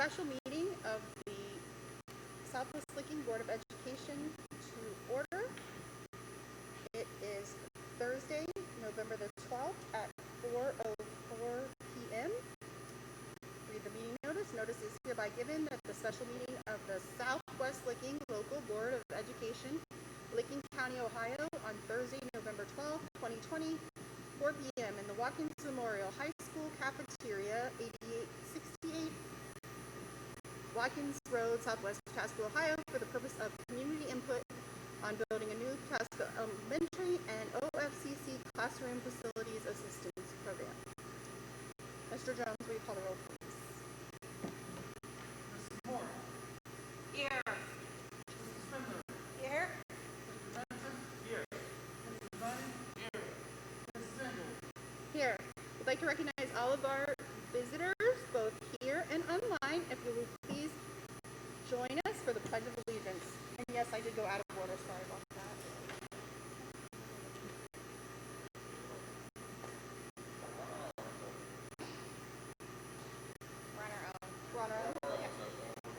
special meeting of the Southwest Licking Board of Education to order. It is Thursday, November the 12th at 4:04 p.m. Read the meeting notice. Notice is hereby given that the special meeting of the Southwest Licking Local Board of Education, Licking County, Ohio, on Thursday, November 12th, 2020, 4 p.m. in the Watkins Memorial High School cafeteria, 8868 Watkins Road, Southwest Pataska, Ohio, for the purpose of community input on building a new Pataska Elementary and OFCC Classroom Facilities Assistance Program. Mr. Jones, will you call the roll, please? Mrs. Moore. Here. Mrs. Spindler. Here. Mr. Benson. Here. Mrs. Dunn. Here. Mrs. Engel. Here. We'd like to recognize all of our visitors, both here and online. If you will please join us for the Pledge of Allegiance. And yes, I did go out of order. Sorry about that. We're on our own.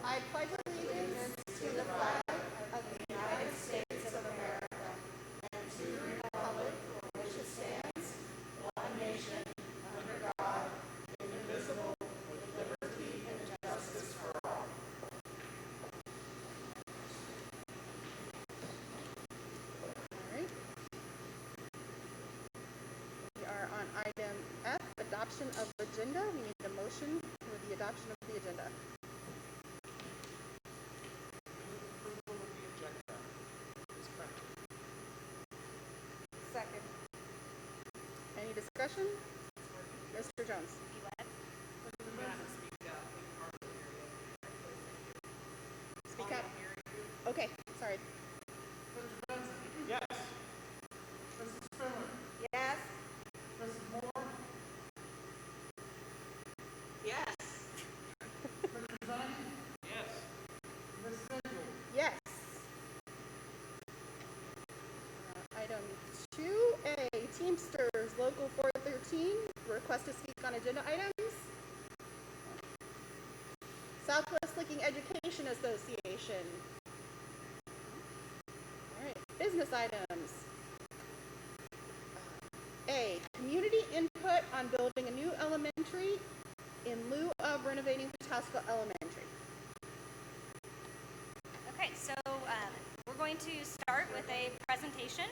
I pledge allegiance to the flag of the United States of America and to the republic for which it stands, one nation, under God, indivisible, with liberty and justice for all. All right. We are on item F, adoption of agenda. We need a motion for the adoption of the agenda. Approval of the agenda is printed. Second. Any discussion? Mr. Jones. Mr. Benson. Speak up. Okay, sorry. Mr. Benson. Yes. Mrs. Spindler. Yes. Mrs. Moore. Yes. Mr. Dunn. Yes. Mrs. Engel. Yes. Item 2A, Teamsters Local 413, request to speak on agenda items. Southwest Licking Education Association. All right, business items. A, community input on building a new elementary in lieu of renovating Pataska Elementary. Okay, so we're going to start with a presentation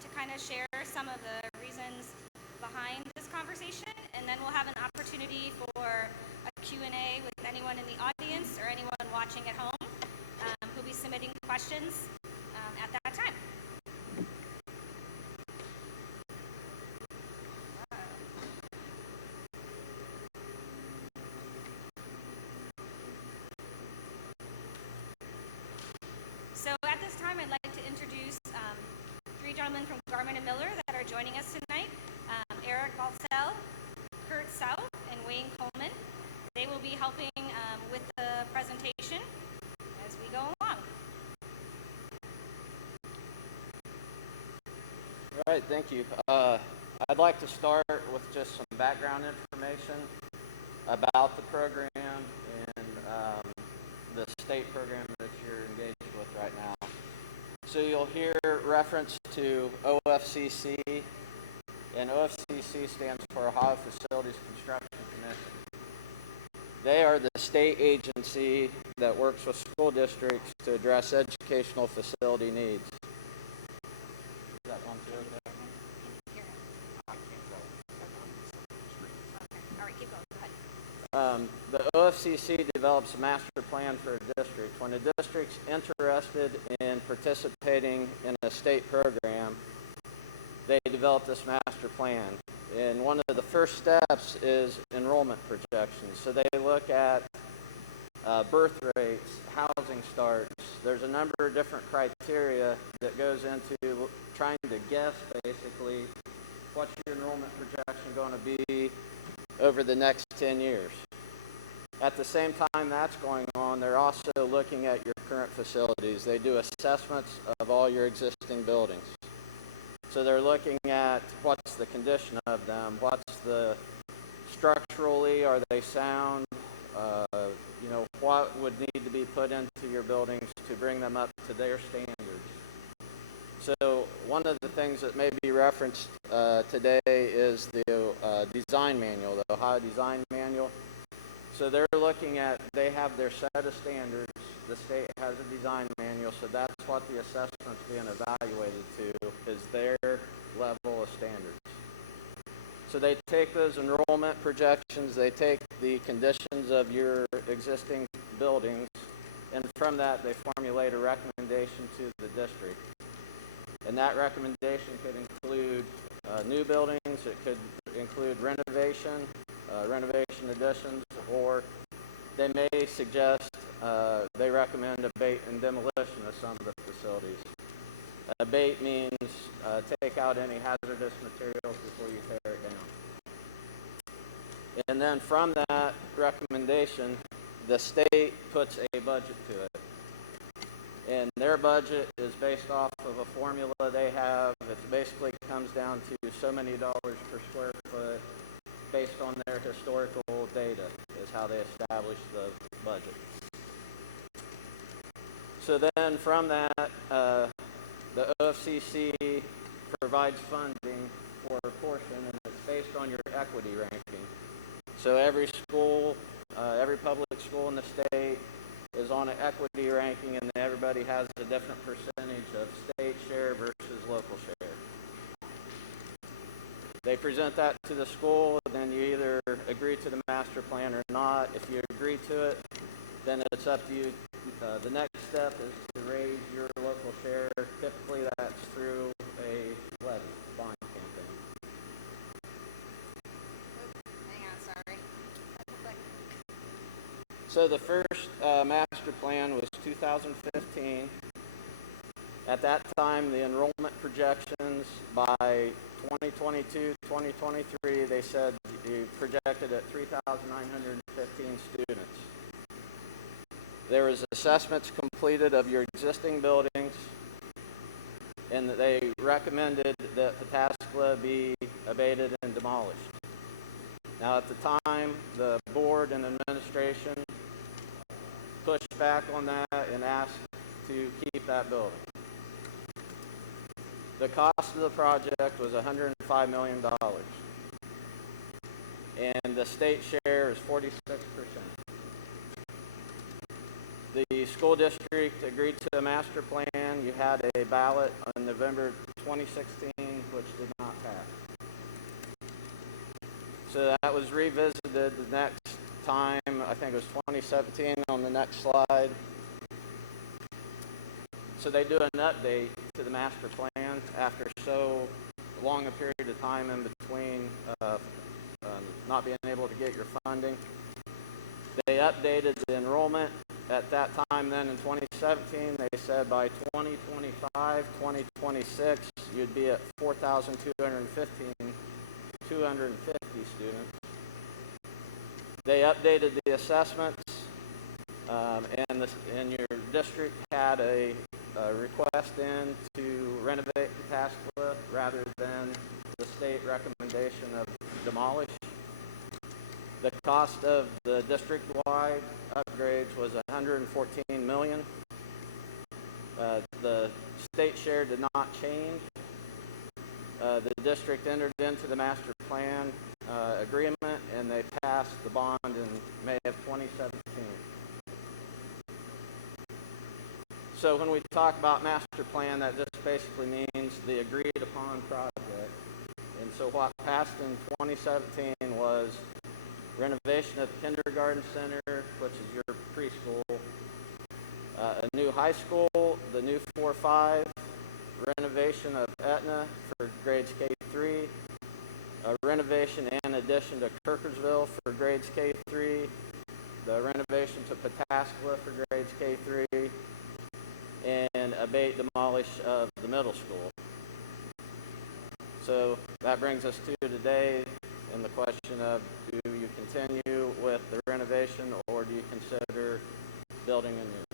to kind of share some of the reasons behind this conversation, and then we'll have an opportunity for a Q&A with anyone in the audience or anyone watching at home who'll be submitting questions at that time. So at this time, I'd like to introduce three gentlemen from Garmin & Miller that are joining us tonight. Eric Baltzell, Kurt South, and Wayne Coleman. They will be helping with the presentation as we go along. All right, thank you. I'd like to start with just some background information about the program and the state program that you're engaged with right now. So you'll hear reference to OFCC, and OFCC stands for Ohio Facilities Construction Commission. They are the state agency that works with school districts to address educational facility needs. Is that one too okay? Here. All right, keep going. Go ahead. The OFCC develops a master plan for a district. When a district's interested in participating in a state program, they develop this master plan. And one of the first steps is enrollment projections. So they look at birth rates, housing starts. There's a number of different criteria that goes into trying to guess basically what's your enrollment projection going to be over the next 10 years. At the same time that's going on, they're also looking at your current facilities. They do assessments of all your existing buildings. So they're looking at what's the condition of them, what's the structurally, are they sound, what would need to be put into your buildings to bring them up to their standards. So one of the things that may be referenced today is the design manual, the Ohio Design Manual. So they're looking at, they have their set of standards. The state has a design manual, so that's what the assessment's being evaluated to, is their level of standards. So they take those enrollment projections, they take the conditions of your existing buildings, and from that they formulate a recommendation to the district. And that recommendation could include new buildings, it could include renovation additions, or they may suggest, they recommend abate and demolition of some of the facilities. Abate means take out any hazardous materials before you tear it down. And then from that recommendation, the state puts a budget to it. And their budget is based off of a formula they have. It basically comes down to so many dollars per square foot based on their historical data is how they establish the budget. So then from that, the OFCC provides funding for a portion, and it's based on your equity ranking. So every school, every public school in the state is on an equity ranking, and everybody has a different percentage of state share versus local share. They present that to the school, and then you either agree to the master plan or not. If you agree to it, then it's up to you. The next step is to raise your local share. Typically that's through a levy, bond campaign. Hang on, sorry. So the first master plan was 2015. At that time, the enrollment projections by 2022, 2023, they said you projected at 3,915 students. There was assessments completed of your existing buildings, and they recommended that Pataskla be abated and demolished. Now at the time, the board and administration pushed back on that and asked to keep that building. The cost of the project was $105 million, and the state share is 46%. The school district agreed to a master plan. You had a ballot on November 2016, which did not pass. So that was revisited the next time, I think it was 2017 on the next slide. So they do an update to the master plan after so long a period of time in between not being able to get your funding. They updated the enrollment. At that time then in 2017, they said by 2025, 2026, you'd be at 4,250 students. They updated the assessments, and your district had a request in to renovate Pataskla rather than the state recommendation of demolish. The cost of the district-wide upgrades was $114 million. The state share did not change. The district entered into the master plan agreement, and they passed the bond in May of 2017. So when we talk about master plan, that just basically means the agreed upon project. And so what passed in 2017 was renovation of the kindergarten center, which is your preschool, a new high school, the new 4-5, renovation of Etna for grades K-3, a renovation and addition to Kirkersville for grades K-3, the renovation to Pataskla for grades K-3, and abate demolish of the middle school. So that brings us to today and the question of, do you continue with the renovation or do you consider building a new?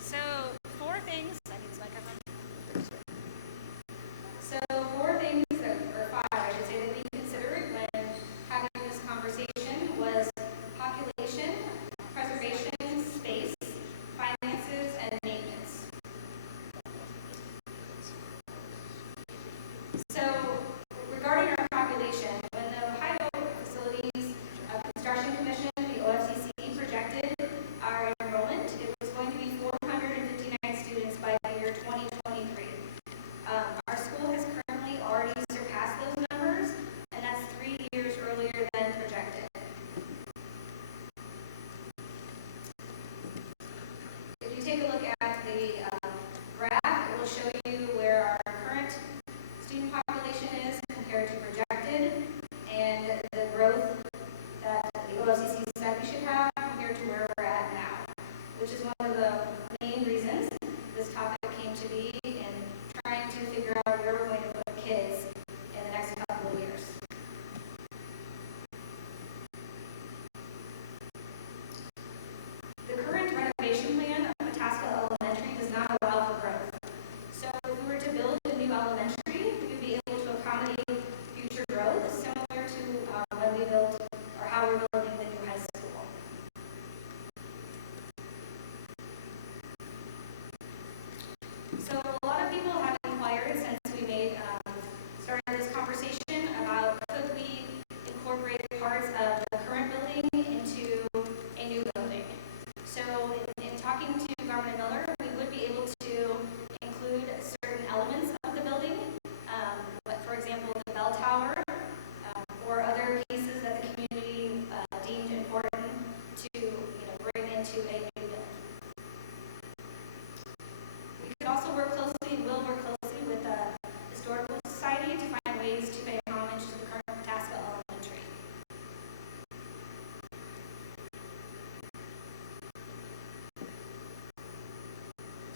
So, four things. I need this microphone. So, four things that, or five, I should say, that we considered when having this conversation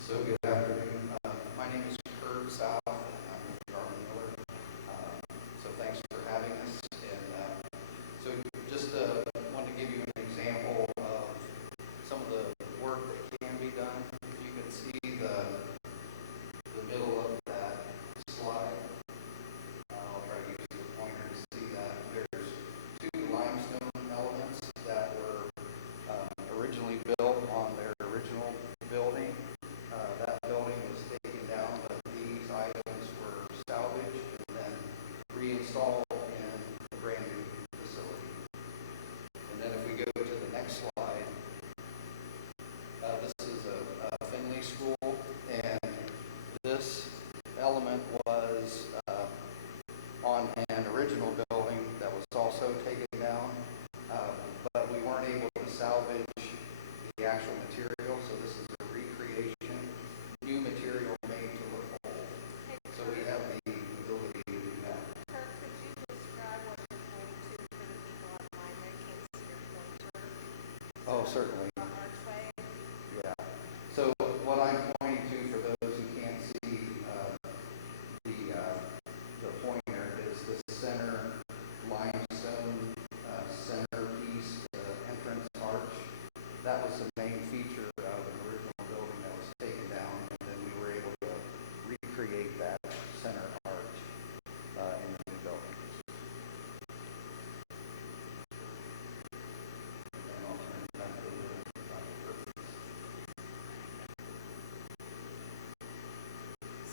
So good afternoon. My name is Kurt South, and I'm with Garland Miller. So thanks for having us. And so just wanted to give you an example of some of the work that can be done. You can see the middle of that slide. I'll try to use the pointer to see that. There's two limestone elements that were originally built on their original building. That building was taken down, but these items were salvaged and then reinstalled in a brand new facility. And then if we go to the next slide, this is a Finley school, and this element was on an original building that was also taken down, but we weren't able to salvage the actual material, so this is a recreation, new material made to look old. So we have the ability to do that. Kirk, could you describe what you're pointing to for the people online that can't see your pointer? Oh, certainly. The archway. Yeah. So what I'm pointing to for those who can't see the pointer is the center limestone centerpiece, the entrance arch. That was the main feature of an original building that was taken down, and then we were able to recreate that center arch in the new building. And I'll turn it back over to Dr. Perkins.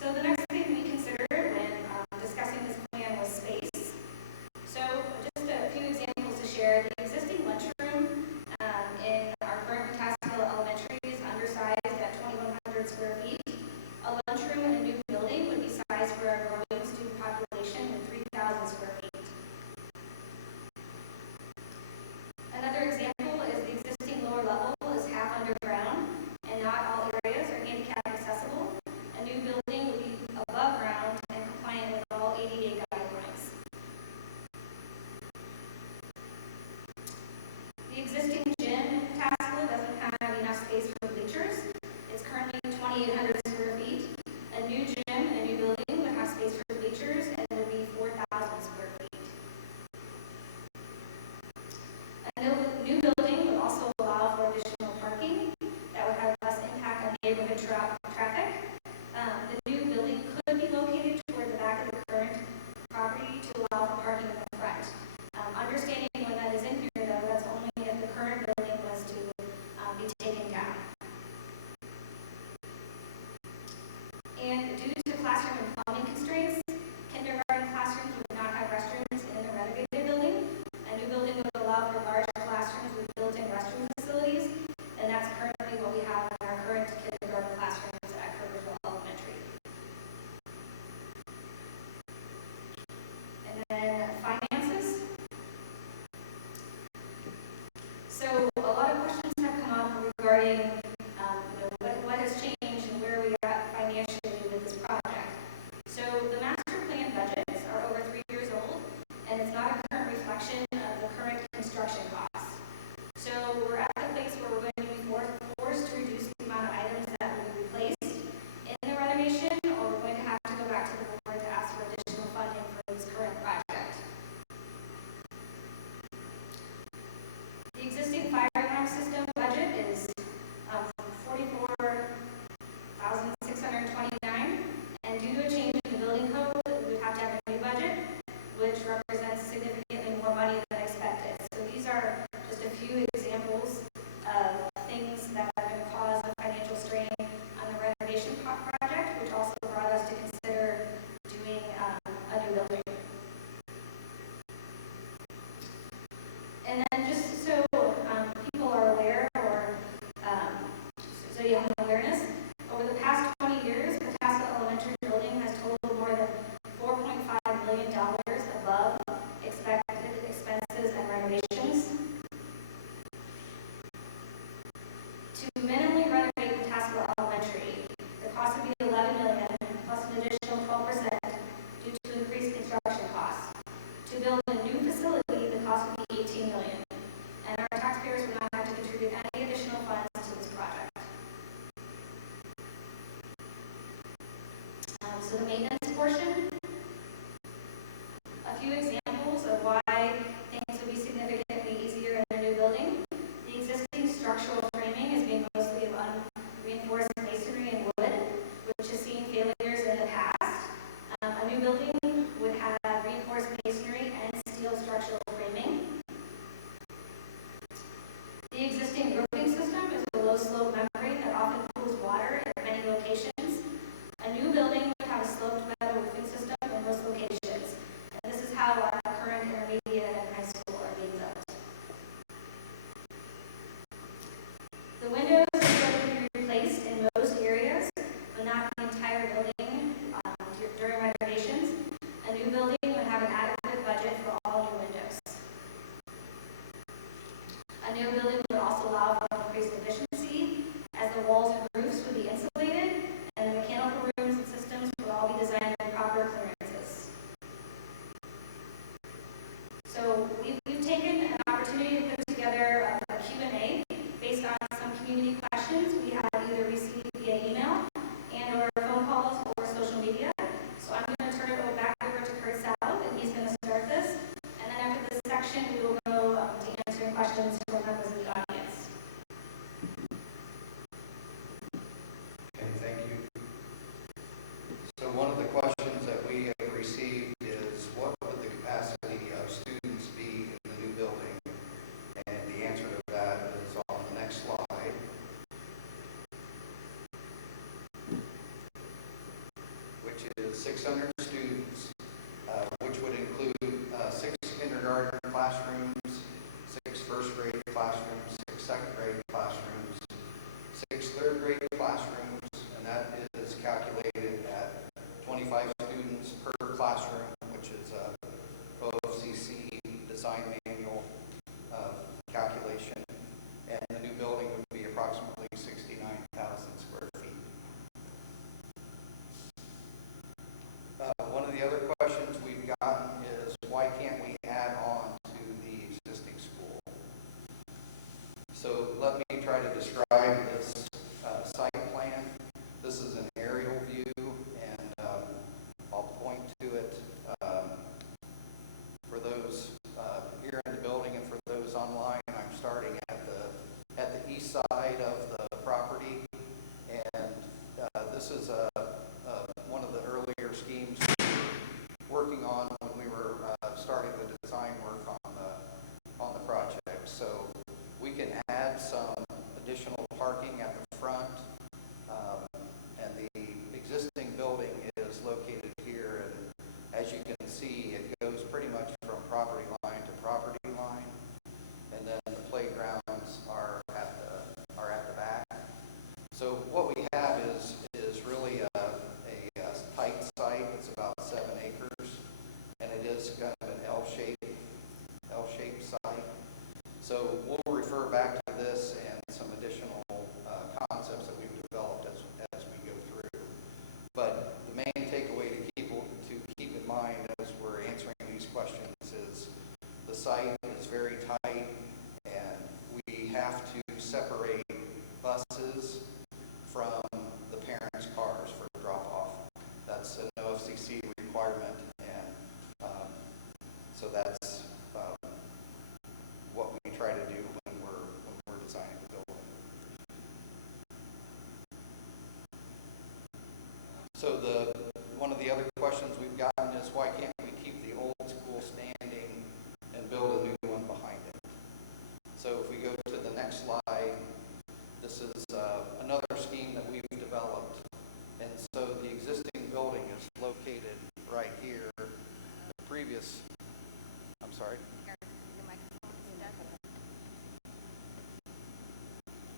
So the next thing we considered when discussing this plan was space. So just a few examples to share. The existing lunchroom in our current Pataskala Elementary is undersized at 2,100 square feet. A lunchroom in a new building would be sized for our growing student population in 3,000 square feet. Another example is the existing lower level is half underground, and not all areas are handicap accessible. A new building would be above ground and compliant with all ADA guidelines. The existing gym in Pataskala doesn't have enough space for bleachers. It's currently 2,800 square feet. A new gym in a new building would have space for bleachers and would be 4,000 square feet. A new building would also allow for additional parking that would have less impact on neighborhood traffic. The new building could be located toward the back of the current property to allow for parking in the front. Understanding when that is in here, though, that's only if the current building was to be taken down. And due to classroom and plumbing constraints, kindergarten classrooms would not have restrooms in the renovated building. A new building would allow for large classrooms with built-in restroom facilities, and that's currently what we have in our current kindergarten classrooms at Kirkersville Elementary. And then finances. So a lot of questions have come up regarding what has changed and where we are at financially with this project. So the master plan budgets are over 3 years old, and it's not a current reflection of the current construction costs. So we're at the place where we're going to be forced to reduce the amount of items that will be replaced in the renovation, or we're going to have to go back to the board to ask for additional funding for this current project. The existing fire alarm system budget is $44,629, and due to a change in the building code, we would have to have a new budget, which represents significantly more money than expected. So these are just a few examples of things that are going to cause a financial strain on the renovation project, which also brought us to consider doing a new building. And then just so people are aware, or so you have an awareness, over the past 20 years, Pataskala Elementary building has totaled more than $4.5 million above expected expenses and renovations. To minimally renovate Pataskala Elementary, the cost would be $11 million plus an additional 12% due to increased construction costs. To build a new facility, the cost would be $18 million, and our taxpayers would not have to contribute any additional funds to this project. how our current intermediate and high school are being built. The windows are going to be replaced in most areas, but not the entire building during renovations. A new building would have an adequate budget for all new windows. A new building would also allow for increased efficiency, as the walls and roofs would be insulated, and the mechanical rooms and systems would all be designed with proper clearances. So we've taken an opportunity to put together a Q&A based on some community questions we have either received via email and or phone calls or social media. So I'm going to turn it back over to Kurt South, and he's going to start this. And then after this section, we will go to answering questions from members of the audience. Okay, thank you. So one of the questions that we have received is, what would the capacity of students be in the new building? And the answer to that is on the next slide. Which is 600 students, which would include 6 kindergarten classrooms, 6 first grade classrooms, 6 second grade classrooms, 6 third grade classrooms, and that is calculated at 25 students per classroom, which is a OFCC design manual calculation. And the new building would be approximately 69,000 square feet. One of the other questions we've gotten is, why can't we add on to the existing school? So let me try to describe this site plan. This is an aerial view, and I'll point to it for those here in the building and for those online. I'm starting at the east side of the property, and this is one of the earlier schemes we were working on when we were starting the design work on the project. So we can add some additional parking at the front, and the existing building is located here, and as you can see, it goes pretty much from property line to property line, and then the playgrounds are at the back. So what we have is really a tight site. It's about 7 acres, and it is kind of an L-shaped site. So we'll refer back to this and some additional concepts that we've developed as we go through. But the main takeaway to keep in mind as we're answering these questions is the site is very tight, and we have to separate buses from the parents' cars for drop-off. That's an OFCC requirement, and so that's what we try to do when we're designing the building. So one of the other questions we've gotten is, why can't we keep the old school standing and build a new one behind it? So if we go to the next slide, this is another scheme that we've developed. And so the existing building is located right here. The previous, I'm sorry.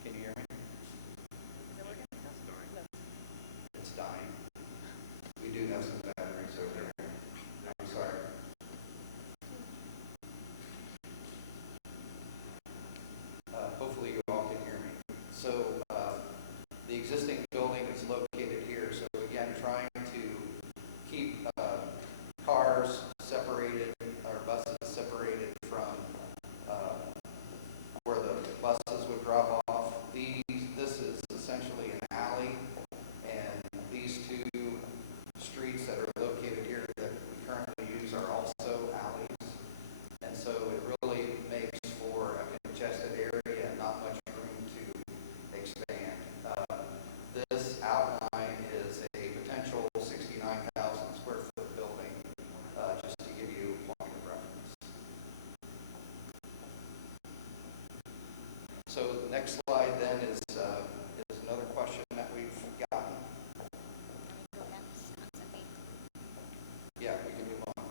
Can you hear me? It's dying. We do have some batteries over there. I'm sorry. Hopefully you all can hear me. So the existing building is located here. So again, trying to keep cars separated, or buses separated from where the buses would drop off. This is essentially an alley, and these 2 streets that are located here that we currently use are also alleys. And so it really makes for a congested area and not much room to expand. This outline is a potential 69,000 square foot building, just to give you a point of reference. So the next slide then is another question that we've gotten. Yeah, we can move on.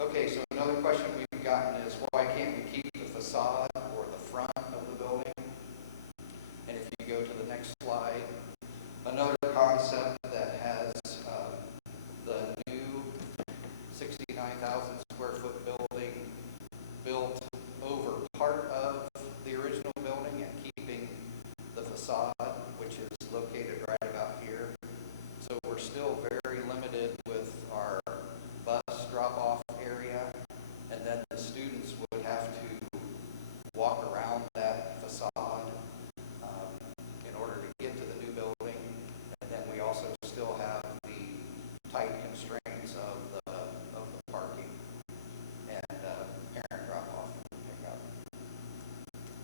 Okay, so another question we've gotten is why can't we keep the facade or the front of the building? And if you go to the next slide, another concept that has the new 69,000 square foot building built over part of the original building and keeping the facade, which is located right about here. So we're still very limited with our bus drop-off area, and then the students would have to walk around that facade in order to get to the new building. And then we also still have the tight constraints of the parking and parent drop-off and pickup.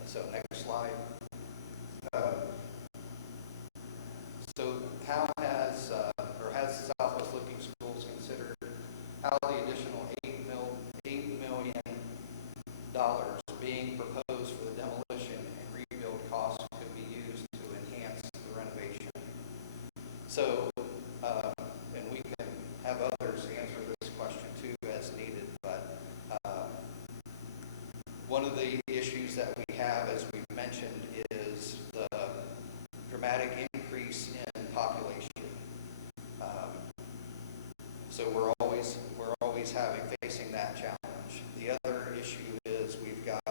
So next slide. So how has the Southwest Looking Schools considered how the additional $8 million being proposed for the demolition and rebuild costs could be used to enhance the renovation? So, and we can have others answer this question too as needed, but one of the issues that we have, as we've mentioned, is the dramatic increase in population. So we're always facing that challenge. The other issue is we've got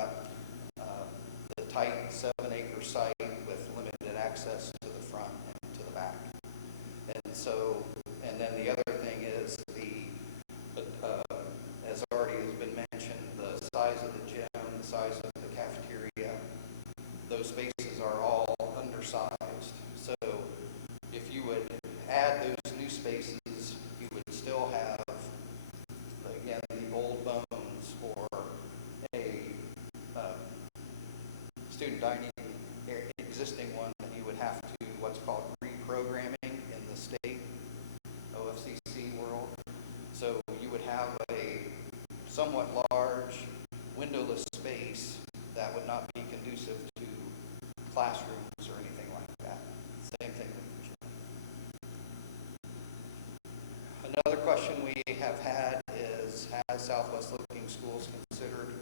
the tight 7-acre site with limited access to the front and to the back. And so, and then the other thing is as already has been mentioned, the size of the gym, the size of the cafeteria, those spaces are all undersized. So if you would add those new spaces, you would still have, again, the old bones or a student dining existing one that you would have to what's called reprogramming in the state OFCC world. So you would have a somewhat large windowless space that would not be conducive to classrooms or anything like that. Same thing with the gym. Another question we have had is, has Southwest Looking Schools considered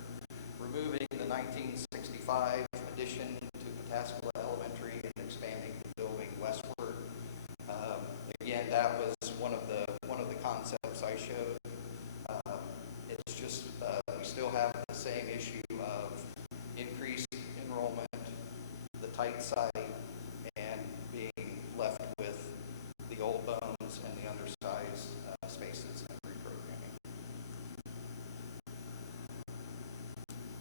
removing the 1965 addition to Pataskala Elementary and expanding the building westward? Again, that was one of the concepts I showed. It's just we still have the same issue of increased enrollment, the tight site, and being left with the old bones and the undersized spaces and reprogramming.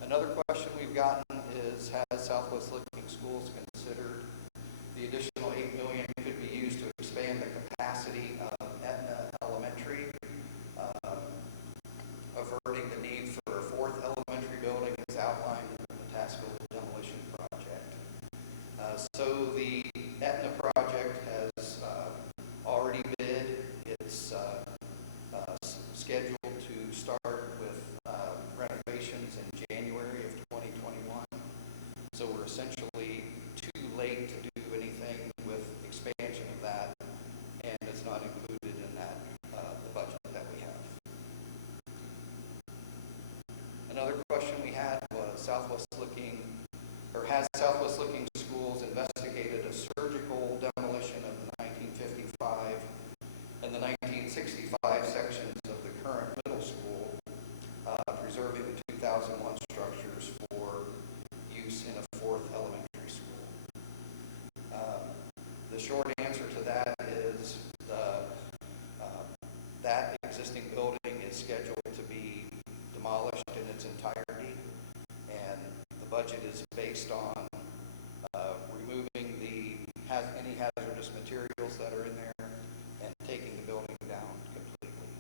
Another question we've gotten is, has Southwest Looking Schools considered the additional $8 million could be used to expand the capacity of Etna Elementary, averting the need for a fourth elementary building as outlined in the Pataskala demolition project? So the Etna project has already bid. It's scheduled to start with renovations in January of 2021. So we're essentially too late to do anything with expansion of that, and it's not included in that the budget that we have. Another question we had was has Southwest Looking Schools investigated a surgical demolition of the 1955 and the 1965 sections of the current middle school, preserving the 2001 structures for use in a fourth elementary school? The short answer to that is that existing building is scheduled to be demolished in its entirety, and the budget is based on removing any hazardous materials that are in there and taking the building down completely.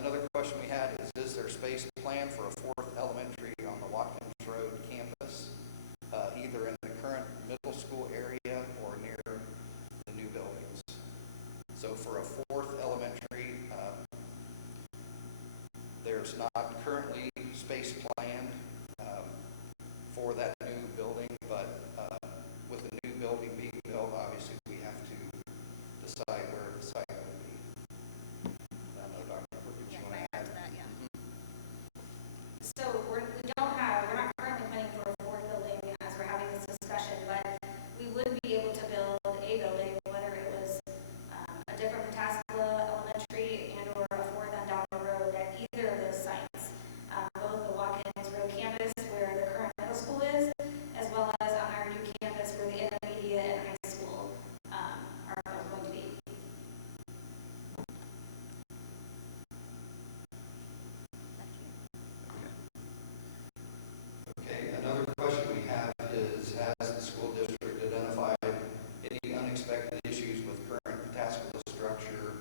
Another question we had is there space planned for a fourth elementary on the Watkins Road campus, either in the current middle school area or near the new buildings? So for a fourth elementary, there's not currently space planned for that new building, but with the new building being built, obviously we have to decide where the site will be. the school district identified any unexpected issues with current Pataskala structure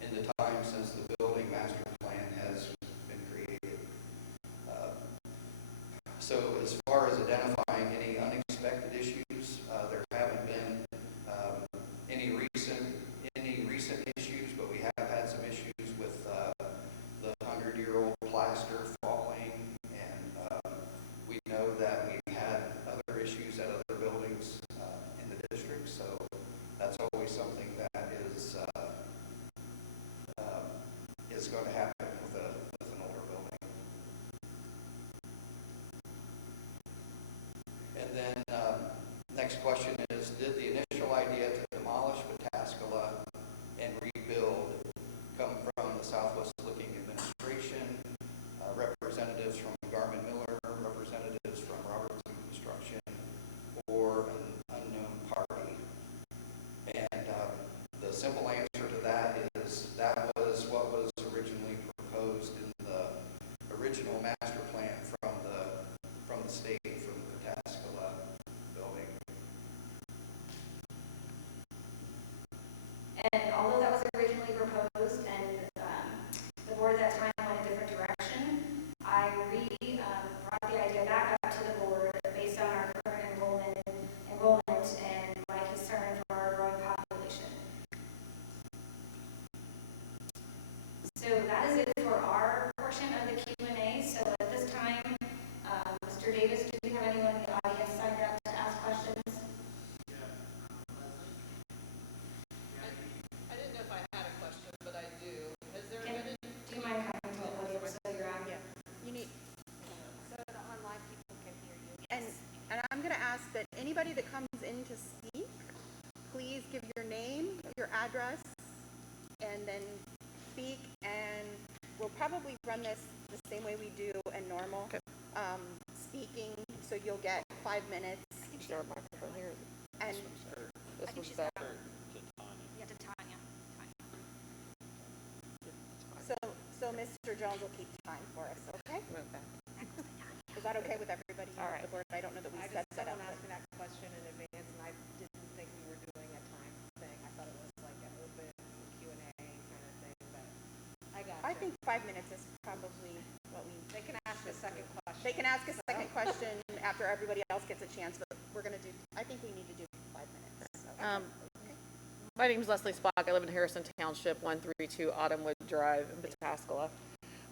in the time since the building master plan has been created. So as far as identifying any unexpected issues, there haven't been any recent issues, but we have had some issues with the 100-year-old plaster falling, and we know that we've had other issues at other buildings in the district, so that's always something that is going to happen with an older building. And then next question is, did the initial idea to demolish Pataskala and rebuild come from the Southwest Licking Administration, representatives from Garmin Miller, representatives from Robertson Construction, or an unknown party? And the simple answer to that is that was what was originally proposed in the original master plan from the state for the Pataskala building. And although that was originally proposed and the board at that time went a different direction, I brought the idea back up to the board based on our current enrollment and my concern for our growing population. So that is it for our portion of the Q&A. So at this time, Mr. Davis, do we have anyone in the audience signed up to ask questions? I didn't know if I had a question, but I do. Has there Do been you mind coming to the podium so you're on? Yeah, you need, so the online people can hear you? and I'm going to ask that anybody that comes in to speak, please give your name, your address, and then speak, and we'll probably run this the same way we do in normal. Okay. Speaking, so you'll get 5 minutes, Is there a microphone here? and This think one's she's back. got Yeah, to Tanya. so Mr. Jones will keep time for us, okay? Move back. Is that okay with everybody All on right. the board? I don't know that we set that up. Someone asked me that question in advance, and I didn't think we were doing a time thing. I thought it was like an open Q&A kind of thing, but I got I you. think 5 minutes is probably what we, They can ask a second question. they can ask a second question after everybody else gets a chance, but we're going to do, I think we need to do 5 minutes. So. My name is Leslie Spock. I live in Harrison Township, 132 Autumnwood Drive in Pataskala.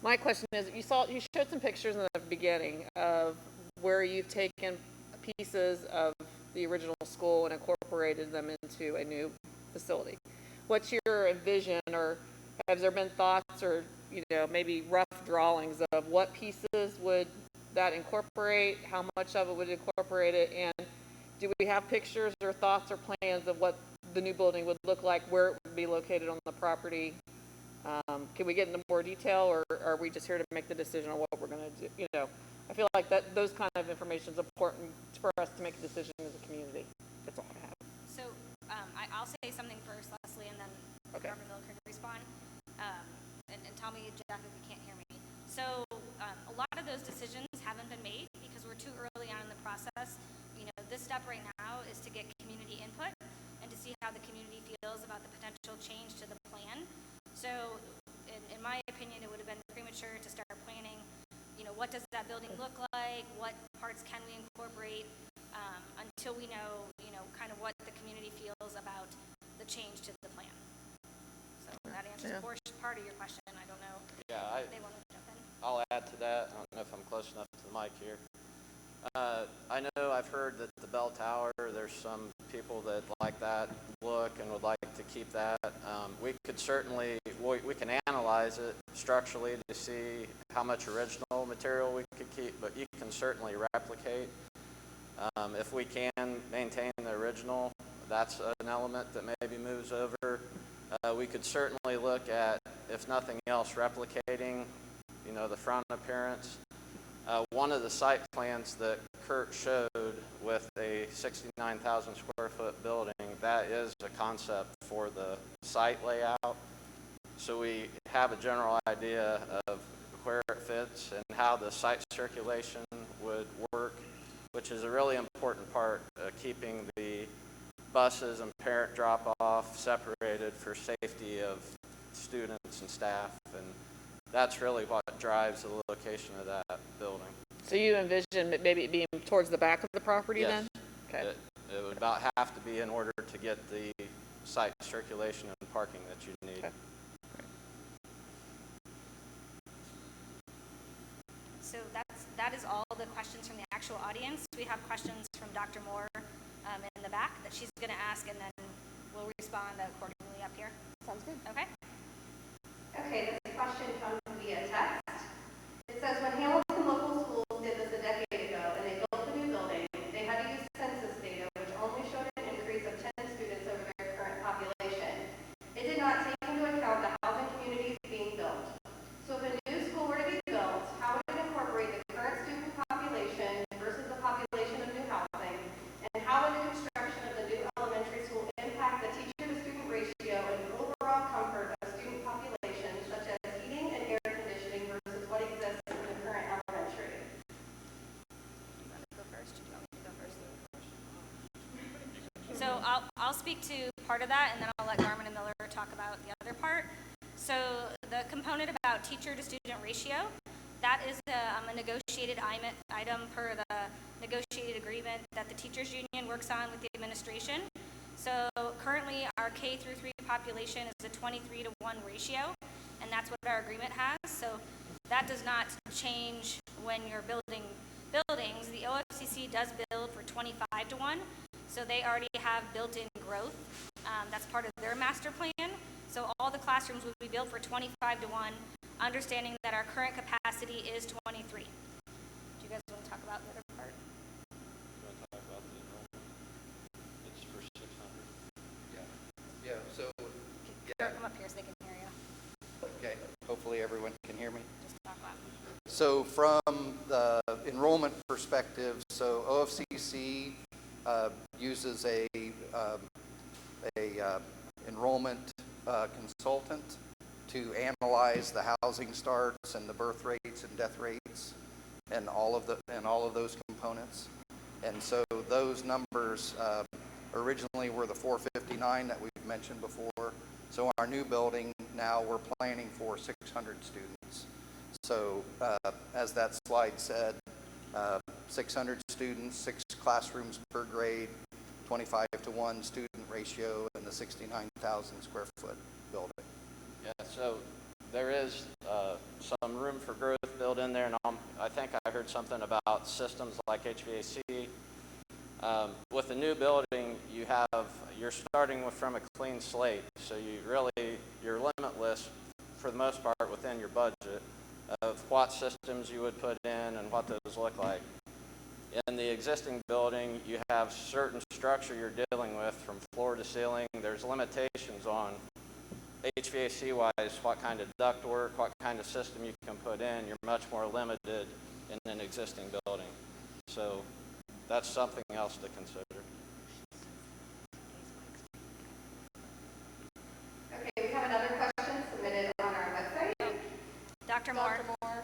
My question is, you showed some pictures in the beginning of where you've taken pieces of the original school and incorporated them into a new facility. What's your vision, or has there been thoughts or, maybe rough drawings of what pieces would that incorporate, how much of it would incorporate it, and do we have pictures or thoughts or plans of what the new building would look like, where it would be located on the property? Can we get into more detail, or are we just here to make the decision on what we're going to do? I feel like those kind of information is important for us to make a decision as a community. That's all I have. So I'll say something first, Leslie, and then Okay. Robert Miller can respond. And tell me, Jeff, if you can't hear me. So a lot of those decisions haven't been made because we're too early on in the process. This step right now is to get community input and to see how the community feels about the potential change to the plan. So in my opinion, it would have been premature to start planning, what does that building look like? What parts can we incorporate until we know, kind of what the community feels about the change to the plan. So that answers part of your question. I don't know Yeah, if they want to jump in. I'll add to that. I don't know if I'm close enough to the mic here. I know I've heard that the bell tower, there's some people that like that look and would like to keep that. We could certainly, we can analyze it structurally to see how much original material we could keep, but you can certainly replicate. If we can maintain the original, that's an element that maybe moves over. We could certainly look at, if nothing else, replicating, the front appearance. One of the site plans that Kurt showed with a 69,000 square foot building, that is a concept for the site layout. So we have a general idea of where it fits and how the site circulation would work, which is a really important part, keeping the buses and parent drop-off separated for safety of students and staff, and that's really what drives the location of that building. So you envision maybe it being towards the back of the property then? Yes. Okay. It would about have to be in order to get the site circulation and parking that you need. Okay. So that is all the questions from the actual audience. We have questions from Dr. Moore in the back that she's going to ask, and then we'll respond accordingly up here. Sounds good. Okay? Okay, this question comes via text. It says, when Hamilton Local Schools did this a decade ago and they built the new building, they had to use census data, which only showed an increase of 10 students over their current population. It did not take into account the housing communities being built. So if a new school were to be built, how would it incorporate the current student population versus the population of new housing? And how would the construction of the new elementary school impact the teacher-to-student ratio and the overall comfort of student populations, such as heating and air conditioning versus what exists in the current elementary? You want to go first? Do you want me to go first? So I'll speak to part of that, and then I'll let Garmin and Miller talk about the other part. So the component about teacher-to-student ratio, that is a negotiated item per the negotiated agreement that the teachers union works on with the administration. So currently our K through 3 population is a 23-to-1 ratio, and that's what our agreement has. So that does not change when you're building buildings. The OFCC does build for 25-to-1, so they already have built-in growth. That's part of their master plan. So all the classrooms will be built for 25-to-1, understanding that our current capacity is 23. Do you guys want to talk about the other part? You want to talk about the enrollment? It's for 600. Yeah, so, Kurt, come up here so they can hear you. okay, hopefully everyone can hear me. Just talk loud. So from the enrollment perspective, so OFCC uses a enrollment consultant to analyze the housing starts and the birth rates and death rates and all of those components. And so those numbers originally were the 459 that we've mentioned before. So our new building now we're planning for 600 students. So as that slide said, 600 students, 6 classrooms per grade, 25-to-1 student ratio, and the 69,000 square foot building. Yeah, so there is some room for growth built in there, and I think I heard something about systems like HVAC. With the new building, you're starting from a clean slate, so you're limitless for the most part within your budget of what systems you would put in and what those look like. In the existing building, you have certain structure you're dealing with from floor to ceiling. There's limitations on HVAC-wise, what kind of ductwork, what kind of system you can put in. You're much more limited in an existing building. So that's something else to consider. Okay, we have another question submitted on our website. Dr. Moore. Dr. Moore,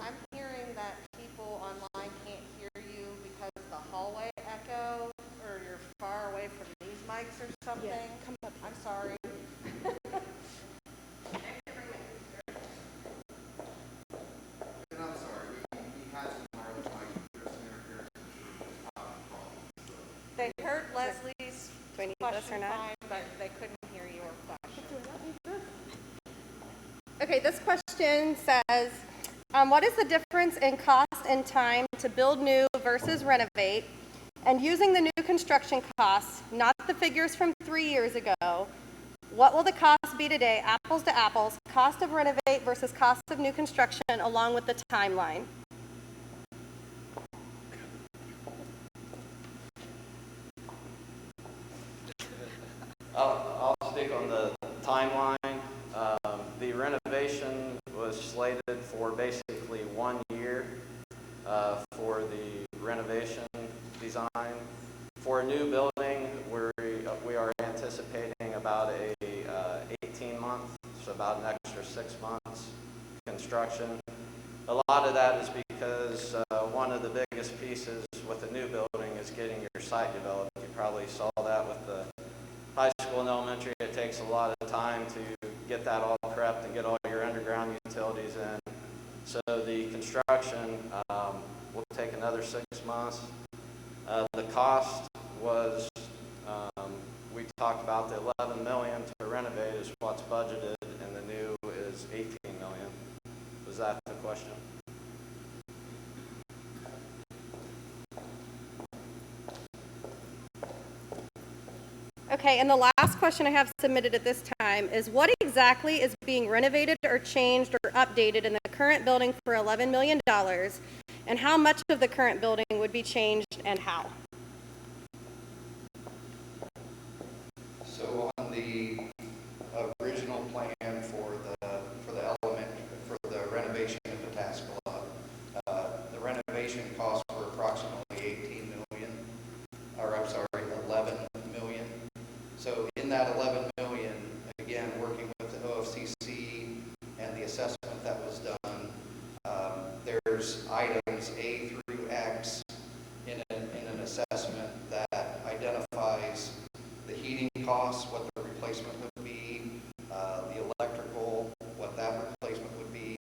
I'm hearing that people online can't hear you because of the hallway echo, or you're far away from these mics or something. Yeah, come up. I'm sorry. And I'm sorry, he has some wireless mic, there's some interference problem. They heard Leslie's Do I need this or question not? fine, but they couldn't hear your question. Okay, this question says, what is the difference in cost and time to build new versus renovate? And using the new construction costs, not the figures from 3 years ago, what will the cost be today, apples to apples, cost of renovate versus cost of new construction, along with the timeline? I'll speak on the timeline. The renovation was slated for basically 1 year for the renovation design. For a new building, we are anticipating about a 18-month, so about an extra 6 months construction. A lot of that is because one of the biggest pieces with a new building is getting your site developed. You probably saw that with the high school and elementary. It takes a lot of time to get that all prepped and get all your underground utilities in. So the construction will take another 6 months. The cost was, we talked about the 11 million to renovate is what's budgeted, and the new is 18 million. Was that the question? Okay, and the last question I have submitted at this time is what exactly is being renovated or changed or updated in the current building for $11 million? And how much of the current building would be changed and how? So on the original plan for the renovation of Pataskala, the renovation costs were approximately 18 million, or I'm sorry, 11 million. So in that 11 million, again, working with the OFCC and the assessment that was done, there's items A through X in an assessment that identifies the heating costs, what the replacement would be, the electrical, what that replacement would be,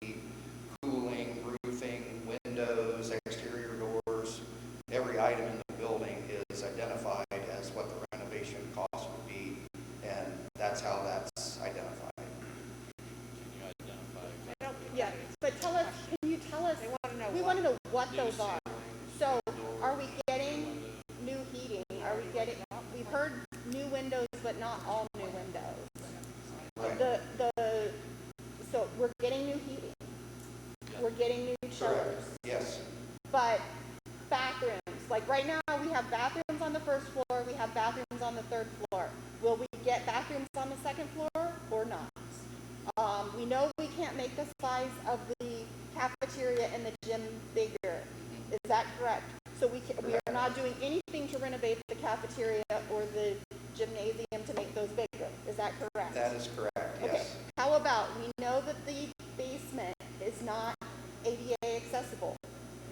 cooling, roofing, windows, exterior doors. Every item in the building is identified as what the renovation cost would be, and that's how that's identified. Yeah, but can you tell us, we want to know what those are. So are we getting new heating? We've heard new windows, but not all new windows. Right. So we're getting new heating. We're getting new chillers. Correct. Yes. But bathrooms, like right now we have bathrooms on the first floor, we have bathrooms on the third floor. Will we get bathrooms on the second floor or not? We know we can't make the size of the cafeteria and the gym bigger. Is that correct? So we are not doing anything to renovate the cafeteria or the gymnasium to make those bigger. Is that correct? That is correct, yes. Okay. How about, we know that the basement is not ADA accessible.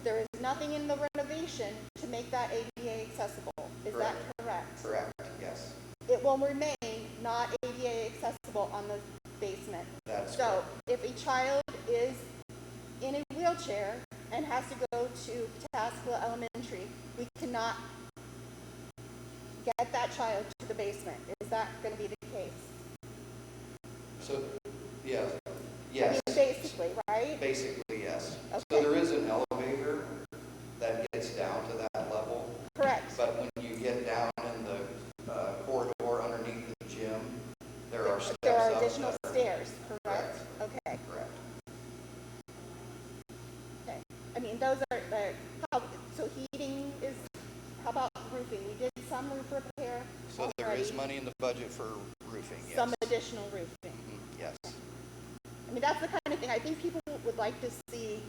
There is nothing in the renovation to make that ADA accessible. Is that correct? Correct, yes. It will remain not ADA accessible on the basement. That's so correct. if a child is in a wheelchair and has to go to Pataskala Elementary, we cannot get that child to the basement. Is that going to be the case? So, yeah, I yes. mean, basically, right? Basically, yes. Okay. So there is an elevator that gets down to that level. Correct. But when you get down in the corridor underneath the gym, there are steps There are up additional that are- stairs, correct? Okay. Correct. Okay. I mean, those are so heating is, how about roofing? We did some roof repair. So there is already. money in the budget for roofing, yes. Some additional roofing. Mhm, yes. I mean, that's the kind of thing I think people would like to see.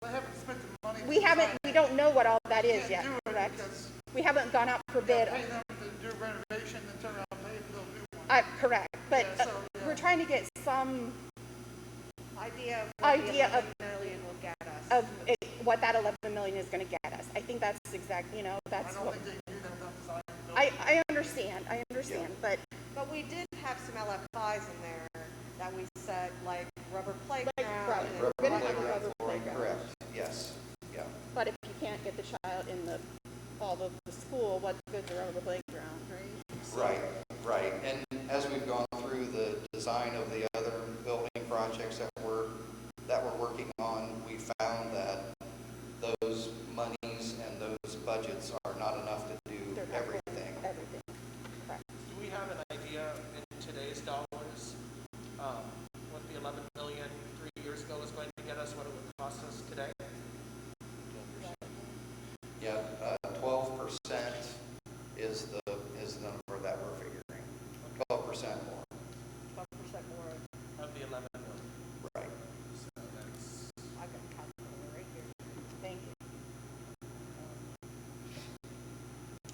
Well, they haven't spent the money. We don't know what all that is Can't yet, do it correct? because We haven't gone out for you bid. gotta pay them to do renovation and turn around and pay them to build a new one. Correct, but Yeah, so, yeah. we're trying to get some Idea of Idea of- 11 million will get us. of what that 11 million is going to get us. I think that's exact, I that's don't what, think they can do that without design and building. I understand, but But we did have some LFIs in there that we said, like rubber playground. right, and we're gonna have a Playground rubber flooring, playground. correct, yes, yeah. But if you can't get the child in the hall of the school, what good's a rubber playground, right? Right. And as we've gone through the design of the other building projects that we're working on, we found that those monies and those budgets are not enough to do They're not everything. Everything, correct. Do we have an idea in today's dollars, what the 11 million 3 years ago was going to get us, what it would cost us today? Yeah, 12% is the number that we're figuring. 12% more, 12% more. Of the 11 million. right. So that's, I've got a calculator right here. Thank you.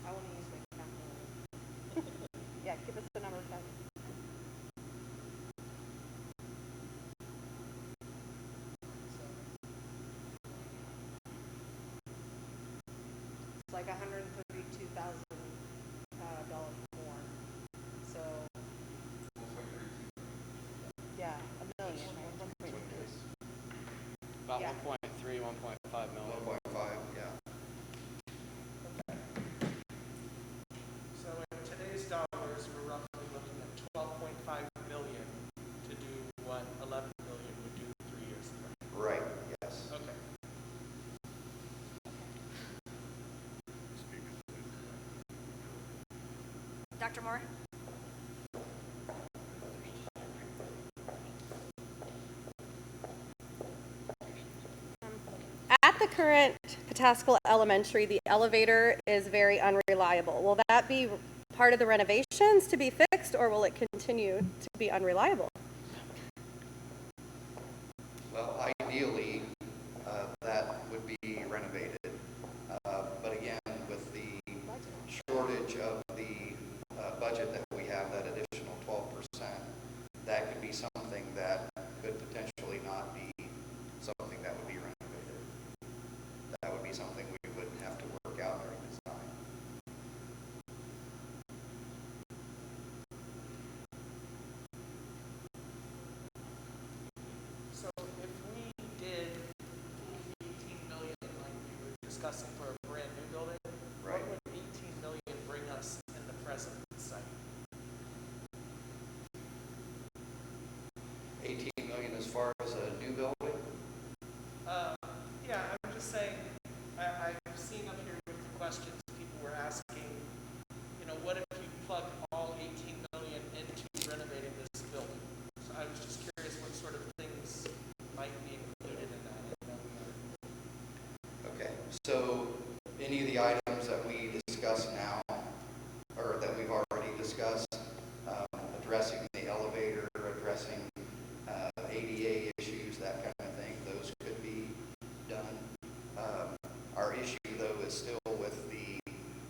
I want to use my calculator. Yeah, give us the number, Doug. like $132,000 more. So, yeah, $1 million. About Yeah. 1.3, 1.5 million. 1.5, yeah. So in today's dollars, we're roughly looking at 12.5 million to do what 11 million would do 3 years ago. Right, yes. Okay. Dr. Moore? At the current Pataskala Elementary, the elevator is very unreliable. Will that be part of the renovations to be fixed, or will it continue to be unreliable? Well, ideally, that would be renovated. But again, with the shortage of the budget that we have, that additional 12%, that could be something that could potentially not be something that would be renovated. That would be something we would have to work out during design. So if we did 18 million like we were discussing for a brand new building, Right. what would 18 million bring us in the present site? 18 million as far as a new building? Yeah, I'm just saying, I've seen up here with the questions people were asking, you know, what if you plug all 18 million into renovating this building? So I was just curious what sort of things might be included in that. I know we are. Okay, so any of the items that we discuss now, or that we've already discussed, addressing the elevator, addressing ADA issues, that kind of thing, those could be done. Our issue, though, is still with the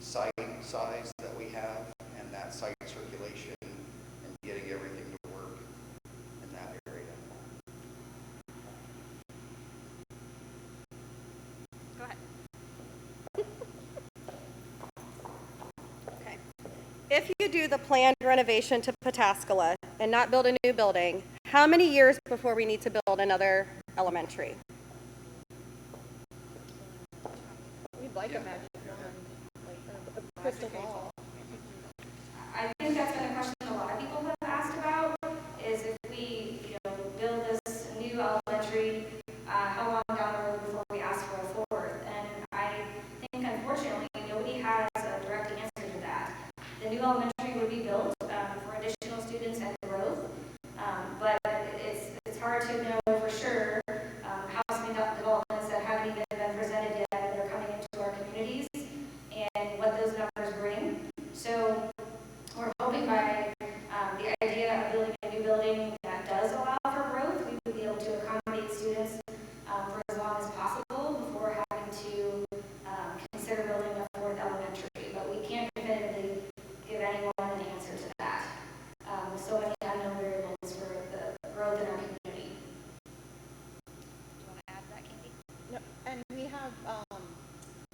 site size that we have and that site circulation and getting everything to work in that area. Go ahead. Okay. If you do the planned renovation to Pataskala and not build a new building, how many years before we need to build another elementary? We'd like a magic wand, like a crystal ball. I think that's been a question a lot of people have asked about, is if we, build this new elementary, how long down the road before we ask for a fourth? And I think unfortunately, nobody has a direct answer to that. The new elementary would be built for additional students and growth, but it's hard to know for sure housing developments that haven't even been presented yet that are coming into our communities and what those numbers bring. So we're hoping by the idea of building a new building that does allow for growth, we would be able to accommodate students for as long as possible before having to consider building a fourth elementary. But we can't definitively give anyone an answer to that. With so many unknown variables for the growth in our community. Do you want to add to that, Candy? No, and we have,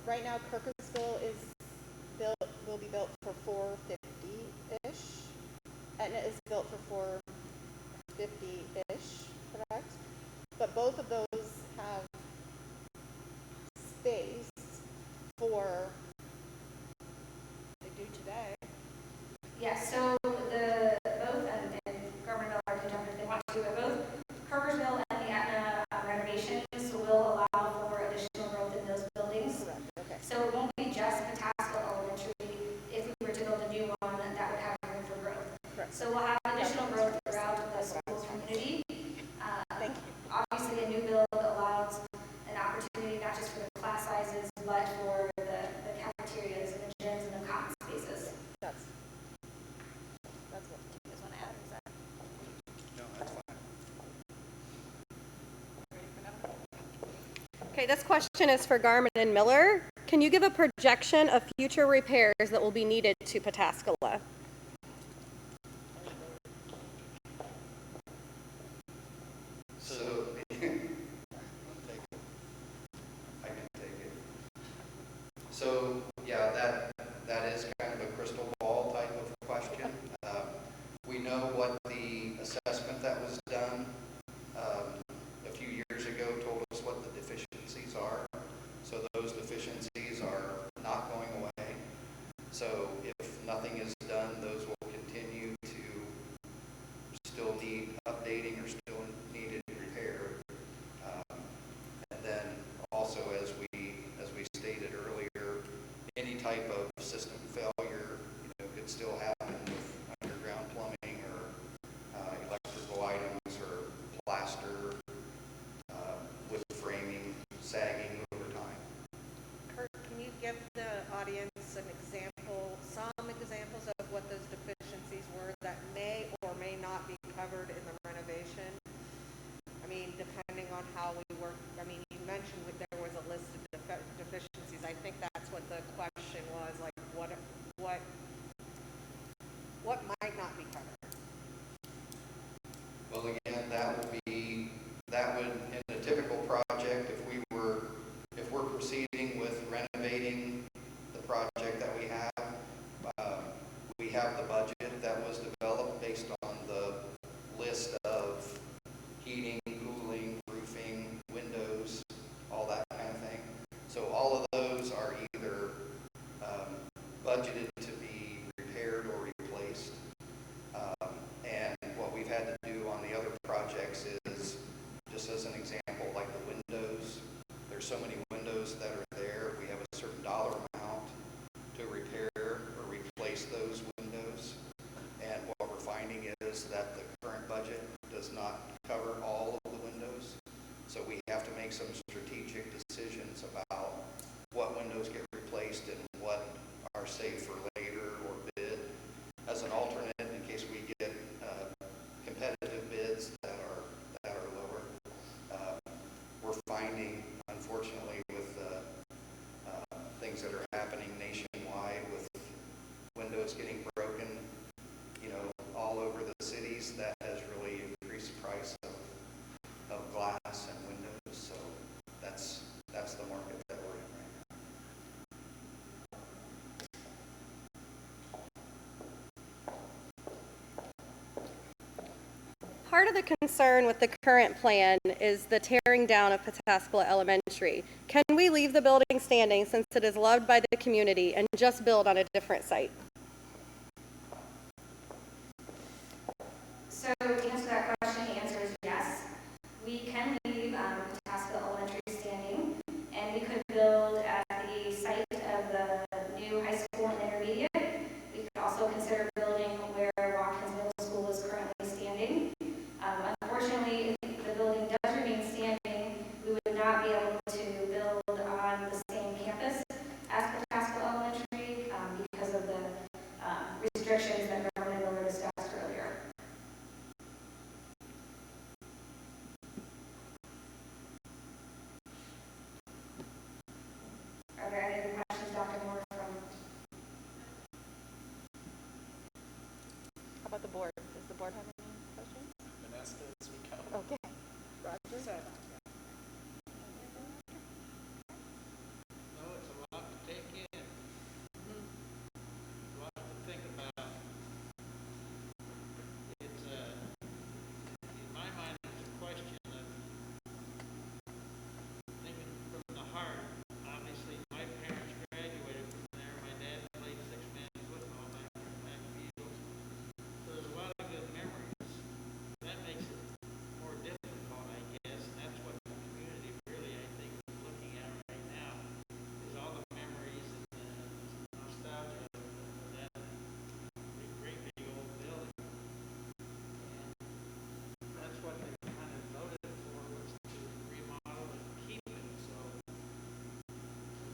right now Kirkusville will be built for 450-ish. Etna is built for 450-ish, correct? But both of those have space for, They do today. Yes, so both, and Governor Miller can jump in if they want to, but both Kirkersville and the Etna renovations will allow for additional growth in those buildings. correct, okay. So it won't be just Pataskala Elementary. If we were to build a new one, that would have room for growth. Correct. So we'll have additional growth throughout the school community. Thank you. Obviously, a new build allows an opportunity not just for the class sizes, but for the cafeterias and the gyms and the common spaces. That's what. Do you guys want to add? Is that No, that's fine. ready for another one? Okay, this question is for Garmin and Miller. Can you give a projection of future repairs that will be needed to Pataskala? So, I can take it. So, assessment that was done a few years ago told us what the deficiencies are. So those deficiencies are not going away. So if nothing is done, those will continue to still need updating or still needed repair. And then also, as we stated earlier, any type of system failure, could still happen with underground plumbing or electrical items or plaster, wood framing, sagging over time. Kurt, can you give the audience some examples of what those deficiencies were that may or may not be covered in the renovation? I mean, depending on how we work, you mentioned that there was a list of deficiencies. I think that's what the question was, like what might not be covered? Well, again, that would, in a typical project, if we're proceeding with renovating the project that we have the budget that was developed based on the list of heating, cooling, roofing, windows, all that kind of thing. So all of those are either budgeted to be repaired or replaced. And what we've had to do on the other projects is, just as an example, like the windows, there's so many windows that are there, we have a certain dollar amount to repair or replace those windows. And what we're finding is that the current budget does not cover all of the windows. So we have to make some strategic decisions about what windows get replaced and what are saved for later or bid as an alternate in case we get competitive bids that are lower. We're finding, unfortunately, with things that are happening nationwide with windows getting broken, all over the cities, that has really increased the price of glass and windows. So that's the market that we're in right now. Part of the concern with the current plan is the tearing down of Pataskala Elementary. Can we leave the building standing since it is loved by the community and just build on a different site? So to answer that question, the answer is yes. We can leave Pataskala Elementary standing, and we could build at the site of the new high school and intermediate. We could also consider building where Watkins Middle School is currently standing. Unfortunately, if the building does remain standing, we would not be able to build on the same campus as Pataskala Elementary because of the restrictions that Governor Miller discussed earlier. Are there any other questions, Dr. Moore? How about the board? Does the board have any questions? Vanessa, as we go. Okay. So, No, it's a lot to take in, a lot to think about. It's in my mind, it's a question of thinking from the heart. Obviously, my parents graduated from there. My dad played six-man football back field. So there's a lot of good memories. That makes it more difficult, I guess, and that's what the community really, I think, is looking at right now, is all the memories and the nostalgia of that great big old building. And that's what they kind of voted for, was to remodel and keep it. So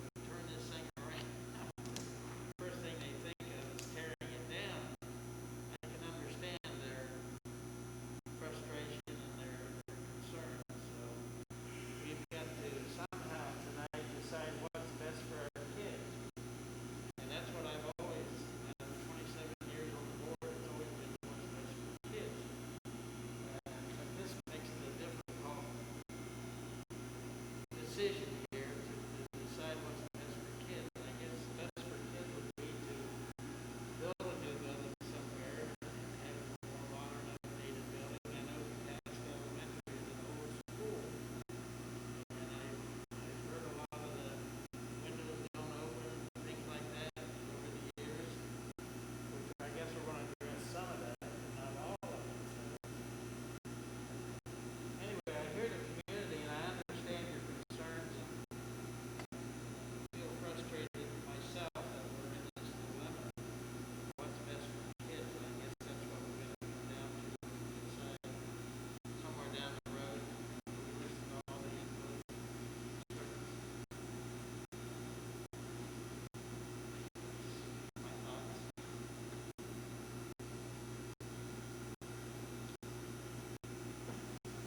we turn this thing around. First thing they think of is tearing it down. I can understand their frustration and their concerns. So we've got to somehow tonight decide what's best for our kids. And that's what I've always, 27 years on the board, has always been what's best for the kids. But this makes it a difficult decision here to decide what's best for kids. I guess best for kids would be to build a new building somewhere and have a more modern, updated building. I know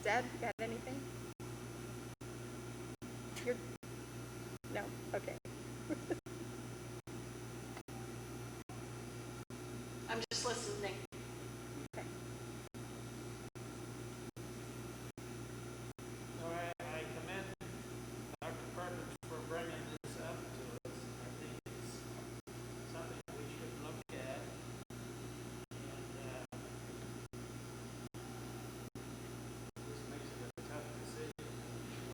Deb, you got anything? You're, no? Okay. I'm just listening. Okay. So I commend Dr. Perkins for bringing this up to us. I think it's something we should look at. And this makes it a tough decision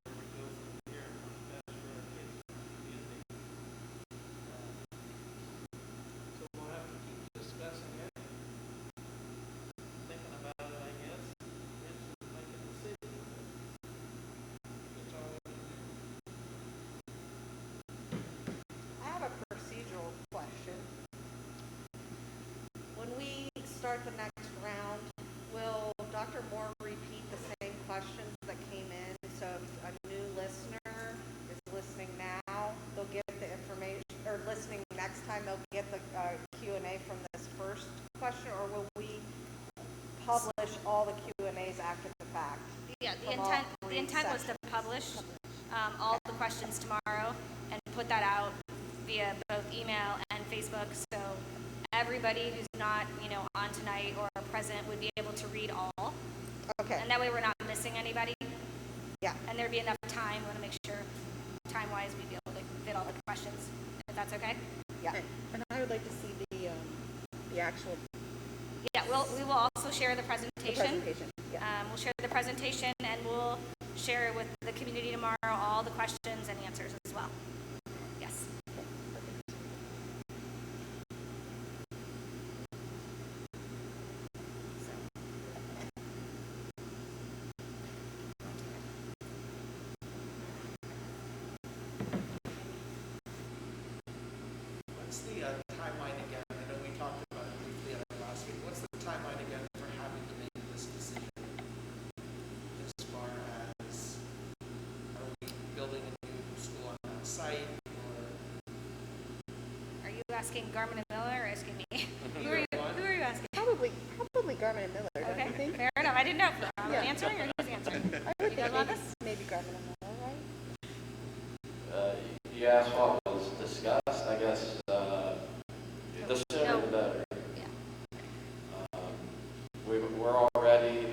where we go from here, what's best for our kids and our community. So we'll have to keep discussing it, thinking about it, I guess. Kids will make a decision. That's all we can do. I have a procedural question. When we start the next round, will Dr. Moore repeat the same questions that came in? So if a new listener is listening now, they'll get the information, or listening next time, they'll get the Q&A from this first question, or will we publish all the Q&As after the fact? Yeah, From all the intent was to sections. publish all the questions tomorrow and put that out via both email and Facebook, so everybody who's not, on tonight or present would be able to read all. Okay, And that way we're not missing anybody, yeah, and there'd be enough time. We want to make sure, time-wise, we'd be able to fit all the questions, if that's okay. yeah. And I would like to see the actual Yeah, we will also share the presentation. Yeah. We'll share the presentation, and we'll share with the community tomorrow all the questions and answers as well. Yes. What's the timeline again? I know we talked about it briefly at our last meeting. What's the timeline again for having to make this decision? As far as, are we building a new school on that site, or? Are you asking Garmin and Miller or asking me? Who Either are one. you asking? Probably Garmin and Miller, don't Okay, you think? fair enough. I didn't know. Am I Yeah. answering or who's answering? I would You guys think want maybe, this? maybe Garmin and Miller, right? You asked what was discussed, I guess, the sooner the better. Yeah. We're already,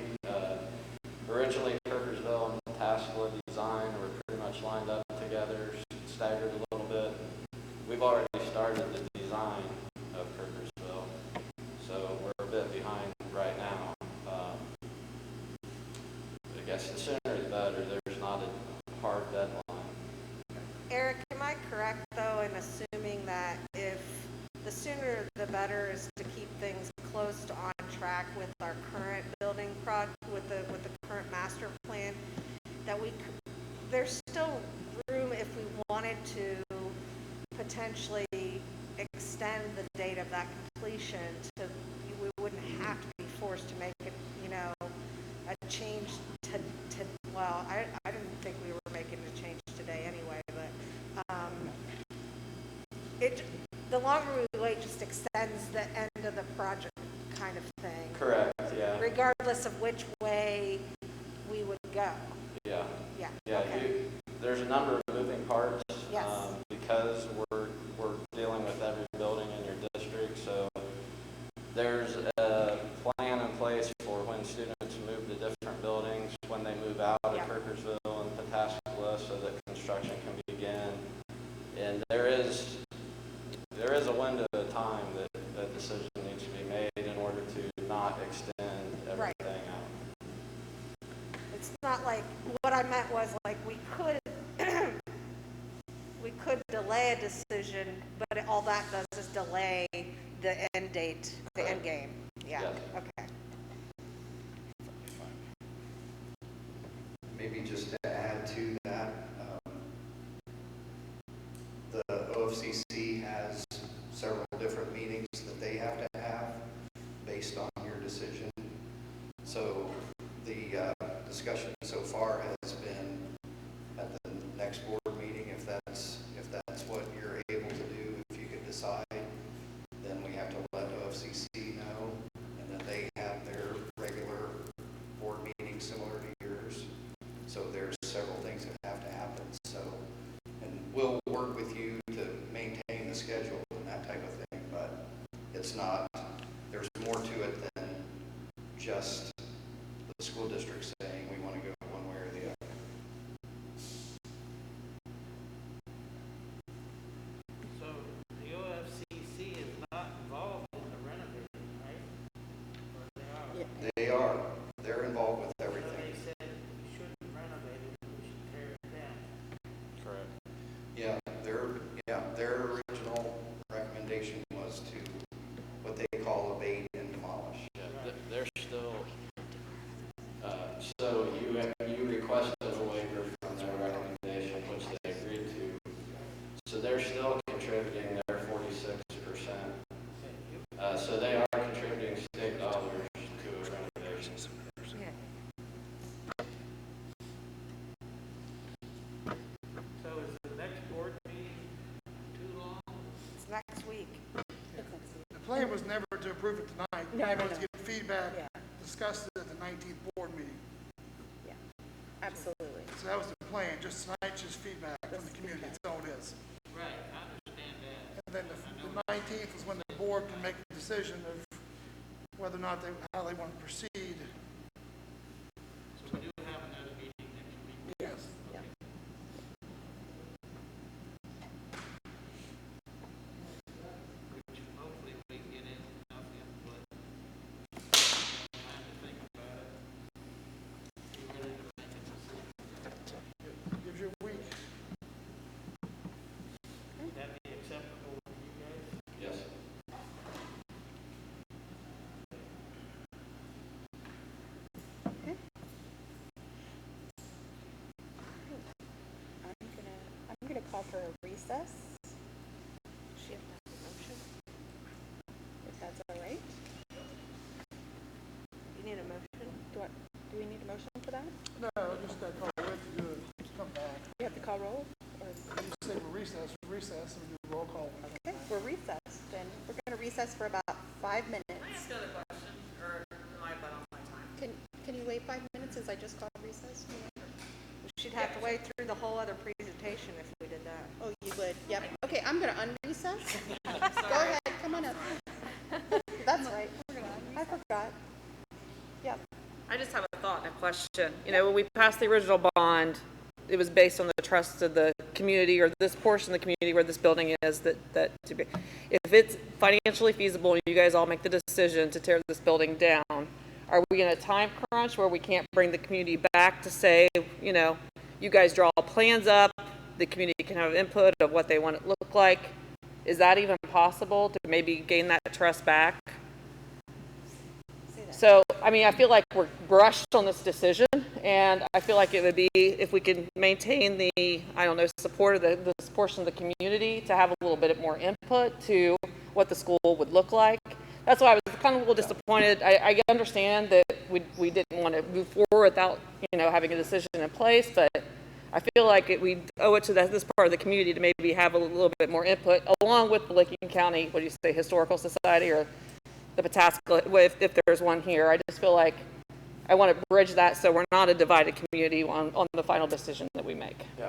originally Kirkersville and Pataskala design were pretty much lined up together, staggered a little bit. We've already started the design of Kirkersville, so we're a bit behind right now. I guess the sooner the better. There's not a hard deadline. Eric, am I correct though in assuming that if the sooner the better is to keep things close to on track with our current building with the current master plan, that there's still room if we wanted to potentially extend the date of that completion to, we wouldn't have to be forced to make it, a change to well, I didn't think we were making a change today anyway, but the longer we wait just extends the end of the project kind of thing. Correct, yeah. Regardless of which way we would go. Yeah. Yeah. Yeah, Okay. there's a number of moving parts. Yes. Because we're dealing with every building in your district, so there's a plan in place for when students move to different buildings, when they move out of Yep. Kirkersville and Pataskala, so that construction can begin. And there is a window of time that a decision needs to be made in order to not extend Right. everything out. It's not like, what I meant was like we could we could delay a decision, but all that does is delay the end date, the end game. Yeah, Yes. okay. Maybe just to add to that, the OFCC has several different meetings that they have to have based on your decision. So the discussion so far has been at the next board meeting, if that's what you're able to do, if you could decide, then we have to let OFCC know, and then they have their regular board meeting similar to yours. work with you to maintain the schedule and that type of thing, but it's not, there's more to it than just the school district saying we want to go one way or the other. So the OFCC is not involved in the renovating, right? Or they are? They are. They're involved with So everything. they said we shouldn't renovate it, we should tear it down. Correct. Their original recommendation was to what they call abate and demolish. Yeah, they're still, so you requested a waiver from their recommendation, which they agreed to. So they're still contributing their 46%. So they are contributing state dollars to a renovation. So is the next board meeting too long? It's next week. The plan was never to approve it tonight. No, It no, was to no. get feedback, Yeah. discuss it at the 19th board meeting. Yeah, absolutely. So that was the plan, just tonight's just feedback from the community, that's all it is. Right, I understand that. And then the 19th is when the board can make a decision of whether or not how they want to proceed. So we do have another meeting next week. Yes. Yeah. Which hopefully we can get in enough input. Time to think about it. Be ready to make a decision. Gives you a week. Would that be acceptable with you guys? Yes. Okay. I'm gonna call for a recess, She has a motion. if that's all right. You need a motion? Do we need a motion for that? No, just that call it to do it, just come back. We have to call roll, or? You say we're recess, and we do a roll call. Okay, we're recessed, and we're gonna recess for about 5 minutes. Another question, or am I about on my time? Can you wait 5 minutes as I just called recess? She'd have to wait through the whole other presentation if we did that. Oh, you would, yep. Okay, I'm gonna unrecess. Go ahead, come on up. That's right. I forgot. Yep. I just have a thought and a question. You know, when we passed the original bond, it was based on the trust of the community, or this portion of the community where this building is, that to be, if it's financially feasible and you guys all make the decision to tear this building down, are we in a time crunch where we can't bring the community back to say, you know, you guys draw plans up, the community can have input of what they want it to look like? Is that even possible to maybe gain that trust back? So, I mean, I feel like we're rushed on this decision, and I feel like it would be, if we can maintain the, I don't know, support of this portion of the community to have a little bit more input to what the school would look like. That's why I was kind of a little disappointed. I understand that we didn't want to move forward without, you know, having a decision in place, but I feel like we owe it to this part of the community to maybe have a little bit more input, along with the Licking County, what do you say, Historical Society, or the Pataskala, if there's one here. I just feel like I want to bridge that so we're not a divided community on the final decision that we make. Yeah,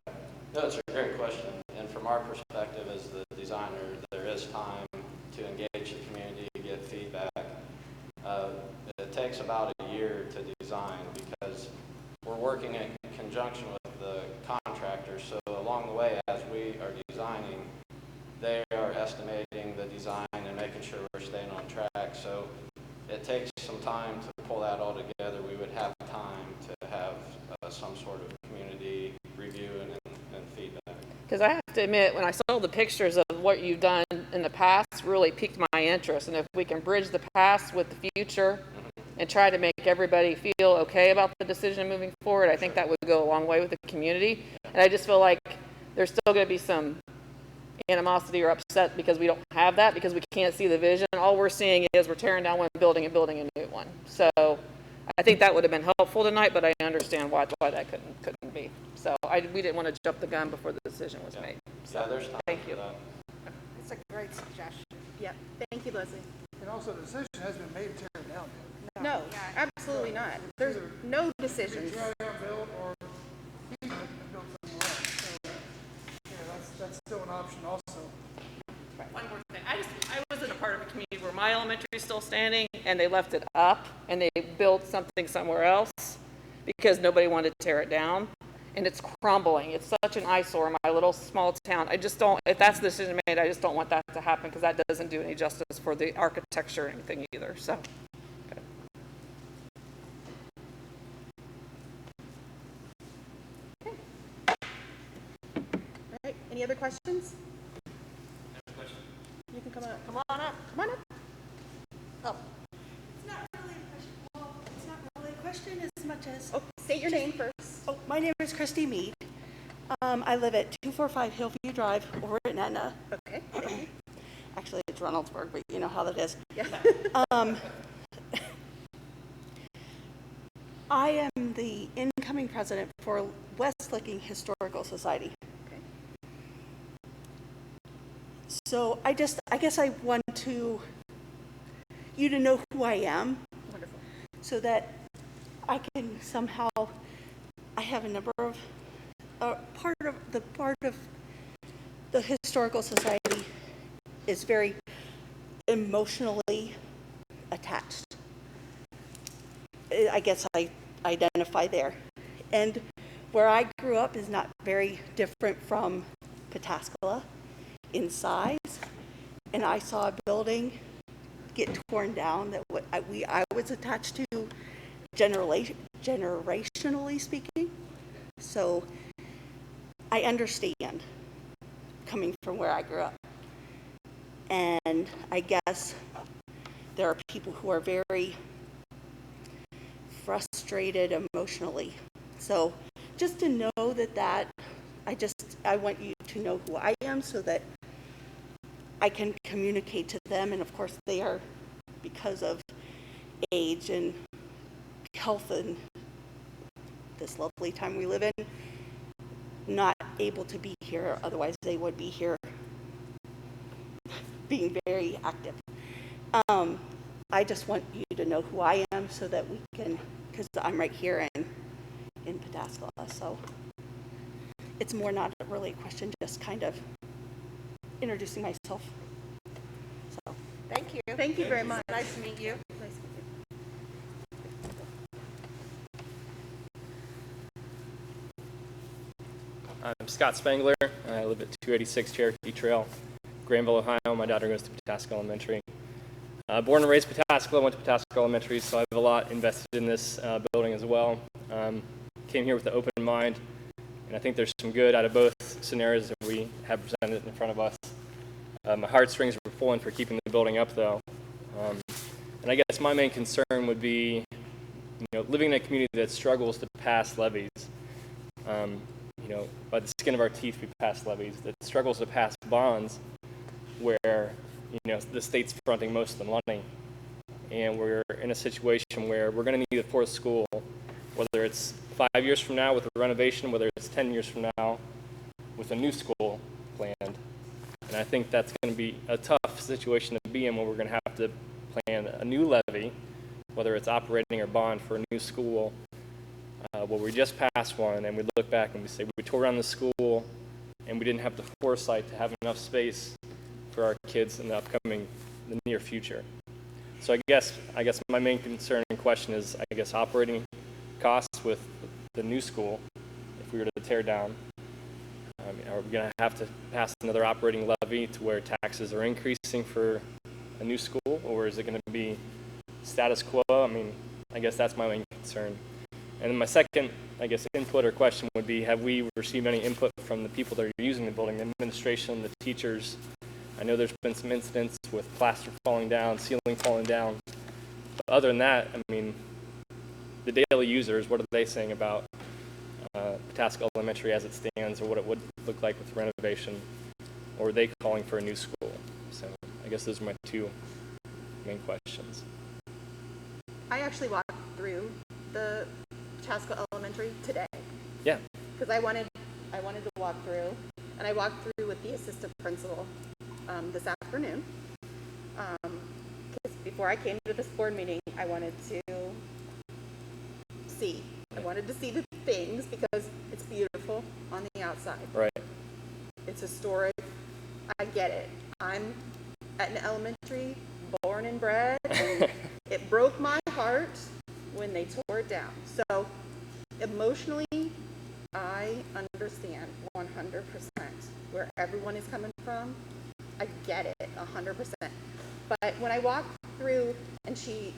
no, it's a great question. And from our perspective as the designer, there is time to engage the community, get feedback. It takes about a year to design because we're working in conjunction with the contractor. So along the way, as we are designing, they are estimating the design and making sure we're staying on track. So it takes some time to pull that all together. We would have time to have some sort of community review and feedback. Because I have to admit, when I saw the pictures of what you've done in the past, really piqued my interest. And if we can bridge the past with the future and try to make everybody feel okay about the decision moving forward, I think that would go a long way with the community. And I just feel like there's still going to be some animosity or upset because we don't have that, because we can't see the vision. All we're seeing is we're tearing down one building and building a new one. So I think that would have been helpful tonight, but I understand why that couldn't be. So we didn't want to jump the gun before the decision was made. So, Yeah, there's time thank you. for that. It's a great suggestion. Yep. Thank you, Leslie. And also, the decision has been made to tear it down. No, absolutely not. There's no decisions. Tear it down, build, or keep it and build somewhere else. So, yeah, that's still an option also. One more thing. I was in a part of a community where my elementary is still standing, and they left it up, and they built something somewhere else because nobody wanted to tear it down, and it's crumbling. It's such an eyesore in my little small town. I just don't, if that's the decision made, I just don't want that to happen because that doesn't do any justice for the architecture or anything either, so. Okay. All right, any other questions? You can come up. Come on up. Come on up. Oh, It's not really a question. Well, it's not really a question as much as. oh, state your name first. Oh, my name is Christy Mead. I live at 245 Hillview Drive over at Etna. Okay, thank you. Actually, it's Reynoldsburg, but you know how that is. Yeah. I am the incoming president for West Licking Historical Society. Okay. So I guess I want you to know who I am, Wonderful. so that I can somehow, I have a number of, part of the Historical Society is very emotionally attached. I guess I identify there. And where I grew up is not very different from Pataskala in size. And I saw a building get torn down that I was attached to generationally speaking. So I understand coming from where I grew up. And I guess there are people who are very frustrated emotionally. So just to know that I want you to know who I am so that I can communicate to them. And of course they are, because of age and health and this lovely time we live in, not able to be here. Otherwise they would be here being very active. I just want you to know who I am so that we can, because I'm right here in Pataskala. So it's more not really a question, just kind of introducing myself. So Thank you. Thank you very much. Nice to meet you. Nice to meet you. I'm Scott Spangler. I live at 286 Cherokee Trail, Granville, Ohio. My daughter goes to Pataskala Elementary. Born and raised Pataskala, went to Pataskala Elementary, so I have a lot invested in this building as well. Came here with an open mind, and I think there's some good out of both scenarios that we have presented in front of us. My heartstrings were pulling for keeping the building up, though. And I guess my main concern would be, living in a community that struggles to pass levies. By the skin of our teeth, we pass levies. That struggles to pass bonds, where the state's fronting most of the money, and we're in a situation where we're going to need a fourth school, whether it's 5 years from now with a renovation, whether it's 10 years from now with a new school planned. And I think that's going to be a tough situation to be in, where we're going to have to plan a new levy, whether it's operating or bond for a new school. Well, we just passed one, and we look back and we say we tore down the school, and we didn't have the foresight to have enough space for our kids in the near future. So I guess my main concern and question is, operating costs with the new school, if we were to tear down. Are we going to have to pass another operating levy to where taxes are increasing for a new school, or is it going to be status quo? I guess that's my main concern. And then my second, input or question would be, have we received any input from the people that are using the building, the administration, the teachers? I know there's been some incidents with plaster falling down, ceiling falling down. But other than that, the daily users, what are they saying about Pataskala Elementary as it stands, or what it would look like with renovation? Or are they calling for a new school? So I guess those are my two main questions. I actually walked through the Pataskala Elementary today. Yeah. Because I wanted to walk through, and I walked through with the assistant principal this afternoon. Because before I came to this board meeting, I wanted to see the things, because it's beautiful on the outside. Right. It's historic. I get it. I'm at an elementary, born and bred, and it broke my heart when they tore it down. So emotionally, I understand 100% where everyone is coming from. I get it 100%. But when I walked through and she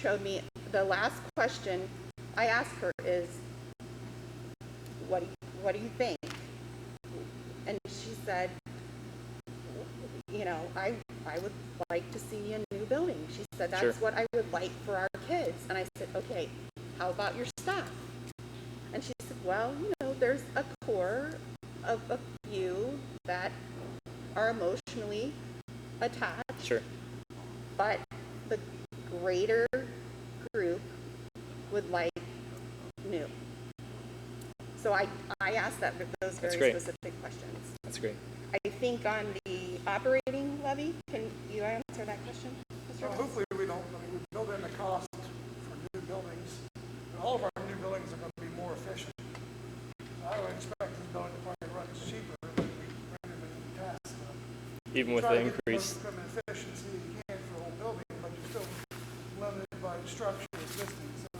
showed me the last question I asked her is, what do you think? And she said, you know, I would like to see a new building. She said, that's Sure. what I would like for our kids. And I said, okay, how about your staff? And she said, well, you know, there's a core of a few that are emotionally attached. Sure. But the greater group would like new. So I asked those very great. specific questions. That's great. I think on the operating levy, can you answer that question, Mr. Well, Ross? hopefully we don't, I mean, we build in the cost for new buildings, and all of our new buildings are going to be more efficient. I would expect this building to probably run cheaper than we rented it in the past. Even with Try the to get the increase. most equipment efficiency you can for the whole building, but you're still limited by the structure existing. So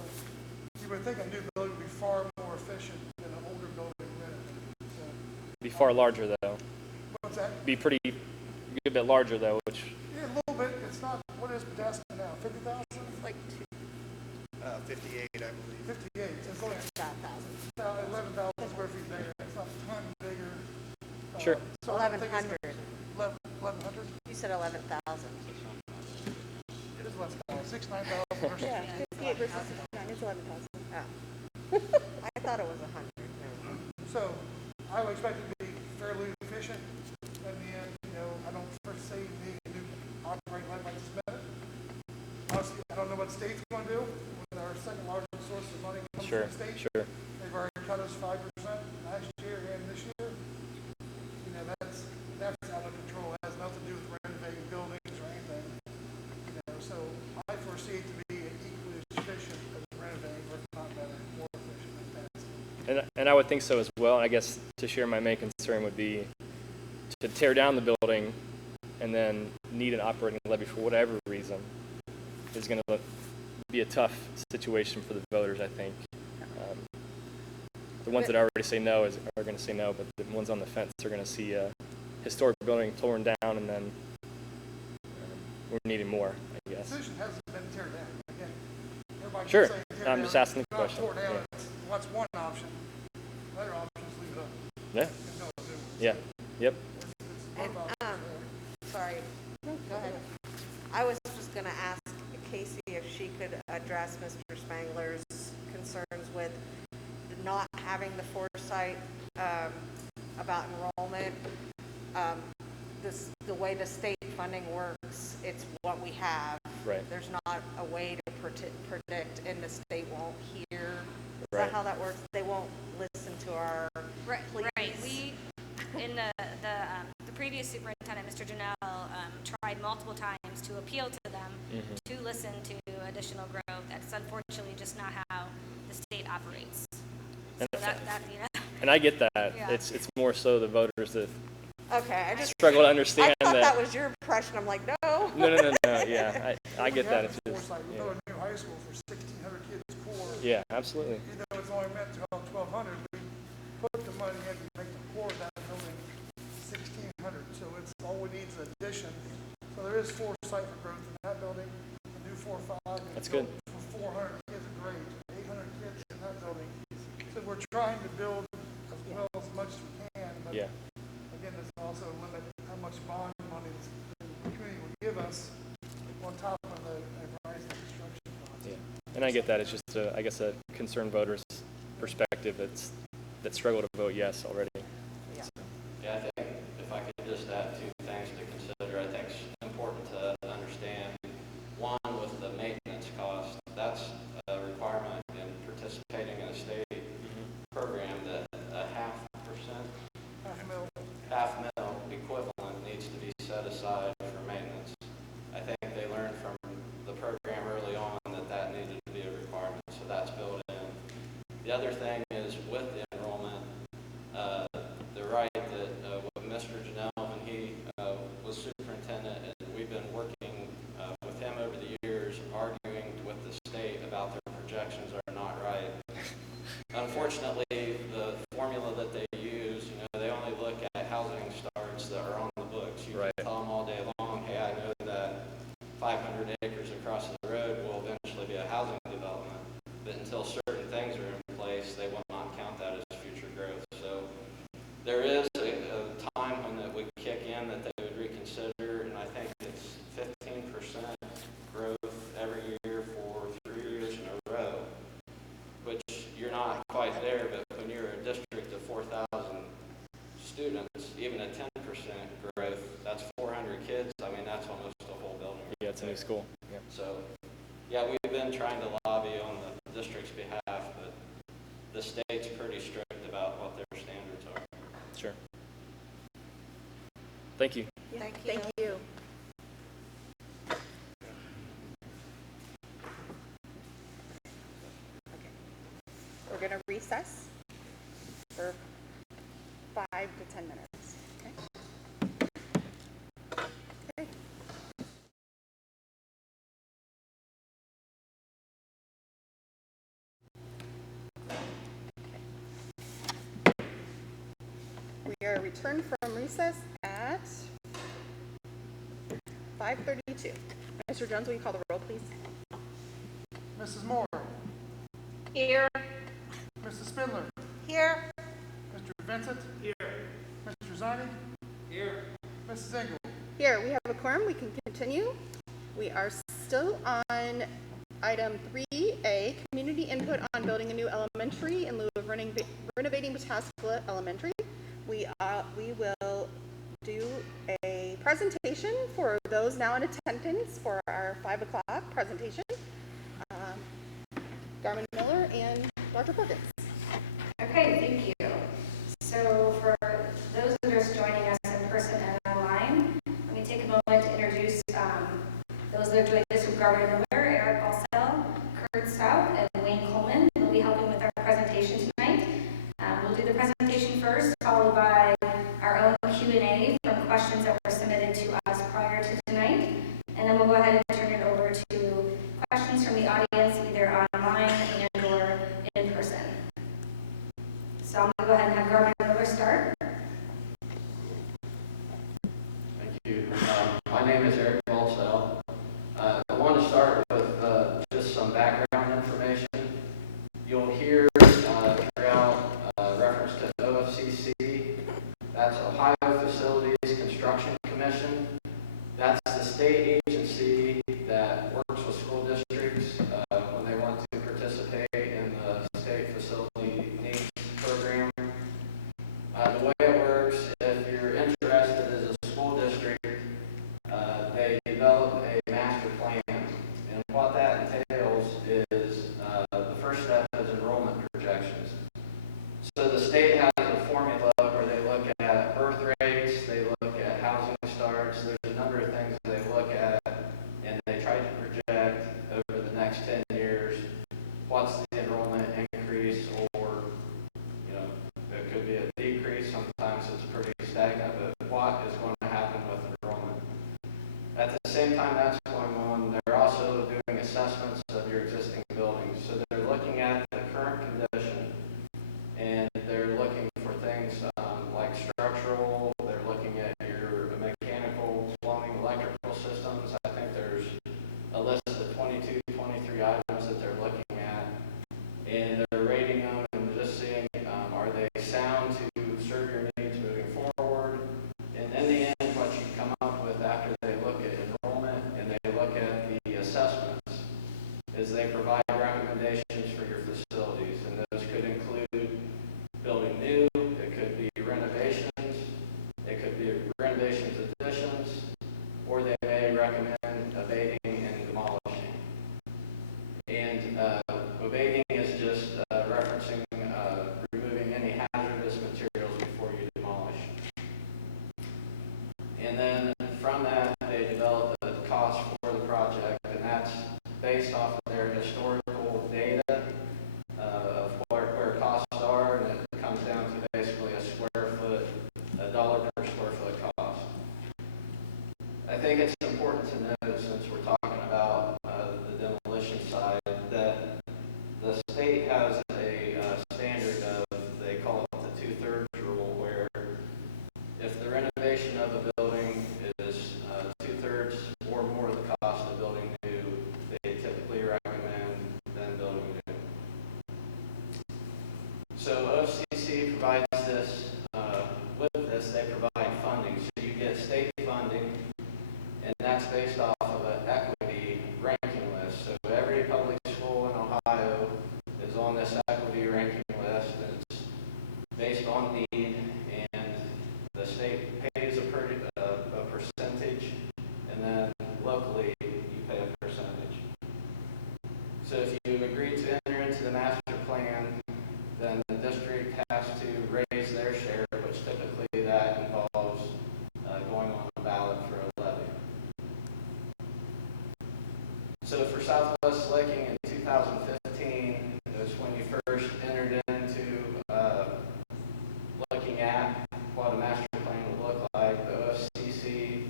you would think a new building would be far more efficient than an older building renovated. So, Be far larger though. what's that? Be a good bit larger though, which Yeah, a little bit. It's not, what is Bethesda now, 50,000? Like 58, I believe. 58, so it's only 11,000 square feet bigger. It's not a ton bigger. Sure. So I don't think it's 1,100. 1,100? You said 11,000. It is 11,000, 9,000 versus Yeah, 58 versus 69 is 11,000. Oh. I thought it was 100. No. So I would expect it to be fairly efficient. In the end, you know, I don't foresee needing a new operating levy right this minute. Honestly, I don't know what the state's going to do with our second largest source of money comes sure, from the state. sure. They've already cut us 5% last year and this year. You know, that's out of control. It has nothing to do with renovating buildings or anything. You know, so I foresee it to be equally as efficient as renovating, or if not better, more efficient than that. And I would think so as well. I guess to share my main concern would be to tear down the building and then need an operating levy for whatever reason is going to be a tough situation for the voters, I think. The ones that already say no are going to say no, but the ones on the fence are going to see a historic building torn down, and then we're needing more, I guess. The decision hasn't been tear down. Again, everybody Sure. keeps saying tear I'm down. just asking the It's not question. tore down. Yeah. It's what's one option. The other option is leave it up. Yeah. And go do it. Yeah. Yep. It's And, both options. sorry, go ahead. I was just gonna ask Casey if she could address Mr. Spangler's concerns with not having the foresight, about enrollment. The way the state funding works, it's what we have. Right. There's not a way to predict, and the state won't hear. Is Right. that how that works? They won't listen to our Right, pleas? right. We, in the previous superintendent, Mr. Janelle, tried multiple times to appeal to them to listen to additional growth. That's unfortunately just not how the state operates. So that you know. And I get that. Yeah. It's more so the voters that Okay, I just struggle to understand I thought that. that was your impression. I'm like, no. No. Yeah, I get that. It's We just, have this foresight. We built a new high school for 1,600 kids core. yeah, absolutely. Even though it's only meant to help 1,200, we put the money in to make the core of that building 1,600. So it's all we need is addition. So there is foresight for growth in that building. A new 4-5. That's good. For 400 kids a grade, 800 kids in that building. So we're trying to build as well as much as we can. But Yeah. again, there's also a limit how much bond money the community will give us on top of the rising construction costs. Yeah. And I get that. It's just, I guess, a concerned voter's perspective that struggle to vote yes already. Yeah. Yeah, I think if I could just add two things to consider, I think it's important to understand, one, with the maintenance cost, that's a requirement in participating in a state program that a 0.5%, half mil equivalent needs to be set aside for maintenance. I think they learned from the program early on that needed to be a requirement, so that's built in. The other thing is with the enrollment, the right that what unfortunately, the formula that they use, they only look at housing starts that are on the books. You Right. can tell them all day long, hey, I know that 500 acres across the road will eventually be a housing development. But until certain things are in place, they will not count that as future growth. So there is a time when it would kick in that they would reconsider, and I think it's 15% growth every year for 3 years in a row, which you're not quite there, but when you're a district of 4,000 students, even a 10% growth, that's 400 kids. I mean, that's almost a whole building. Yeah, it's a new school. Yeah. So, yeah, we've been trying to lobby on the district's behalf, but the state's pretty strict about what their standards are. Sure. Thank you. Thank you. Thank you. We're going to recess for 5 to 10 minutes. Okay? Okay. We are returned from recess at 5:32. Mr. Jones, will you call the roll, please? Mrs. Moore, Here. Mrs. Spindler, Here. Mr. Vincent. Here. Mr. Zani, Here. Mrs. Engel. Here, we have a quorum. We can continue. We are still on item 3A, community input on building a new elementary in lieu of renovating Pataskala Elementary. We will do a presentation for those now in attendance for our 5 o'clock presentation. Garmin Miller and Dr. Perkins. Okay, thank you. So for those that are just joining us in person and online, let me take a moment to introduce those that are doing this with Garmin Miller, Eric Balsell, Kurt Stout, and Wayne Coleman. They'll be helping with our presentation tonight. We'll do the presentation first, followed by our own Q&A from questions that were submitted to us prior to tonight. And then we'll go ahead and turn it over to questions from the audience, either online and or in person. So I'm going to go ahead and have Garmin Miller start. Thank you. My name is Eric Balsell. I want to start with just some background information. You'll hear throughout reference to OFCC. That's Ohio Facilities Construction Commission. That's the state agency that works with school districts when they want to participate in the state facility needs program. The way it works, if you're interested as a school district, they develop a master plan. And what that entails is the first step is enrollment projections. So the state has a formula where they look at birth rates, they look at housing starts, there's a number of things they look at, and they try to project over the next 10 years what's the enrollment increase, or it could be a decrease. Sometimes it's pretty stagnant, but what is going to happen with enrollment. At the same time that's going on, they're also doing assessments of your existing buildings. So they're looking at the current condition, and they're looking for things like structural, they're looking at your mechanical, plumbing, electrical systems. I think there's a list of 22, 23 items that they're looking at, and they're rating them and just seeing are they sound to serve your needs moving forward. And in the end, what you come up with after they look at enrollment and they look at the assessments is they provide recommendations for your facilities, and those could include building new, it could be renovations, it could be renovations additions, or they may recommend abating and demolishing. And abating is just referencing removing any hazardous materials before you demolish. And then from that, they develop a cost for the project, and that's based off of their historical data of where costs are, and it comes down to basically a dollar per square foot cost. I think it's important to know, since we're talking about the demolition side, that the state has a standard So OFCC provides this, with this, they provide funding. So you get state funding, and that's based off of an equity ranking list. So every public school in Ohio is on this equity ranking list, and it's based on need, and the state pays a percentage, and then locally you pay a percentage. So if you agree to enter into the master plan, then the district has to raise their share, which typically that involves going on a ballot for a levy. So for Southwest Licking in 2015, it was when you first entered into looking at what a master plan would look like. The OFCC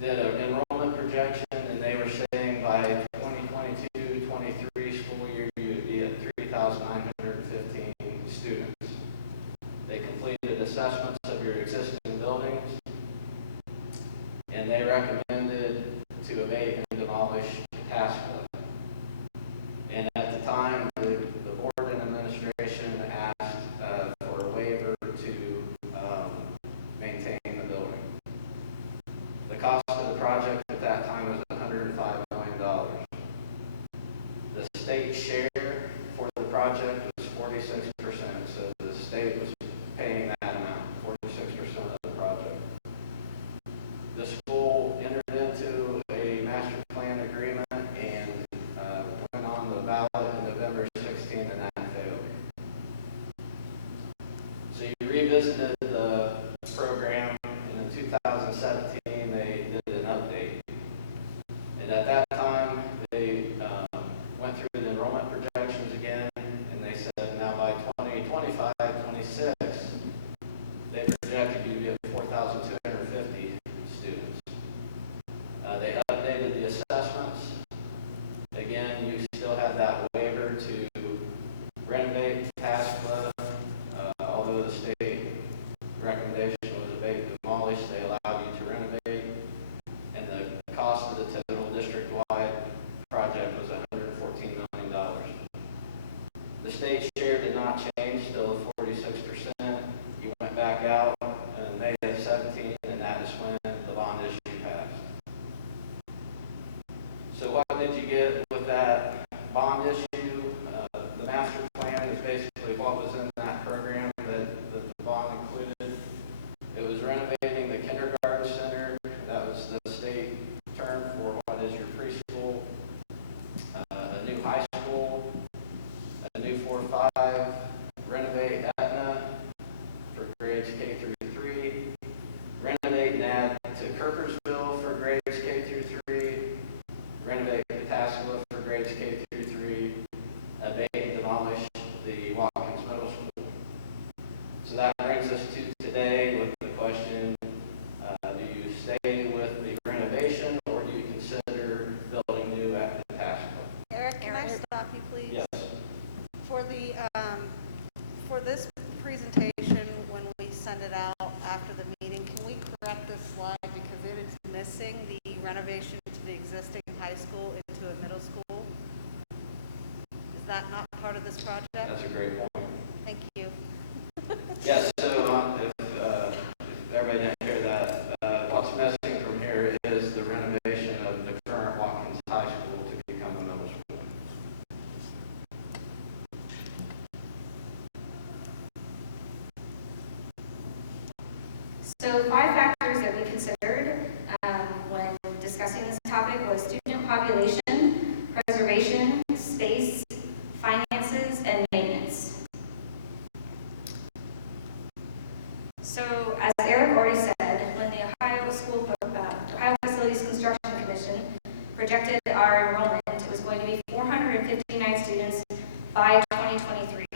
did an enrollment projection, and they were saying by 2022-23 school year, you would be at 3,915 students. They completed assessments of your existing buildings, and they recommended to abate and demolish Pataskala. And at the time, the board and administration asked for a waiver to maintain the building. The cost of the project at that time was $105 million. The state share for the project was 46%, so the state was paying that amount, 46% of the project. The school entered into a master plan agreement and went on the ballot in November 16, and that failed. So you revisited the program, and in 2017 they did an update. And at that time they went through the enrollment projections again, and they said now by 2025-26 they projected you to be at 4,250 students. They updated the assessments. Again, you still had that waiver to renovate Pataskala. Although the state recommendation was abate and demolish, they allowed you to renovate. And the cost of the total district-wide project was $114 million. The state share did not change, still at 46%. You went back out in May of 17, and that is when the bond issue passed. So what did you get with that bond issue? The master plan is basically what was in that program that the bond included. It was renovating the kindergarten center. That was the state term for what is your preschool. A new high school, a new 4-5, renovate Etna for grades K through 3, renovate and add to Kirkersville for grades K through 3, renovate Pataskala for grades K through 3, abate and demolish the Watkins Middle School. So that brings us to today with the question, do you stay with the renovation, or do you consider building new at Pataskala? Eric, can I stop you, please? Yes. For this presentation, when we send it out after the meeting, can we correct this slide because it is missing the renovation to the existing high school into a middle school? Is that not part of this project? That's a great point. Thank you. Yes, so if everybody didn't hear that, what's missing from here is the renovation of the current Watkins High School to become a middle school. So 5 factors that we considered when discussing this topic was student population, preservation, space, finances, and maintenance. So as Eric already said, when the Ohio Facilities Construction Commission projected our enrollment, it was going to be 459 students by 2023.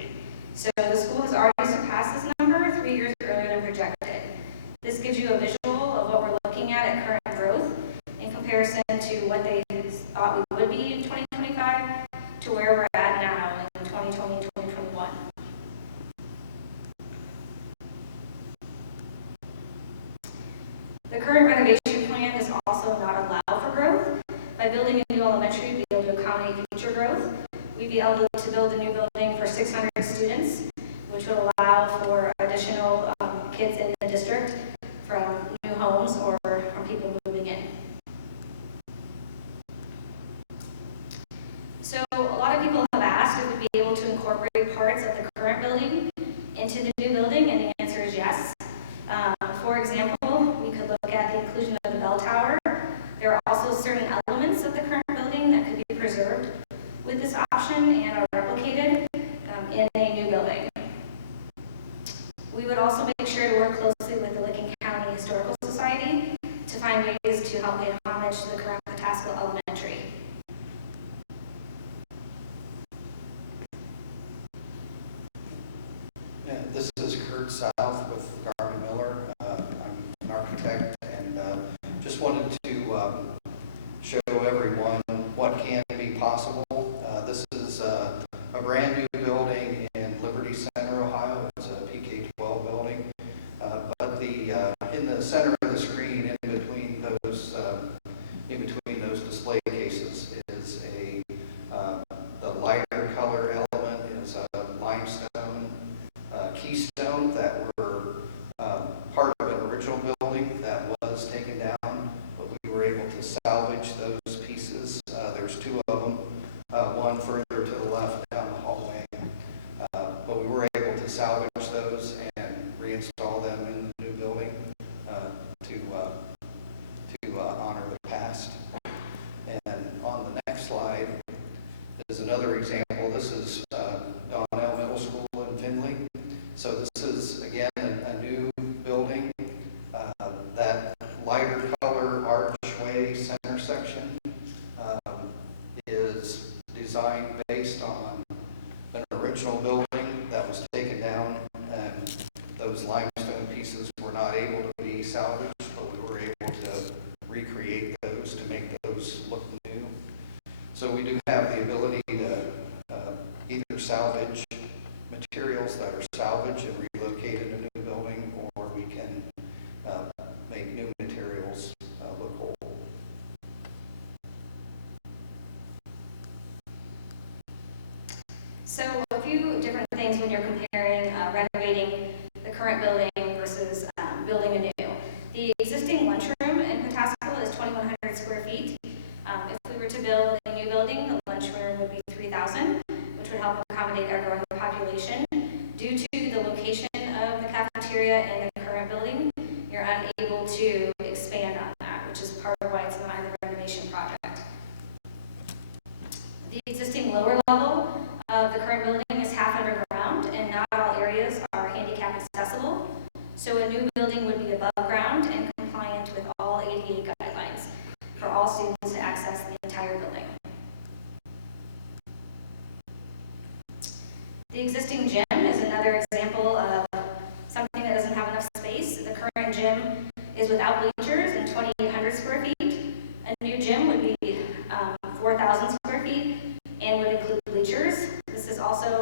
So the school has already surpassed this number 3 years earlier than projected. This gives you a visual of what we're looking at current growth in comparison to what they thought we would be in 2025 to where we're at now in 2020 and 2021. The current renovation plan does also not allow for growth. By building a new elementary, we'd be able to accommodate future growth. We'd be able to build a new building for 600 students. kids in the district from new homes or from people moving in. So a lot of people have asked if we'd be able to incorporate parts of the current building into the new building, and the answer is yes. For example, we could look at the inclusion of the bell tower. There are also certain elements of the current building that could be preserved with this option and are replicated in a new building. We would also make sure to work closely with the Licking County Historical Society to find ways to help pay homage to the current Pataskala Elementary. Yeah, this is Kurt South with Garvin Miller. I'm an architect, and just wanted to show everyone what can be possible. This is a brand new building in Liberty Center, Ohio. It's a PK-12 building. But in the center of the screen, in between those display cases, is the lighter color element is a limestone keystone that were part of an original building that was taken down, but we were able to salvage those pieces. There's two of them, one further to the left down the hallway. But we were able to salvage those and reinstall them in the new building to honor the past. And on the next slide is another example. This is Donnell Middle School in Findlay. So this is, again, a new building. That lighter color archway center section is designed based on an original building that was taken down, and those limestone pieces were not able to be salvaged, but we were able to recreate those to make those look new. So we do have the ability to either salvage materials that are salvaged and relocated in a new building, or we can make new materials look old. So a few different things when you're comparing renovating the current building versus building a new. The existing lunchroom in Pataskala is 2,100 square feet. If we were to build a new building, the lunchroom would be 3,000, which would help accommodate our growing population. Due to the location of the cafeteria in the current building, you're unable to expand on that, which is part of why it's not in the renovation project. The existing lower level of the current building is half underground, and not all areas are handicap accessible. So a new building would be above ground and compliant with all ADA guidelines for all students to access the entire building. The existing gym is another example of something that doesn't have enough space. The current gym is without bleachers and 2,800 square feet. A new gym would be 4,000 square feet and would include bleachers. This is also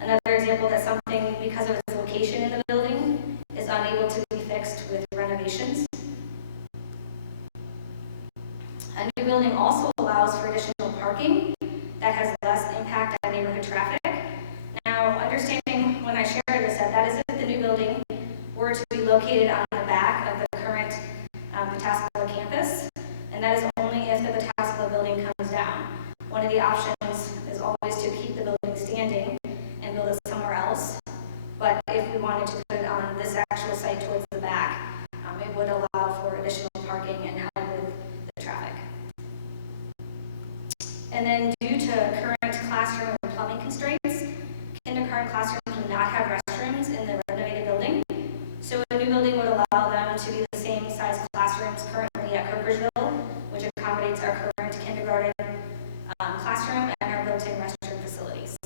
another example that something, because of its location in the building, is unable to be fixed with renovations. A new building also allows for additional parking that has less impact on neighborhood traffic. Now, understanding when I shared this, that is if the new building were to be located on the back of the current Pataskala campus, and that is only if the Pataskala building comes down. One of the options is always to keep the building standing and build it somewhere else, but if we wanted to put it on this actual site towards the back, it would allow for additional parking and help with the traffic. And then due to current classroom and plumbing constraints, kindergarten classrooms would not have restrooms in the renovated building. So a new building would allow them to be the same size classrooms currently at Kirkersville, which accommodates our current kindergarten classroom and our built-in restroom facilities.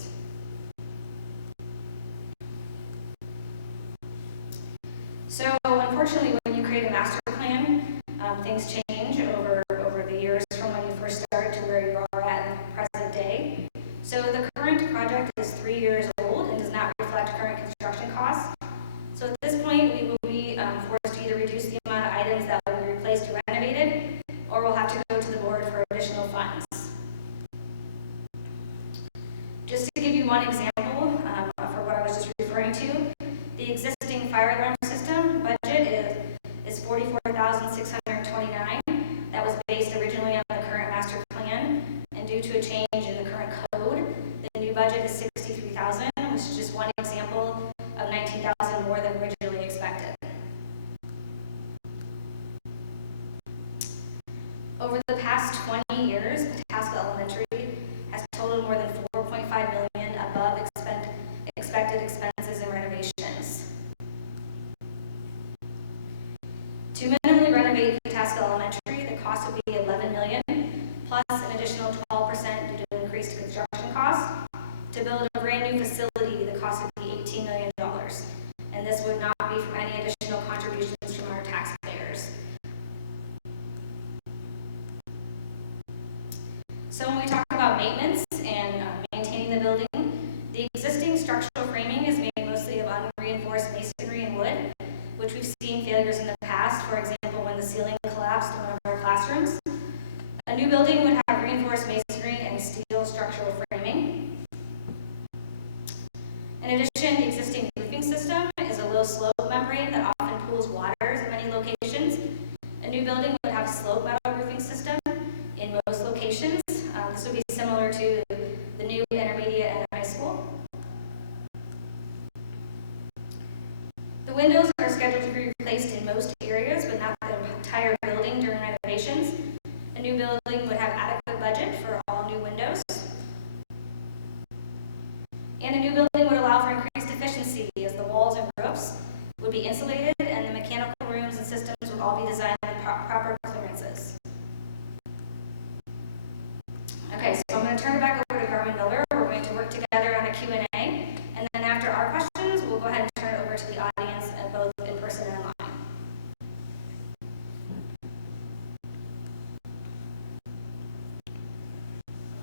So unfortunately, when you create a master plan, things change over the years from when you first start to where you are at in the present day. So the current project is 3 years old and does not reflect current construction costs. So at this point, we will be forced to either reduce the amount of items that will be replaced or renovated, or we'll have to go to the board for additional funds. Just to give you one example for what I was just referring to, the existing fire alarm system budget is $63,000, which is just one example of $19,000 more than originally expected. Over the past 20 years, Pataska Elementary has totaled more than $4.5 million above expected expenses and renovations. To minimally renovate Pataska Elementary, the cost would be $11 million, plus an additional 12% due to increased construction costs. To build a brand new facility, the cost would be $18 million, and this would not be from any additional contributions from our taxpayers. So when we talk about maintenance and maintaining the building, the existing structural framing is made mostly of unreinforced masonry and wood, which we've seen failures in the past, for example, when the ceiling collapsed in one of our classrooms. A new building would have reinforced masonry and steel structural framing. In addition, the existing roofing system is a low slope membrane that often pools waters in many locations. A new building would have a slope metal roofing system in most locations. This would be similar to the new intermediate and high school. The windows are scheduled to be replaced in most areas, but not the entire building during renovations. A new building would have adequate budget for all new windows. And a new building would allow for increased efficiency, as the walls and roofs would be insulated and the mechanical rooms and systems would all be designed with proper clearances. Okay, so I'm going to turn it back over to Garmin Miller. We're going to work together on a Q&A, and then after our questions, we'll go ahead and turn it over to the audience, both in person and online.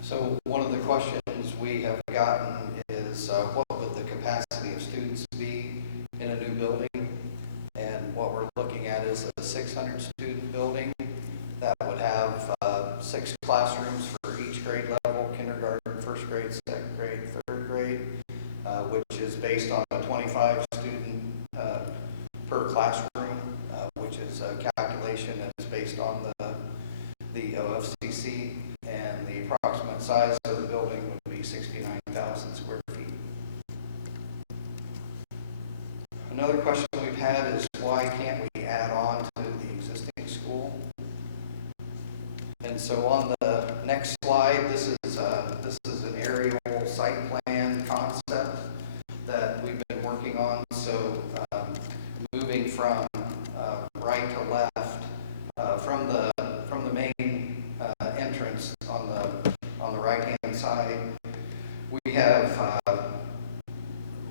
So one of the questions we have gotten is what would the capacity of students be in a new building? And what we're looking at is a 600 student building that would have 6 classrooms for each grade level: kindergarten, first grade, second grade, third grade, which is based on a 25 student per classroom, which is a calculation that's based on the OFCC, and the approximate size of the building would be 69,000 square feet. Another question we've had is, why can't we add on to the existing school? And so on the next slide, this is an aerial site plan concept that we've been working on. So moving from right to left, from the main entrance on the right-hand side, we have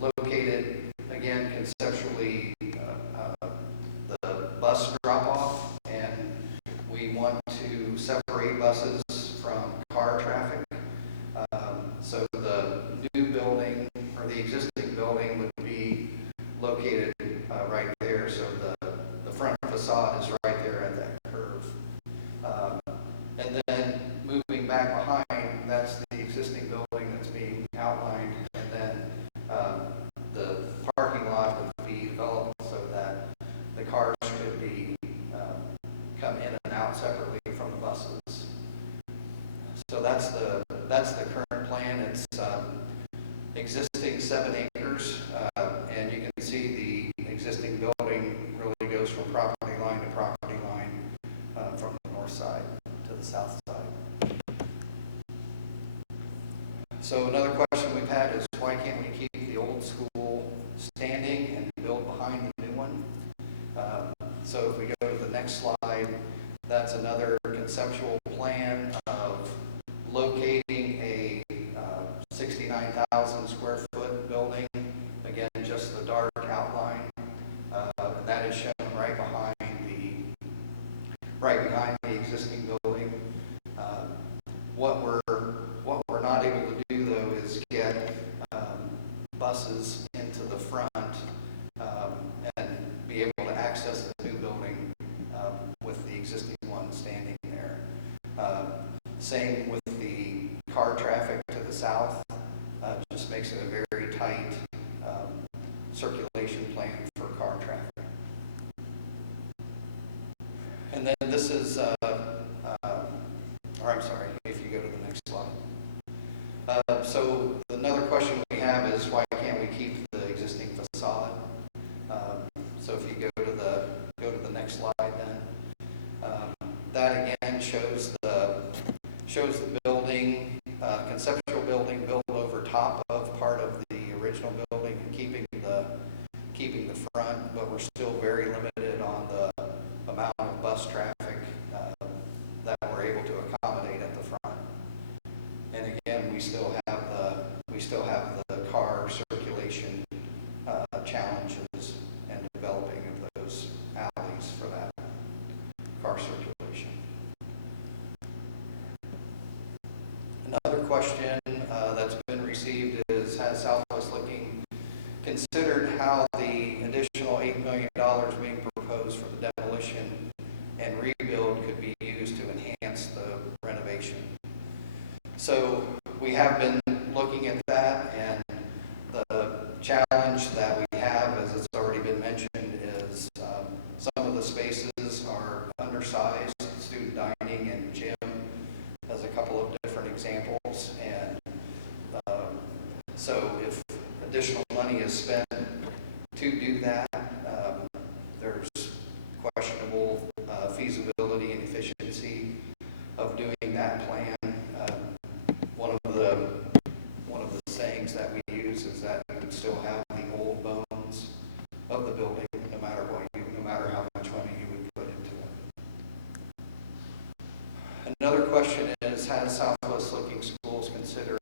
located, again, conceptually, the bus drop-off, and we want to separate buses from car traffic. So the new building, or the existing building, would be located right there. So the front facade is right there at that curve. And then moving back behind, that's the existing building that's being outlined. And then the parking lot would be developed so that the cars could be come in and out separately from the buses. So that's the current plan. It's existing 7 acres, and you can see the existing building really goes from property line to property line, from the north side to the south side. So another question we've had is, why can't we keep the old school standing and build behind the new one? So if we go to the next slide, that's another conceptual plan of locating a 69,000 square foot building. Again, just the dark outline. And that is shown right behind the existing building. What we're not able to do, though, is get buses into the front and be able to access the new building with the existing one standing there. Same with the car traffic to the south. Just makes it a very tight circulation plan for car traffic. And then this is, or I'm sorry, if you go to the next slide. So another shows the building, conceptual building built over top of part of the original building, keeping the front, but we're still very limited on the amount of bus traffic that we're able to accommodate at the front. And again, we still have the car circulation challenges and developing of those alleys for that car circulation. Another question that's been received is, has Southwest Looking considered how the additional $8 million being proposed for the demolition and rebuild could be used to enhance the renovation? So we have been looking at that, and the challenge that we have, as it's already been mentioned, is some of the spaces are undersized, student dining and gym as a couple of different examples. And so if additional money is spent to do that, there's questionable feasibility and efficiency of doing that plan. One of the sayings that we use is that you would still have the old bones of the building, no matter how much money you would put into it. Another question is, has Southwest Looking Schools considered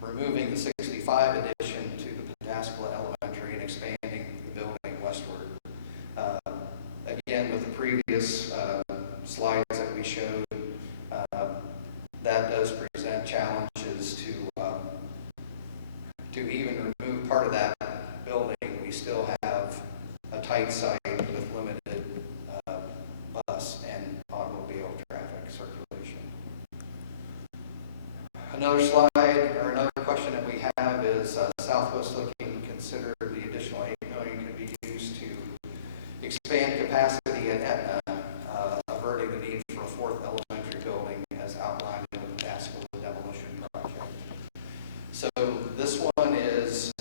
removing the 65 addition to the Pataskala Elementary and expanding the building westward? Again, with the previous slides that we showed, that does present challenges to even remove part of that building. We still have a tight site with limited bus and automobile traffic circulation. Another slide, or another question that we have is, Southwest Looking consider the additional $8 million could be used to expand capacity at Etna, averting the need for a fourth elementary building as outlined in the Pataskala demolition project. So this one is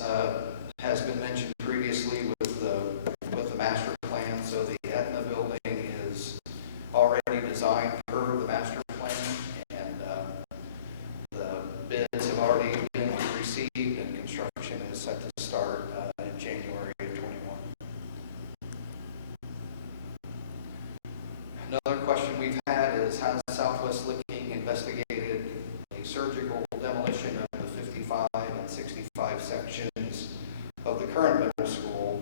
has been mentioned previously with the master plan. So the Etna building is already designed per the master plan, and the bids have already been received, and construction is set to start in January of 21. Another question we've had is, has Southwest Looking investigated a surgical demolition of the 55 and 65 sections of the current middle school,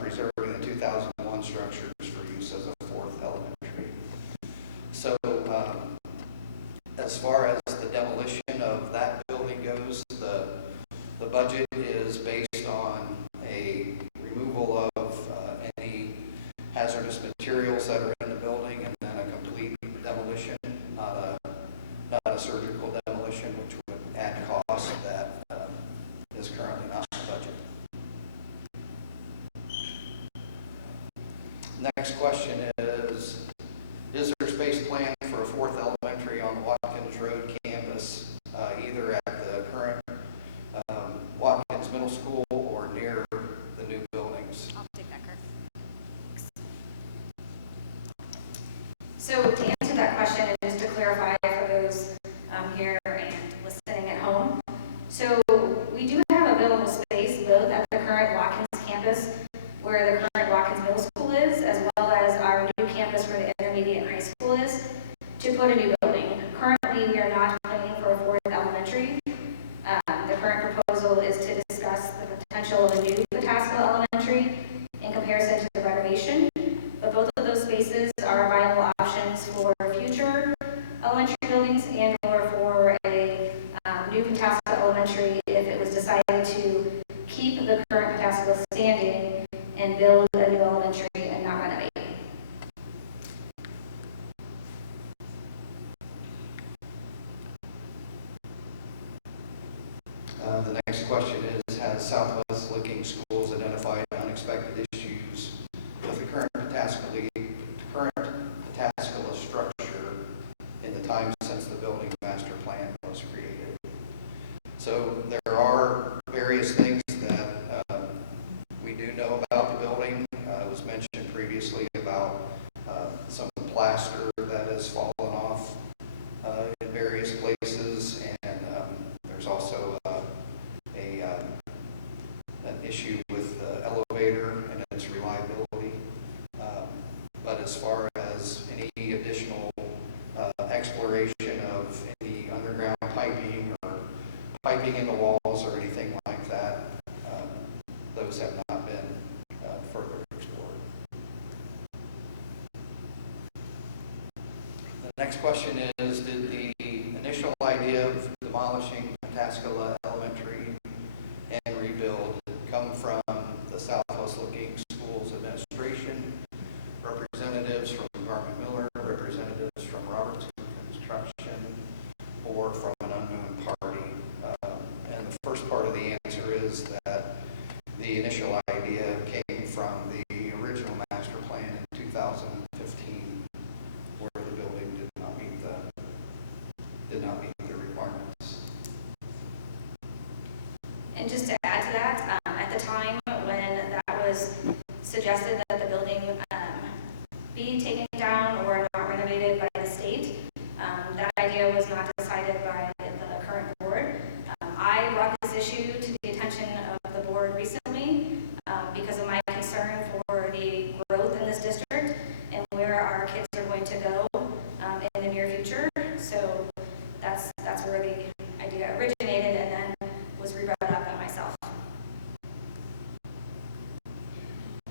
preserving the 2001 structures for use as a fourth elementary? So as far as the demolition of that building goes, the budget is based on a removal of any hazardous materials that are in the building, and then a complete demolition, not a surgical demolition, which would add cost that is currently not in the budget. Next question is there space planned for a fourth elementary on the Watkins Road campus, either at the current Watkins Middle School or near the new buildings? I'll take that, Kurt. So to answer that question, and just to clarify for those here and listening at home, so we do have available space both at the current Watkins campus, where the current Watkins Middle School is, as well as our new campus where the intermediate and high school is, to put a new building. Currently, we are not planning for a fourth elementary. The current proposal is to discuss the potential of a new Pataskala Elementary in comparison to the renovation, but both of those spaces are viable options for future elementary buildings and or for a new Pataskala Elementary if it was decided to keep the current Pataskala standing and build a new elementary and not renovate. The next question is, has Southwest Looking Schools identified unexpected issues with the current Pataskala structure in the time since the building master plan was created? So there are various things that we do know about the building. It was mentioned previously about some plaster that has fallen off in various as far as any additional exploration of any underground piping or piping in the walls or anything like that, those have not been further explored. The next question is, did the initial idea of demolishing Pataskala Elementary and rebuild come from the Southwest Looking Schools Administration, representatives from Garment Miller, representatives from Robertson Construction, or from an unknown party? And the first part of the answer is that the initial idea came from the original master plan in 2015, where the building did not meet the requirements. And just to add to that, at the time when that was suggested that the building be taken down or not renovated by the state, that idea was not decided by the current board. I brought this issue to the attention of the board recently because of my concern for the growth in this district and where our kids are going to go in the near future. So that's where the idea originated and then was re-brought up by myself.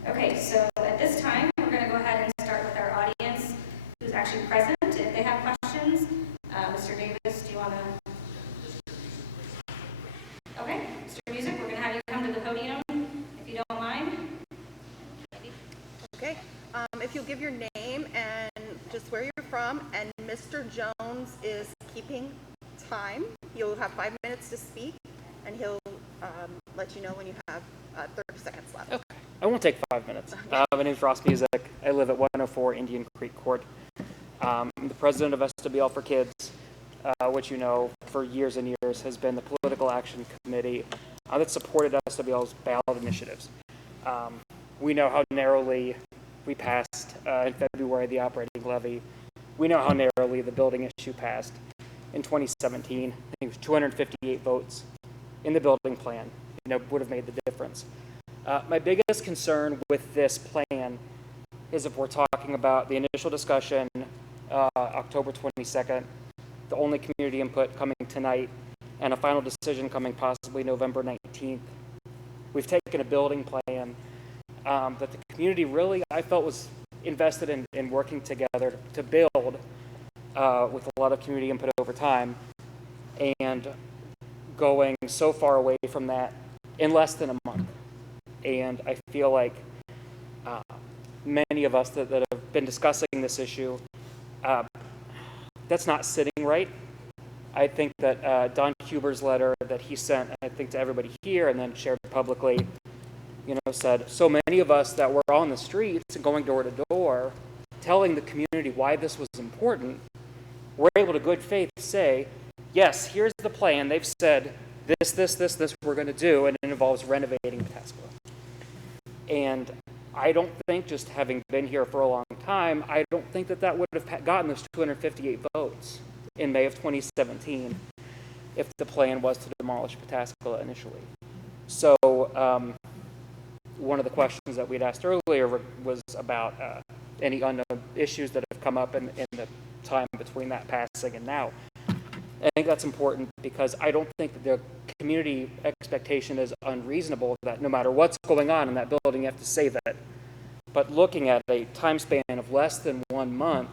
Okay, so at this time, we're going to go ahead and start with our audience who's actually present. If they have questions, Mr. Davis, do you want to? Okay, Mr. Music, we're going to have you come to the podium if you don't mind. Okay, if you'll give your name and just where you're from, and Mr. Jones is keeping time. You'll have 5 minutes to speak, and he'll let you know when you have 30 seconds left. Okay. I won't take 5 minutes. My name is Ross Music. I live at 104 Indian Creek Court. I'm the president of SWL for Kids, which you know for years and years has been the political action committee that supported SWL's ballot initiatives. We know how narrowly we passed in February the operating levy. We know how narrowly the building issue passed in 2017. I think it was 258 votes in the building plan. Would have made the difference. My biggest concern with this plan is if we're talking about the initial discussion, October 22nd, the only community input coming tonight, and a final decision coming possibly November 19th. We've taken a building plan that the community really, I felt, was invested in working together to build with a lot of community input over time, and going so far away from that in less than a month. And I feel like many of us that have been discussing this issue, that's not sitting right. I think that Don Huber's letter that he sent, I think, to everybody here and then shared publicly, said so many of us that were on the streets and going door to door telling the community why this was important, were able to good faith say, yes, here's the plan. They've said this we're going to do, and it involves renovating Pataskala. And I don't think, just having been here for a long time, I don't think that would have gotten those 258 votes in May of 2017 if the plan was to demolish Pataskala initially. So one of the questions that we'd asked earlier was about any unknown issues that have come up in the time between that passing and now. I think that's important because I don't think that the community expectation is unreasonable that no matter what's going on in that building, you have to say that. But looking at a time span of less than 1 month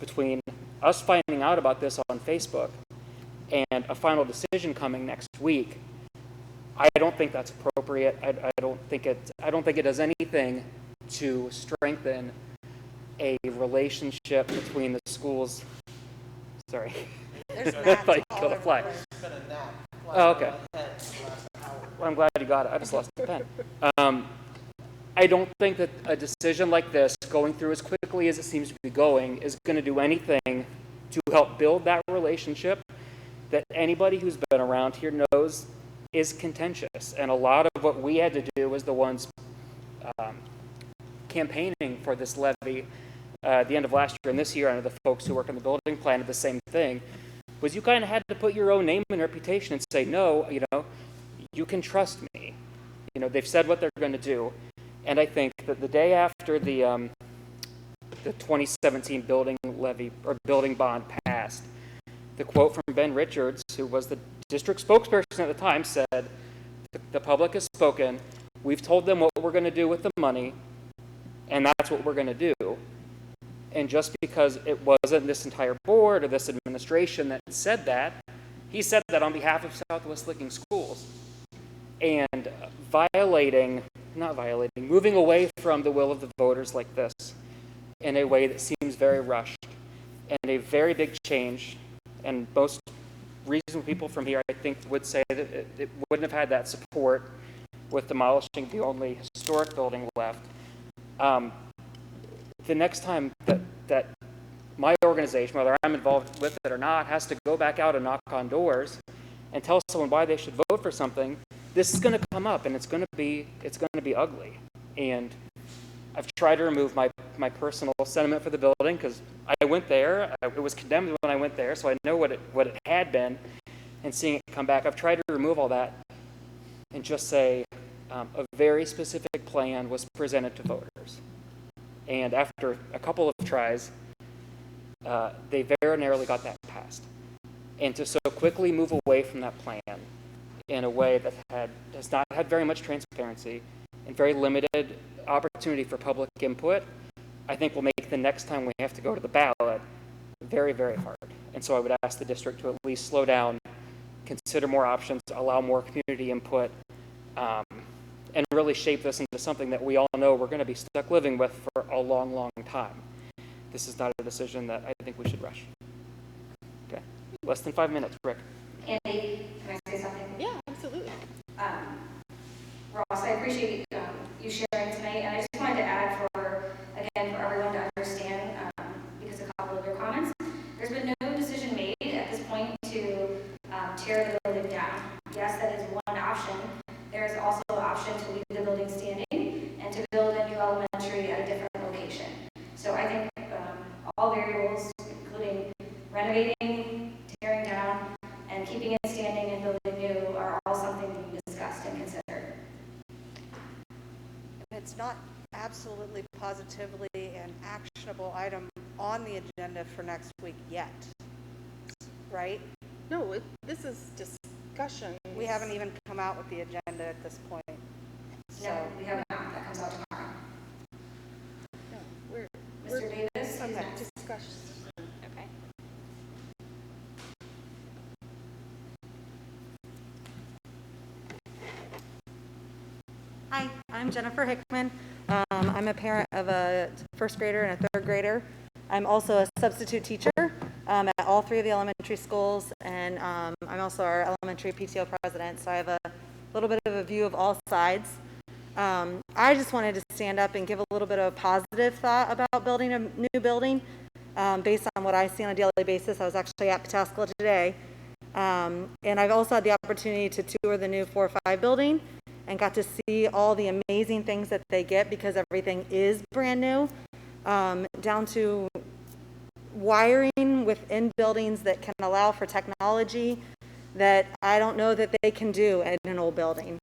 between us finding out about this on Facebook and a final decision coming next week, I don't think that's appropriate. I don't think it does anything to strengthen a relationship between the schools. Sorry. There's I gnats thought you all killed a over fly. the place. It's been a nap. Oh, okay. My head for the last hour. Well, I'm glad you got it. I just lost the pen. I don't think that a decision like this, going through as quickly as it seems to be going, is going to do anything to help build that relationship that anybody who's been around here knows is contentious. And a lot of what we had to do as the ones campaigning for this levy at the end of last year and this year, and the folks who work on the building plan did the same thing, was you kind of had to put your own name and reputation and say, no, you can trust me. They've said what they're going to do. And I think that the day after the the 2017 building levy or building bond passed. The quote from Ben Richards, who was the district spokesperson at the time, said, "The public has spoken. We've told them what we're going to do with the money, and that's what we're going to do." And just because it wasn't this entire board or this administration that said that, he said that on behalf of Southwest Licking Schools. And moving away from the will of the voters like this in a way that seems very rushed and a very big change, and most reasonable people from here, I think, would say that it wouldn't have had that support with demolishing the only historic building left. The next time that my organization, whether I'm involved with it or not, has to go back out and knock on doors and tell someone why they should vote for something, this is going to come up, and it's going to be ugly. And I've tried to remove my personal sentiment for the building because I went there. It was condemned when I went there, so I know what it had been. And seeing it come back, I've tried to remove all that and just say a very specific plan was presented to voters. And after a couple of tries, they very narrowly got that passed. And to so quickly move away from that plan in a way that has not had very much transparency and very limited opportunity for public input, I think will make the next time we have to go to the ballot very, very hard. And so I would ask the district to at least slow down, consider more options, allow more community input, and really shape this into something that we all know we're going to be stuck living with for a long, long time. This is not a decision that I think we should rush. Okay, less than 5 minutes, Rick. Andy, can I say something? Yeah, absolutely. Ross, I appreciate you sharing tonight, and I just wanted to add for everyone to understand, because a couple of your comments, there's been no decision made at this point to tear the building down. Yes, that is one option. There is also an option to leave the building standing and to build a new elementary at a different location. So I think all variables, including renovating, tearing down, and keeping it standing and building new, are all something to be discussed and considered. It's not absolutely positively an actionable item on the agenda for next week yet, right? No, this is discussion. We haven't even come out with the agenda at this point. So No, we have not. That comes out tomorrow. No, we're Mr. Davis, okay, who's next? discussion. Okay. Hi, I'm Jennifer Hickman. I'm a parent of a first grader and a third grader. I'm also a substitute teacher at all three of the elementary schools, and I'm also our elementary PTO president, so I have a little bit of a view of all sides. I just wanted to stand up and give a little bit of a positive thought about building a new building based on what I see on a daily basis. I was actually at Pataskala today, and I've also had the opportunity to tour the new 405 building and got to see all the amazing things that they get because everything is brand new, down to wiring within buildings that can allow for technology that I don't know that they can do in an old building.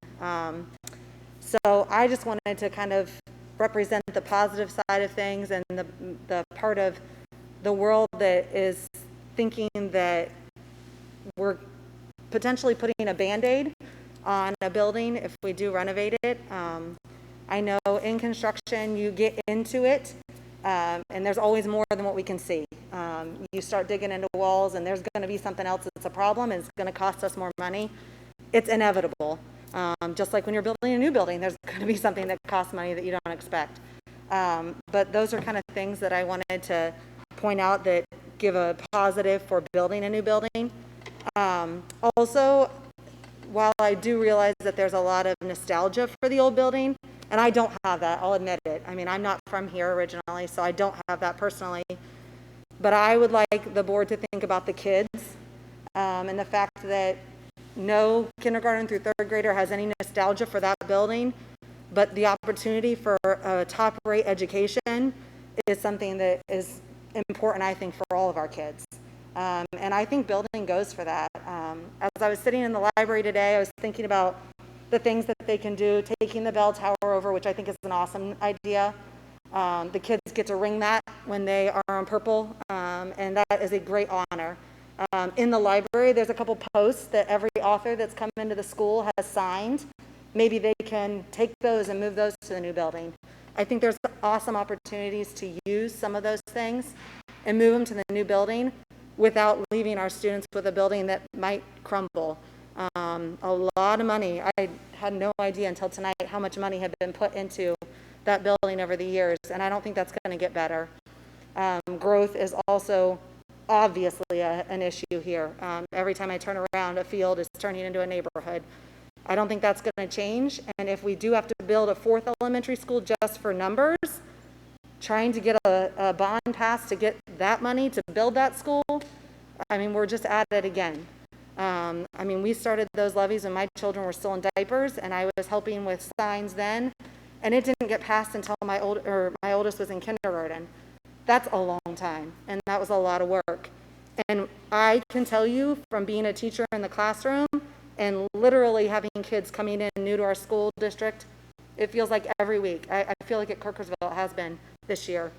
So I just wanted to kind of represent the positive side of things and the part of the world that is thinking that we're potentially putting a Band-Aid on a building if we do renovate it. I know in construction you get into it and there's always more than what we can see. You start digging into walls and there's going to be something else that's a problem and it's going to cost us more money. It's inevitable. Just like when you're building a new building, there's going to be something that costs money that you don't expect. But those are kind of things that I wanted to point out that give a positive for building a new building. Also, while I do realize that there's a lot of nostalgia for the old building, and I don't have that, I'll admit it. I mean, I'm not from here originally, so I don't have that personally. But I would like the board to think about the kids and the fact that no kindergarten through third grader has any nostalgia for that building, but the opportunity for a top-rate education is something that is important, I think, for all of our kids. And I think building goes for that. As I was sitting in the library today, I was thinking about the things that they can do, taking the bell tower over, which I think is an awesome idea. The kids get to ring that when they are on purple, and that is a great honor. In the library, there's a couple posts that every author that's come into the school has signed. Maybe they can take those and move those to the new building. I think there's awesome opportunities to use some of those things and move them to the new building without leaving our students with a building that might crumble. A lot of money. I had no idea until tonight how much money had been put into that building over the years, and I don't think that's going to get better. Growth is also obviously an issue here. Every time I turn around, a field is turning into a neighborhood. I don't think that's going to change, and if we do have to build a 4th elementary school just for numbers, trying to get a bond passed to get that money to build that school, I mean, we're just at it again. I mean, we started those levies when my children were still in diapers, and I was helping with signs then, and it didn't get passed until my oldest was in kindergarten. That's a long time, and that was a lot of work. And I can tell you from being a teacher in the classroom and literally having kids coming in new to our school district, it feels like every week. I feel like at Kirkersville it has been this year.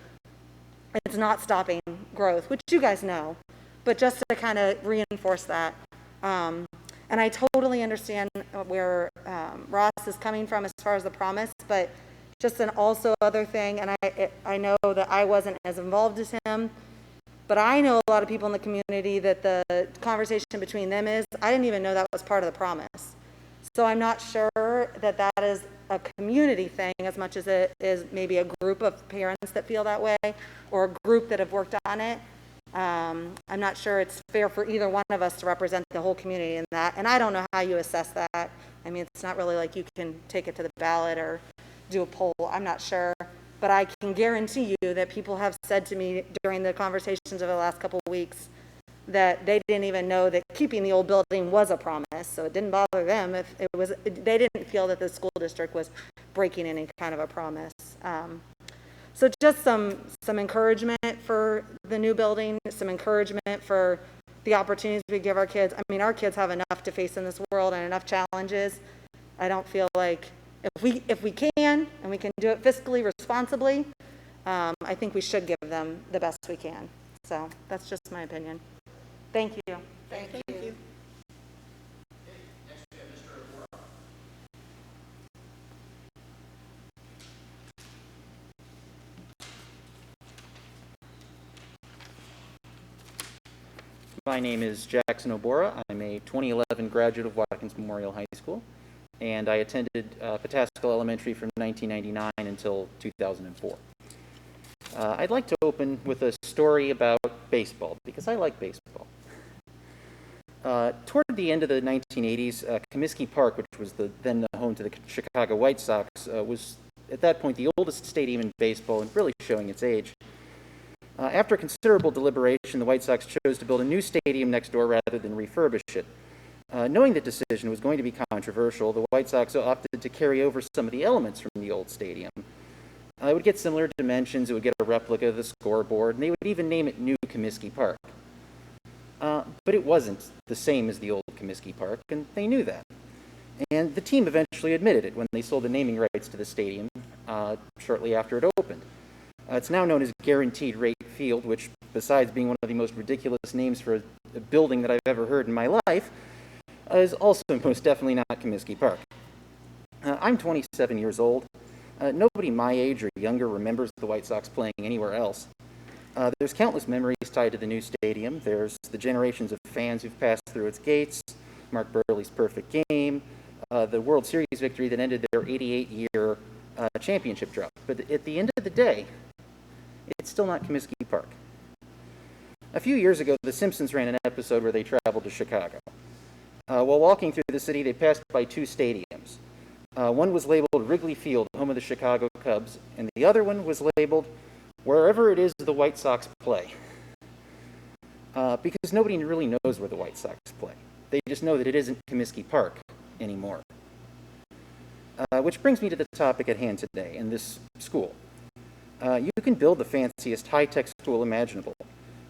It's not stopping growth, which you guys know, but just to kind of reinforce that. And I totally understand where Ross is coming from as far as the promise, but just an also other thing, and I know that I wasn't as involved as him, but I know a lot of people in the community that the conversation between them is, I didn't even know that was part of the promise. So I'm not sure that that is a community thing as much as it is maybe a group of parents that feel that way or a group that have worked on it. I'm not sure it's fair for either one of us to represent the whole community in that, and I don't know how you assess that. I mean, it's not really like you can take it to the ballot or do a poll. I'm not sure, but I can guarantee you that people have said to me during the conversations over the last couple of weeks that they didn't even know that keeping the old building was a promise, so it didn't bother them if it was. They didn't feel that the school district was breaking any kind of a promise. So just some encouragement for the new building, some encouragement for the opportunities we give our kids. I mean, our kids have enough to face in this world and enough challenges. I don't feel like if we can and we can do it fiscally responsibly, I think we should give them the best we can. So that's just my opinion. Thank you. Thank you. My name is Jackson Obora. I'm a 2011 graduate of Watkins Memorial High School, and I attended Pataskala Elementary from 1999 until 2004. I'd like to open with a story about baseball, because I like baseball. Toward the end of the 1980s, Comiskey Park, which was then the home to the Chicago White Sox, was at that point the oldest stadium in baseball and really showing its age. After considerable deliberation, the White Sox chose to build a new stadium next door rather than refurbish it. Knowing the decision was going to be controversial, the White Sox opted to carry over some of the elements from the old stadium. It would get similar dimensions, it would get a replica of the scoreboard, and they would even name it New Comiskey Park. But it wasn't the same as the old Comiskey Park, and they knew that. And the team eventually admitted it when they sold the naming rights to the stadium shortly after it opened. It's now known as Guaranteed Rate Field, which, besides being one of the most ridiculous names for a building that I've ever heard in my life, is also most definitely not Comiskey Park. I'm 27 years old. Nobody my age or younger remembers the White Sox playing anywhere else. There's countless memories tied to the new stadium. There's the generations of fans who've passed through its gates, Mark Burley's perfect game, the World Series victory that ended their 88-year championship drought. But at the end of the day, it's still not Comiskey Park. A few years ago, The Simpsons ran an episode where they traveled to Chicago. While walking through the city, they passed by two stadiums. One was labeled Wrigley Field, home of the Chicago Cubs, and the other one was labeled wherever it is the White Sox play. Because nobody really knows where the White Sox play. They just know that it isn't Comiskey Park anymore. Which brings me to the topic at hand today, in this school. You can build the fanciest high-tech school imaginable.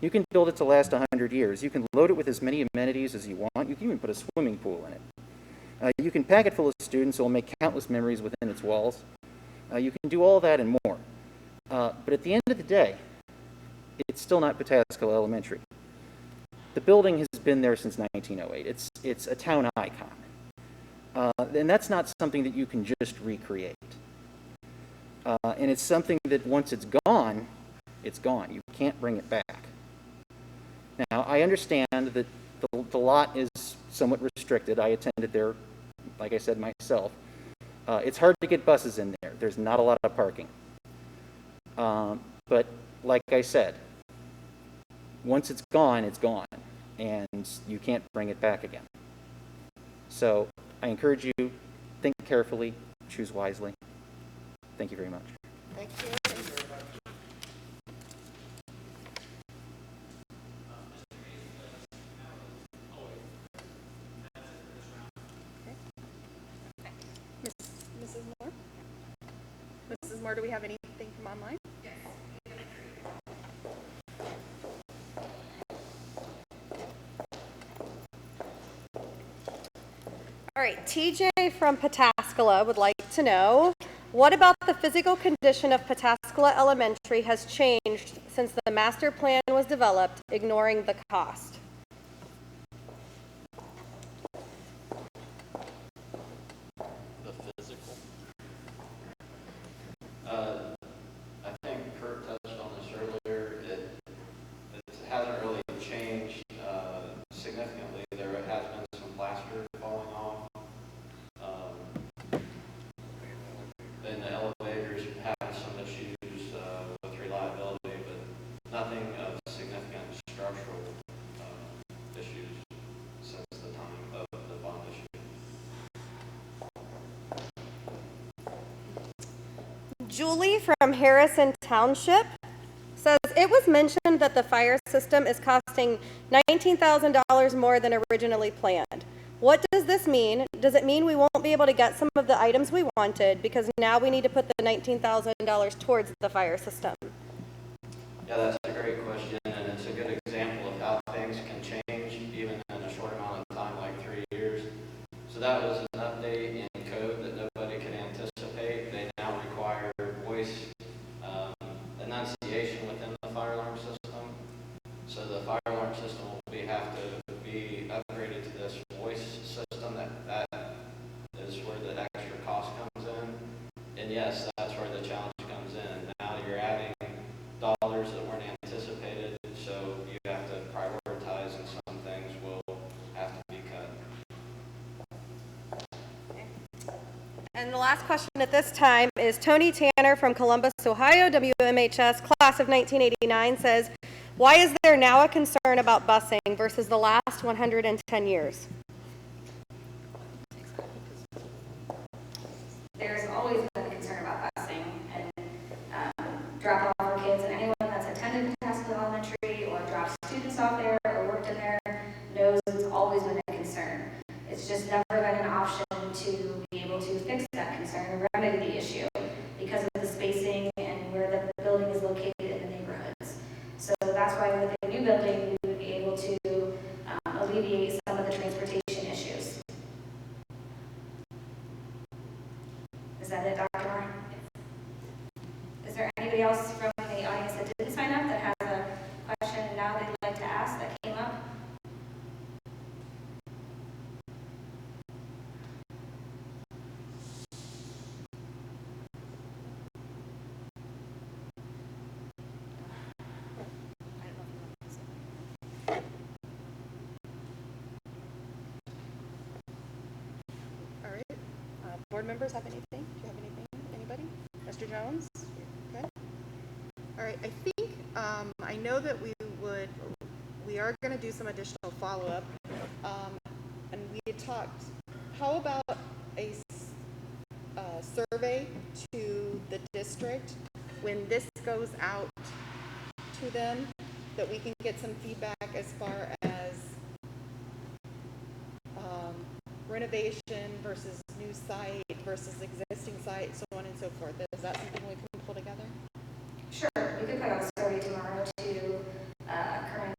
You can build it to last 100 years. You can load it with as many amenities as you want. You can even put a swimming pool in it. You can pack it full of students who will make countless memories within its walls. You can do all that and more. But at the end of the day, it's still not Pataskala Elementary. The building has been there since 1908. It's a town icon. And that's not something that you can just recreate. And it's something that once it's gone, it's gone. You can't bring it back. Now, I understand that the lot is somewhat restricted. I attended there, like I said, myself. It's hard to get buses in there. There's not a lot of parking. But like I said, once it's gone, and you can't bring it back again. So I encourage you, think carefully, choose wisely. Thank you very much. Thank you. Mrs. Moore? Mrs. Moore, do we have anything from online? Yes. All right, TJ from Pataskala would like to know, what about the physical condition of Pataskala Elementary has changed since the master plan was developed, ignoring the cost? The physical. I think Kurt touched on this earlier. It hasn't really changed significantly. There has been some plaster falling off. And the elevators have some issues with reliability, but nothing of significant structural issues since the time of the bond issue. Julie from Harrison Township says, it was mentioned that the fire system is costing $19,000 more than originally planned. What does this mean? Does it mean we won't be able to get some of the items we wanted because now we need to put the $19,000 towards the fire system? Yeah, that's a great question, and it's a good example of how things can change even in a short amount of time, like 3 years. So that was an update in code that nobody could anticipate. They now require voice enunciation within the fire alarm system. So the fire alarm system will have to be upgraded to this voice system. That is where the extra cost comes in. And yes, that's where the challenge comes in. Now you're adding dollars that weren't anticipated, so you have to prioritize, and some things will have to be cut. And the last question at this time is Tony Tanner from Columbus, Ohio, WMHS, class of 1989, says, why is there now a concern about busing versus the last 110 years? There's always been a concern about busing and drop off for kids, and anyone that's attended Pataskala Elementary or dropped students off there or worked in there knows it's always been a concern. It's just never been an option to be able to fix that concern or remedy the issue because of the spacing and where the building is located in the neighborhoods. So that's why with the new building, we would be able to alleviate some of the transportation issues. Is that it, Dr. Moore? Is there anybody else from the audience that didn't sign up that has a question now they'd like to ask that came up? All right. Board members have anything? Do you have anything? Anybody? Mr. Jones? Okay. All right. I think I know that we are going to do some additional follow-up. And we had talked, how about a survey to the district when this goes out to them, that we can get some feedback as far as renovation versus new site versus existing site, so on and so forth. Is that something we can pull together? Sure. We could put out a survey tomorrow to current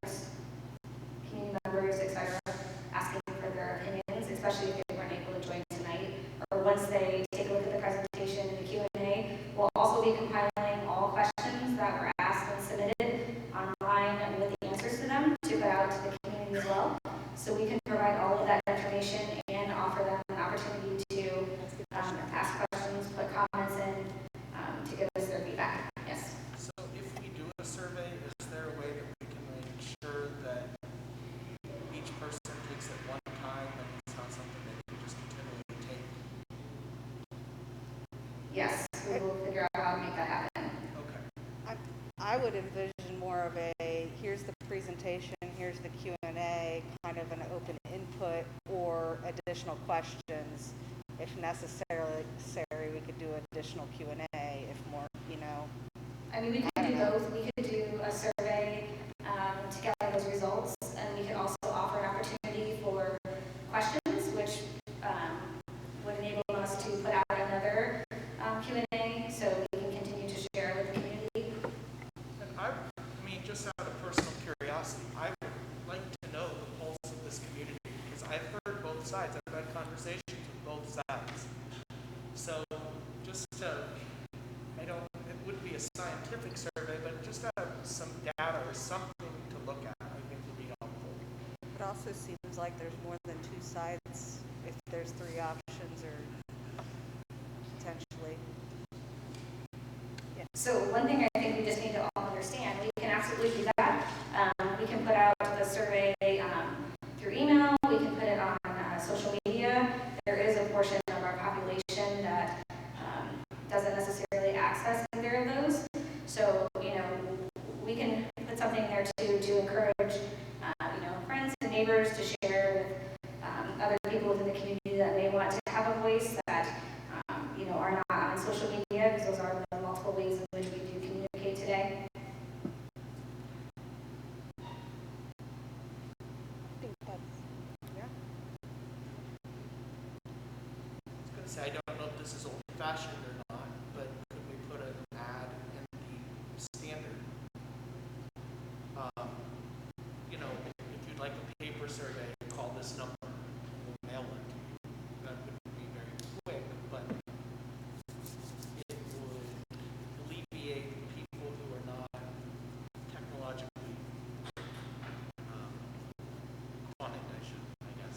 community members, et cetera, asking for their opinions, especially if they weren't able to join tonight, or once they take a look at the presentation and the Q&A. We'll also be compiling all questions yes, we will figure out how to make that happen. Okay. I would envision more of a, here's the presentation, here's the Q&A, kind of an open input or additional questions. If necessary, we could do additional Q&A if more, you know. I mean, we could do both. We could do a survey to gather those results, and we could also offer an opportunity for questions, which would enable us to put out another Q&A so we can continue to share with the community. And I mean, just out of personal curiosity, I would like to know the pulse of this community because I've heard both sides. I've had conversations with both sides. So just to, it wouldn't be a scientific survey, but just to have some data or something to look at, I think would be helpful. It also seems like there's more than two sides if there's three options or potentially. So one thing I think we just need to all understand, we can absolutely do that. We can put out the survey through email. We can put it on social media. There is a portion of our population that doesn't necessarily access either of those. So, we can put something there to encourage, friends and neighbors to share with other people within the community that may want to have a voice that, are not on social media, because those are the multiple ways in which we do communicate today. I think that's, yeah. I was going to say, I don't know if this is old-fashioned or not, but could we put an ad in the standard? If you'd like a paper survey, call this number. We'll mail it to you. That wouldn't be very quick, but it would alleviate people who are not technologically on it, I guess.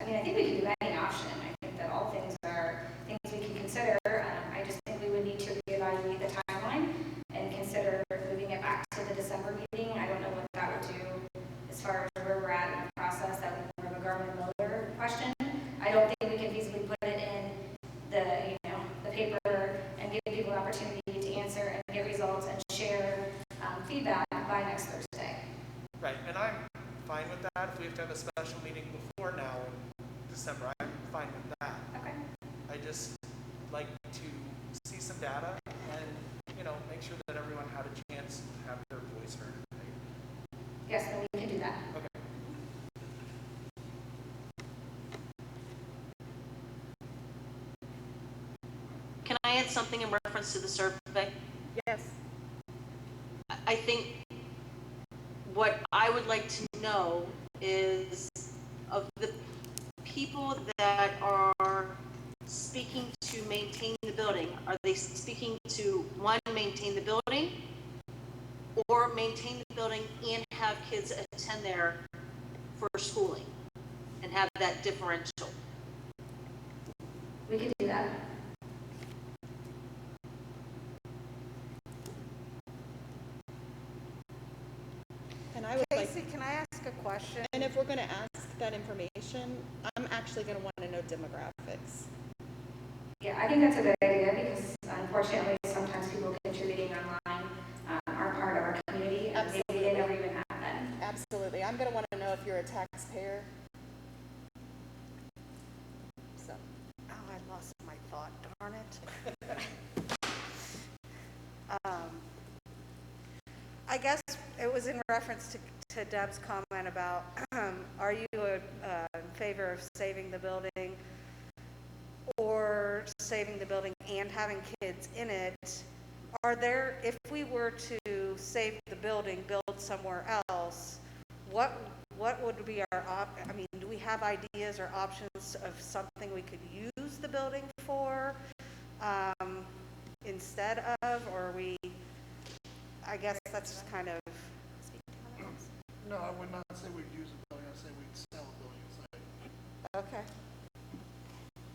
I mean, I think we can do any option. I think that all things are things we can consider. I just think we would need to reevaluate the timeline and consider moving it back to the December meeting. I don't know what that would do as far as where we're at in the process. That would be more of a Garmin-Miller question. I don't think we can feasibly put it in the paper and give people an opportunity to answer and get results and share feedback by next Thursday. Right, and I'm fine with that. If we have to have a special meeting before now in December, I'm fine with that. Okay. I just like to see some data and, make sure that everyone had a chance to have their voice heard. Right? Yes, then we can do that. Okay. Can I add something in reference to the survey? Yes. I think what I would like to know is of the people that are speaking to maintain the building, are they speaking to, one, maintain the building, or maintain the building and have kids attend there for schooling and have that differential? We can do that. And I would like, Casey, can I ask a question? and if we're going to ask that information, I'm actually going to want to know demographics. Yeah, I think that's a good idea because unfortunately sometimes people contributing online are part of our community and maybe they never even have been. Absolutely. I'm going to want to know if you're a taxpayer. So. Oh, I lost my thought, darn it. I guess it was in reference to Deb's comment about, are you in favor of saving the building or saving the building and having kids in it? Are there, if we were to save the building, build somewhere else, what would be our, do we have ideas or options of something we could use the building for instead of, or are we, I guess that's kind of. No, I would not say we'd use a building, I'd say we'd sell a building inside. Okay.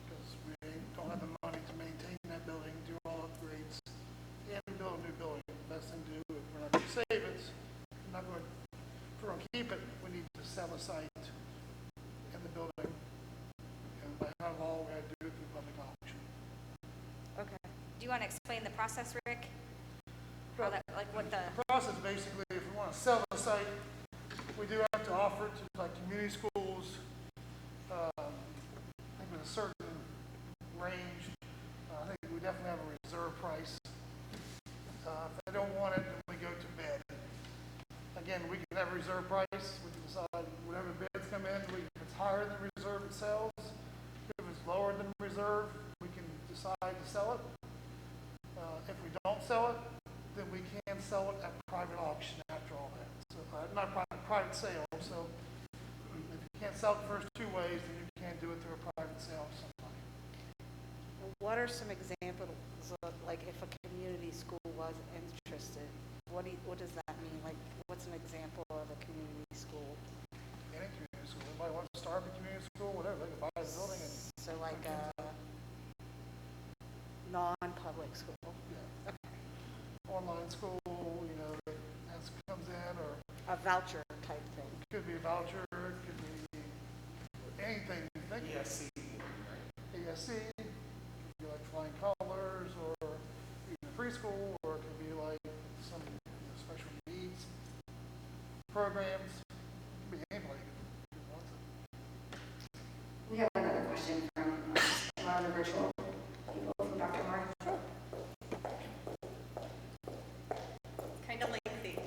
Because we don't have the money to maintain that building, do all upgrades, and build a new building. The best thing to do, if we're not going to save it, if we're going to keep it, we need to sell a site and the building. And by how long we had to do it through public auction. you want to explain the process, Rick? How that, like what the, process, basically, if we want to sell the site, we do have to offer it to like community schools, I think with a certain range. I think we definitely have a reserve price. If they don't want it, then we go to bid. Again, we can have a reserve price. We can decide whatever bids come in. If it's higher than reserve, it sells. If it's lower than reserve, we can decide to sell it. If we don't sell it, then we can sell it at private auction after all that. So, not private sale. So, if you can't sell it the first two ways, then you can do it through a private sale to somebody. What are some examples of, like, if a community school was interested, what does that mean? Like, what's an example of a community school? Any community school. Anybody wants to start a community school, whatever, they can buy a building and. So like a non-public school? Yeah. Okay. Online school, you know, that comes in, or. A voucher type thing? Could be a voucher, it could be anything you think. ESC. ESC, it could be like Flying Colors, or even preschool, or it could be like some special needs programs. It could be anybody who wants it. We have another question from one of the virtual people, from Dr. Moore. Kind of lengthy.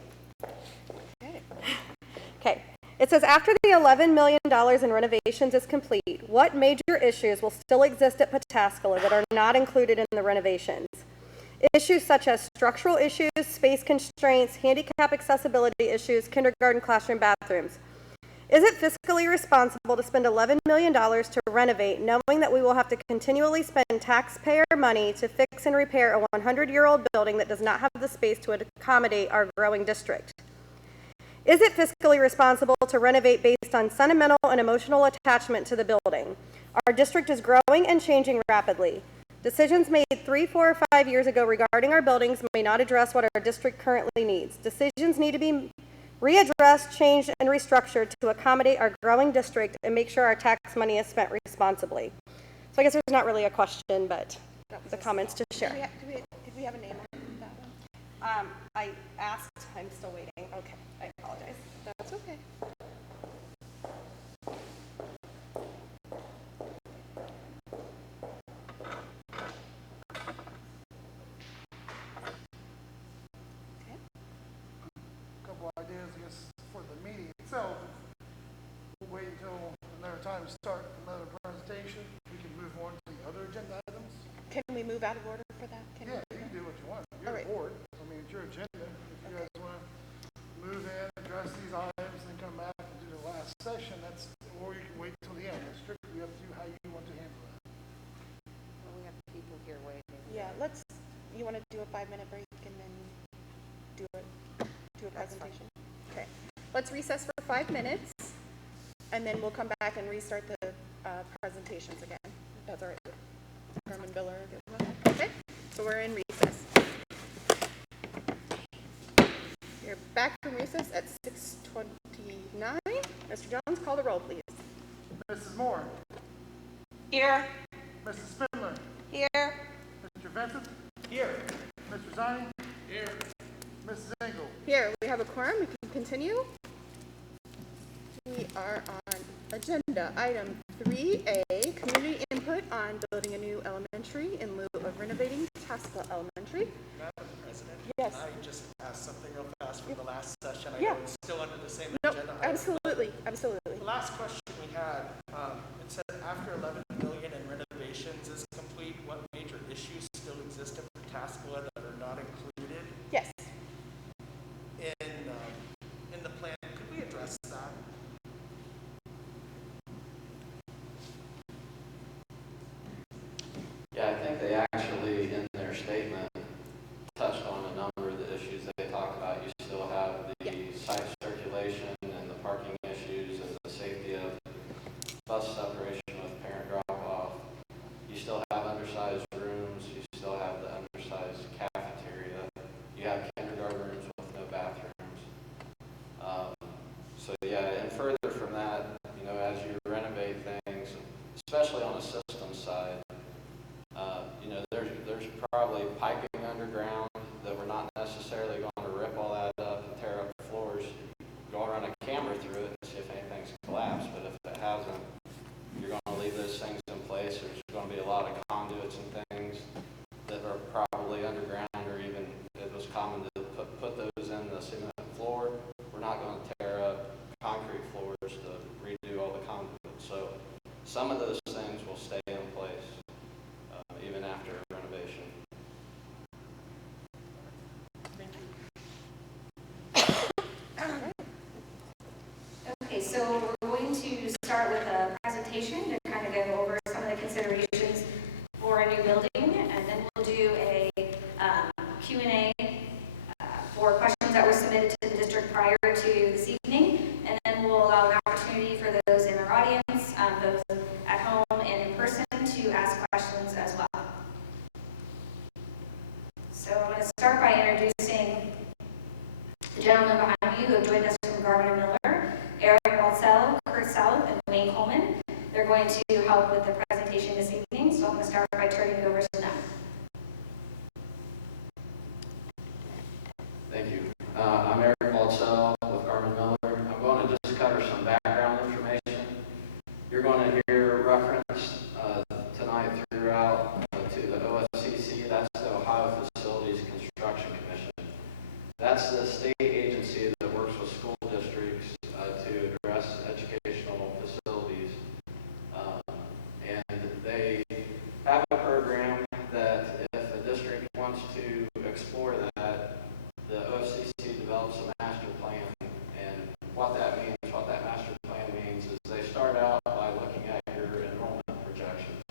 Okay. It says, after the $11 million in renovations is complete, what major issues will still exist at Pataskala that are not included in the renovations? Issues such as structural issues, space constraints, handicap accessibility issues, kindergarten classroom bathrooms. Is it fiscally responsible to spend $11 million to renovate, knowing that we will have to continually spend taxpayer money to fix and repair a 100-year-old building that does not have the space to accommodate our growing district? Is it fiscally responsible to renovate based on sentimental and emotional attachment to the building? Our district is growing and changing rapidly. Decisions made 3, 4, or 5 years ago regarding our buildings may not address what our district currently needs. Decisions need to be readdressed, changed, and restructured to accommodate our growing district and make sure our tax money is spent responsibly. So I guess there's not really a question, but the comments to share. Did we have a name on that one? I asked, I'm still waiting. Okay, I apologize. That's okay. Couple ideas, I guess, for the meeting itself. We'll wait until another time to start another presentation. We can move on to the other agenda items. Can we move out of order for that? Yeah, you can do what you want. You're the board. I mean, it's your agenda. If you guys want to move in, address these items, and come back and do the last session, or you can wait till the end. It's strictly up to you how you want to handle that. Well, we have people here waiting. Yeah, you want to do a 5-minute break and then do a presentation? Okay. Let's recess for 5 minutes, and then we'll come back and restart the presentations again. If that's all right. Carmen Biller, okay? So we're in recess. You're back from recess at 6:29. Mr. Jones, call the roll, please. Mrs. Moore. Here. Mrs. Spindler. Here. Mr. Vincent. Here. Mr. Zani. Here. Mrs. Engel. Here, we have a quorum. We can continue. We are on agenda item 3A, community input on building a new elementary in lieu of renovating Pataskala Elementary. Madam President? Yes. Can I just ask something real fast from the last session? I Yeah. know it's still under the same No, agenda item. absolutely, absolutely. The last question we had, it said after 11 million in renovations is complete, what major issues still exist at Pataskala that are not included Yes. in the plan? Could we address that? Yeah, I think they actually, in their statement, touched on a number of the issues they talked about. You still have the site circulation and the parking issues and the safety of bus separation with parent drop-off. You still have undersized rooms. You still have the undersized cafeteria. You have kindergarten rooms with no bathrooms. So yeah, and further from that, you know, as you renovate things, especially on the system side, you know, there's probably piping underground that we're not necessarily going to rip all that up and tear up the floors. Go run a camera through it and see if anything's collapsed, but if it hasn't, you're going to leave those things in place. There's going to be a lot of conduits and things that are probably underground, or even it was common to put those in the cement floor. We're not going to tear up concrete floors to redo all the conduits. So some of those things will stay in place even after renovation. Okay, so we're going to start with a presentation to kind of go over some of the considerations for a new building, and then we'll do a Q&A for questions that were submitted to the district prior to this evening, and then we'll allow an opportunity for those in our audience, both at home and in person, to ask questions as well. So I'm going to start by introducing the gentlemen behind me who have joined us from Garvin and Miller, Eric Baltzell, Kurt South, and Wayne Coleman. They're going to help with the presentation this evening, so I'm going to start by turning it over to them. Thank you. I'm Eric Baltzell with Garvin Miller. I'm going to just cover some background information. You're going to hear reference tonight throughout to the OFCC. That's the Ohio Facilities Construction Commission. That's the state agency that works with school districts to address educational facilities. And they have a program that if a district wants to explore that, the OFCC develops a master plan. And what that means, what that master plan means, is they start out by looking at your enrollment projections.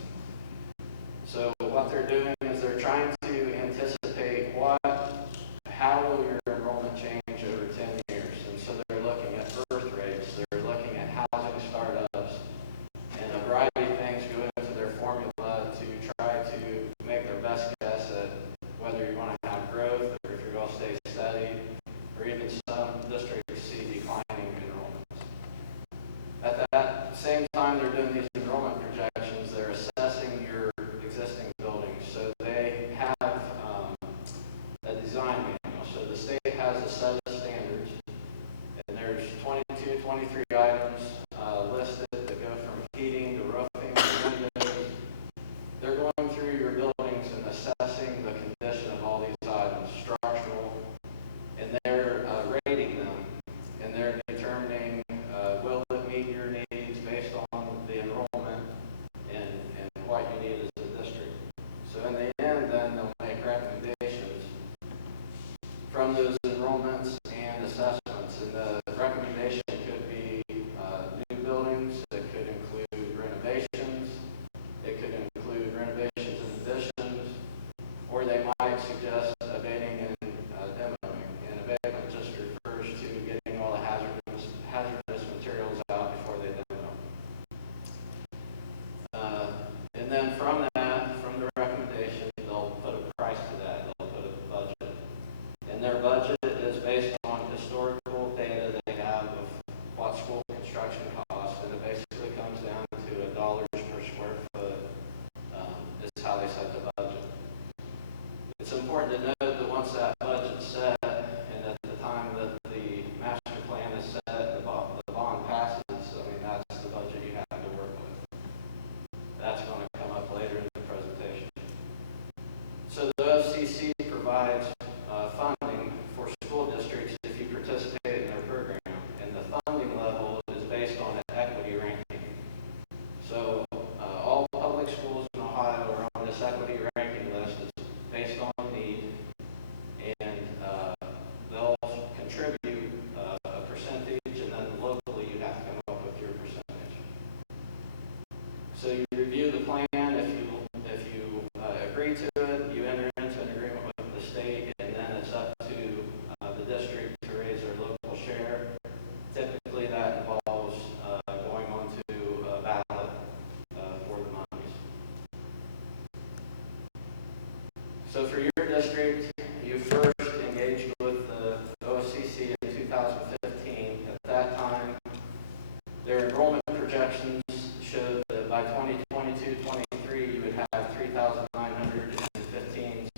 So what they're doing is they're trying to anticipate how will your enrollment change over 10 years. And so they're looking at birth rates, they're looking at housing startups, and a variety of things go into their formula to try to make their best guess at whether you're going to have growth or if you're going to stay steady, or even some districts see declining enrollments. At that same time they're doing these enrollment projections, they're assessing your existing buildings. So they have a design manual. So the state has a set of standards, and there's 22, 23 items listed that go from heating to roofing to windows. They're going through your buildings and assessing the condition of all these items, structural, and they're rating them, and they're determining will it meet your needs based on the enrollment and what you need as a district. So in the end, then they'll make recommendations from those enrollments and assessments, and the recommendation could be new buildings, it could include renovations, it could include renovations and additions, or they might suggest abating and demoing. And abatement just refers to getting all the hazardous materials out before they demo. And then from that, from the recommendation, they'll put a price to that, they'll put a budget. And their budget is based on historical data they have of what school construction costs, and it basically comes down to $1 per square foot is how they set the budget. It's important to note that once that budget's set, and at the time that the master plan is set, the bond passes, I mean, that's the budget you have to work with. That's going to come up later in the presentation. So the OFCC provides funding for school districts if you participate in their program, and the funding level is based on an equity ranking. So all public schools in Ohio are on this equity ranking list. It's based on need, and they'll contribute a percentage, and then locally you have to come up with your percentage. So you review the plan. If you agree to it, you enter into an agreement with the state, and then it's up to the district to raise their local share. Typically that involves going on to a ballot for the monies. So for your district, you first engaged with the OFCC in 2015. At that time, their enrollment projections showed that by 2022-23, you would have 3,915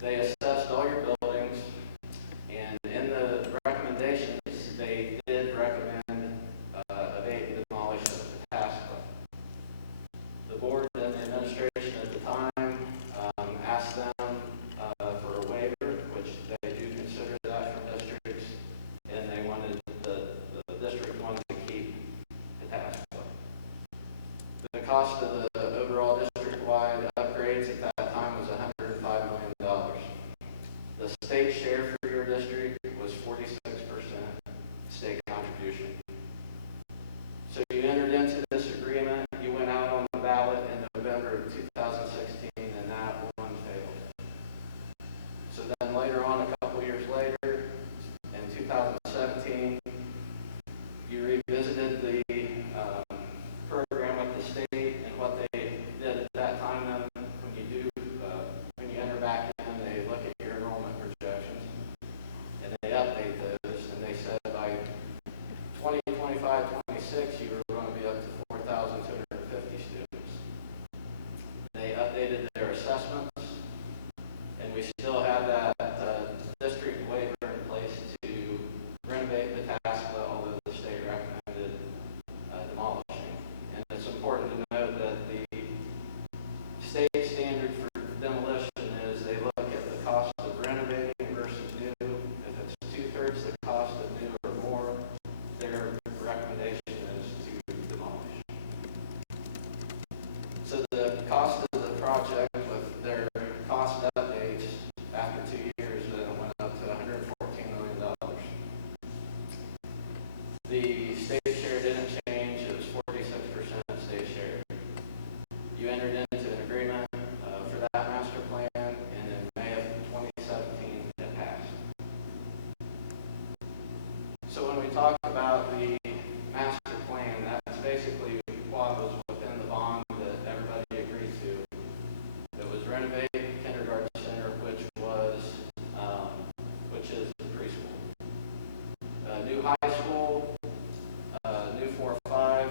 They assessed all your buildings, and in the recommendations, they did recommend abate and demolish of the task club. The board and the administration at the time asked them for a waiver, which they do consider that from districts, and they wanted the district wanted to keep the task club. The cost of the overall district-wide upgrades at that time was $105 million. The state share for your district was 46% state contribution. So you entered into this agreement, you went out on the ballot in November of 2016, and that one failed. So then later on, a couple years later, in 2017, you revisited the program with the state, and what they did at that time, then, when you enter back in, they look at your enrollment projections, and they update those, and they said by 2025, 26, you were going to be up to 4,250 students. They updated their assessments, and we still have that district waiver in place to renovate the TASCLA, although the state recommended demolishing. And it's important to note that the state standard for demolition is they look at the cost of renovating versus new. If it's two-thirds the cost of new or more, their recommendation is to demolish. So the cost of the project with their cost updates after 2 years then went up to $114 million. The state share didn't change. It was 46% state share. You entered into an agreement for that master plan, and in May of 2017, it passed. So when we talk about the master plan, that's basically what was within the bond that everybody agreed to. It was renovate kindergarten center, which is the preschool. New high school, new 4-5,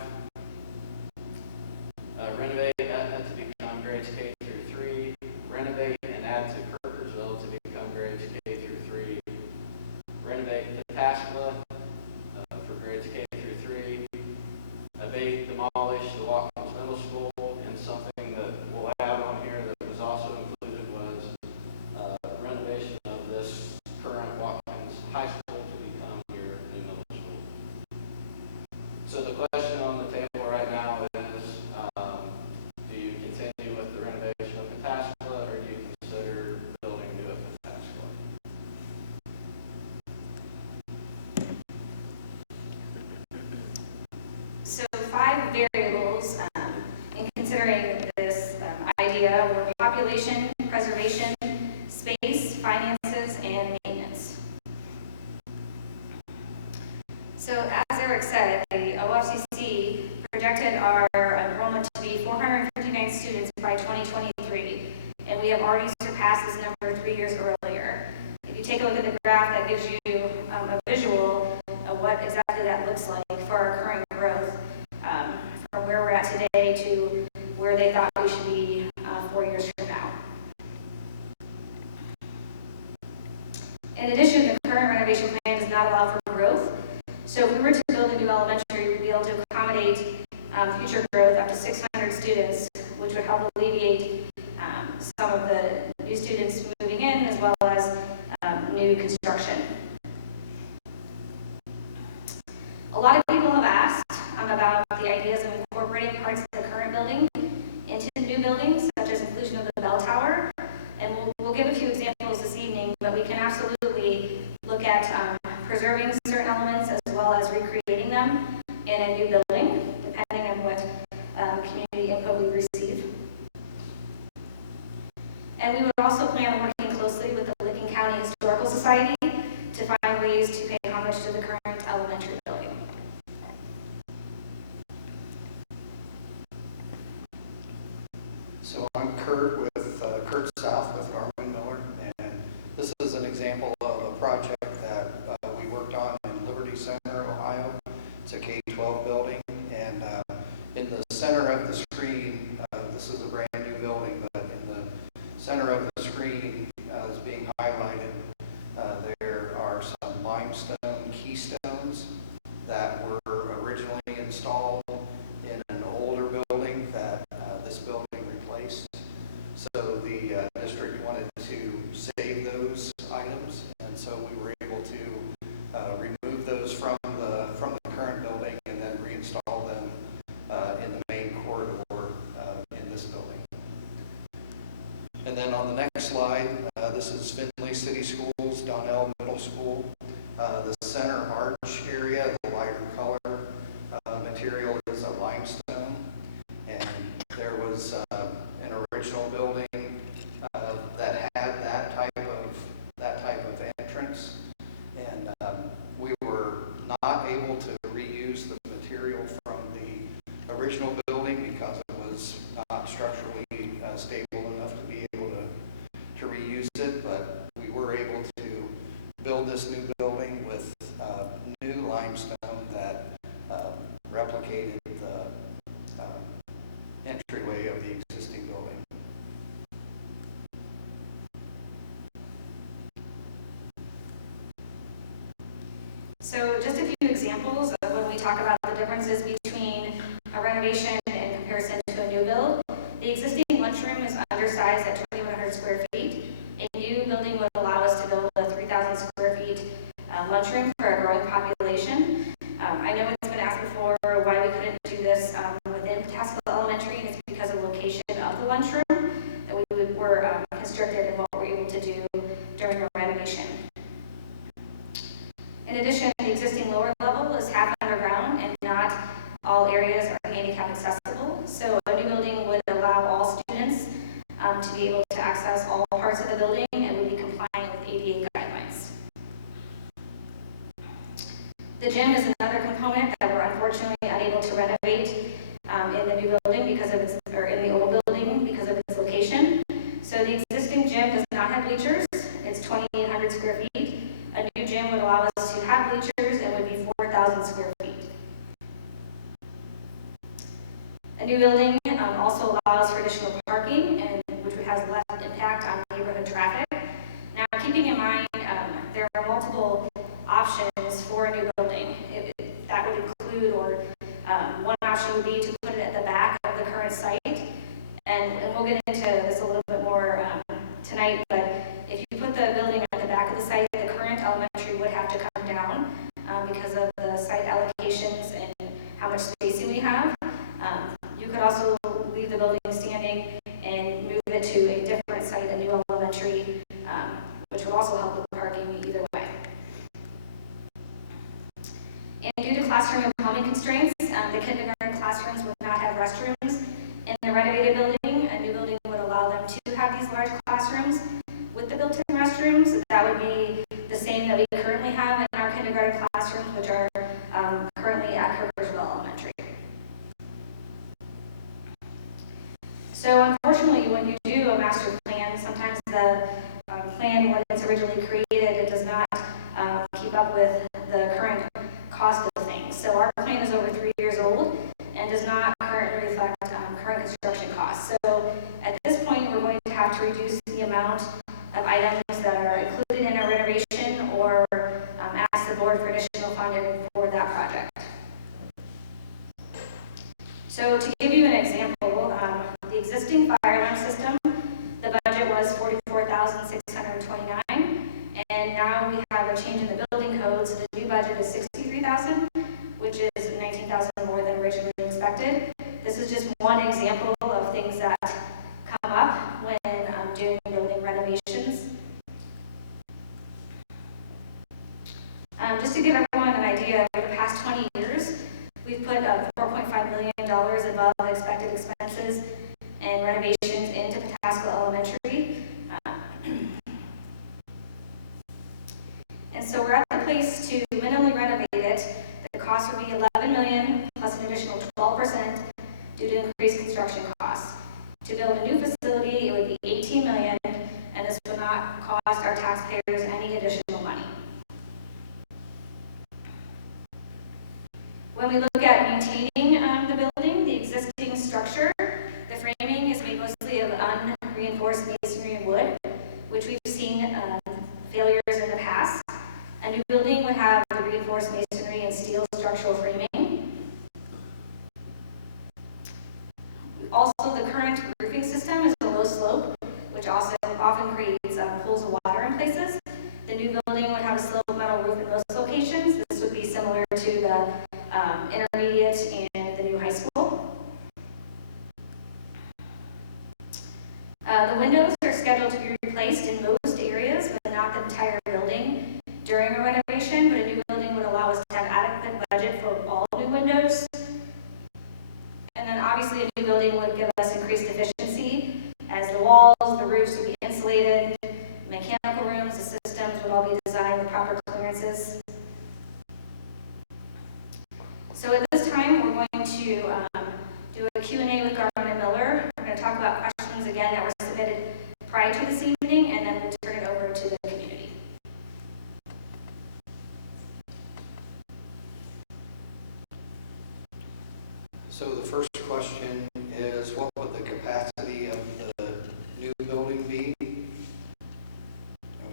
renovate Etna to become grades K through 3, renovate and add to Kirkersville to become grades K through 3, renovate the TASCLA for grades K through 3, abate, demolish the Watkins Middle School, and something that we'll add on here that was also included was renovation of this current Watkins High School to become your new middle school. So the question on the table right now is, do you continue with the renovation of the TASCLA, or do you consider building new at the TASCLA? So 5 variables in considering this idea were population, preservation, space, finances, and maintenance. So as Eric said, the OFCC projected our enrollment to be 459 students by 2023, and we have already surpassed this number 3 years earlier. If you take a look at the graph, that gives you a visual of what exactly that looks like for our current growth, from where we're at today to where they thought we should be 4 years from now. In addition, the current renovation plan does not allow for growth. So if we were to build a new elementary, we'd be able to accommodate future growth up to 600 students, which would help alleviate some of the new students moving in, as well as new construction. A lot of people have asked about the ideas of incorporating parts of the current building into new buildings, such as inclusion of the bell tower. And we'll give a few examples this evening, but we can absolutely look at preserving certain elements as well as recreating them in a new building, depending on what community input we receive. And we would also plan on working closely with the Licking County Historical Society to find ways to pay homage to the current elementary building. So I'm Kurt with Kurt South with Garmin Miller, and this is an example of a project that we worked on in Liberty Center, Ohio. It's a K-12 building, and in the center of the screen, this is a brand new building, but in the center of the screen is So the district wanted to save those items, and so we were able to remove those from the current building and then reinstall them in the main corridor in this building. And then on the next slide, this is Findlay City Schools, Donnell Middle School. The center arch area, the lighter color material is a limestone, and there was an original building that had that type of entrance, and we were not able to reuse the material from the original building because it was not structurally stable enough to be able to reuse it, but we were able to build this new building with new limestone that replicated the entryway of the existing building. So just a few examples of when we talk about the differences between a renovation in comparison to a new build. The existing lunchroom is undersized at 2,100 square feet. A new building would allow us to build a 3,000 square feet lunchroom for a growing population. I know it's been asked before why we couldn't do this within Pataskala Elementary, and it's because of the location of the lunchroom that we were constricted in what we're able to do during a renovation. In addition, the existing lower level is half underground and not all areas are handicap accessible. So a new building would allow all students to be able to access all parts of the building and would be compliant with ADA guidelines. The gym is another component that we're unfortunately unable to renovate in the new building because of its, or in the old building because of its location. So the existing gym does not have bleachers. It's 2,800 square feet. A new gym would allow us to have bleachers and would be 4,000 square feet. A new building also allows for additional parking, and which has less impact on neighborhood traffic. Now, keeping in mind there are multiple options for a new building. That would include, or one option would be to put it at the back of the current site, and we'll get into this a little bit more tonight, but if you put the building at the back of the site, the current elementary would have to come down because of the site allocations and how much spacing we have. You could also leave the building standing and move it to a different site, a new elementary, which would also help with parking either way. And due to classroom and plumbing constraints, the kindergarten classrooms would not have restrooms. In the renovated building, a new building would allow them to have these large classrooms with the built-in restrooms. That would be the same that we currently have in our kindergarten classrooms, which are currently at Kirkersville Elementary. So unfortunately, when you do a master plan, sometimes the plan, when it's originally created, it does not keep up with the current cost of things. So our plan is over 3 years old and does not currently reflect current construction costs. So at this point, we're going to have to reduce the amount of items that are included in our renovation or ask the board for additional funding for that project. So to give you an example, the existing fire alarm system, the budget was $44,629, and now we have a change in the building code, so the new budget is $63,000, which is $19,000 more than originally expected. This is just one example of things that come up when doing building renovations. Just to give everyone an idea, over the past 20 years, we've put $4.5 million above expected expenses and renovations into Pataskala Elementary. And so we're at the place to minimally renovate it. The cost would be $11 million plus an additional 12% due to increased construction costs. To build a new facility, it would be $18 million, and this would not cost our taxpayers any additional money. When we look at maintaining the building, the existing structure, the framing is made mostly of unreinforced masonry and wood, which we've seen failures in the past. A new building would have the reinforced masonry and steel structural framing. Also, the current roofing system is a low slope, The windows are scheduled to be replaced in most areas, but not the entire building during a renovation, but a new building would allow us to have adequate budget for all new windows. And then obviously a new building would give us increased efficiency as the walls, the roofs would be insulated, mechanical rooms, the systems would all be designed with proper clearances. So at this time, we're going to do a Q&A with Garmin and Miller. We're going to talk about questions again that were submitted prior to this evening, and then we'll turn it over to the community. So the first question is, what would the capacity of the new building be? We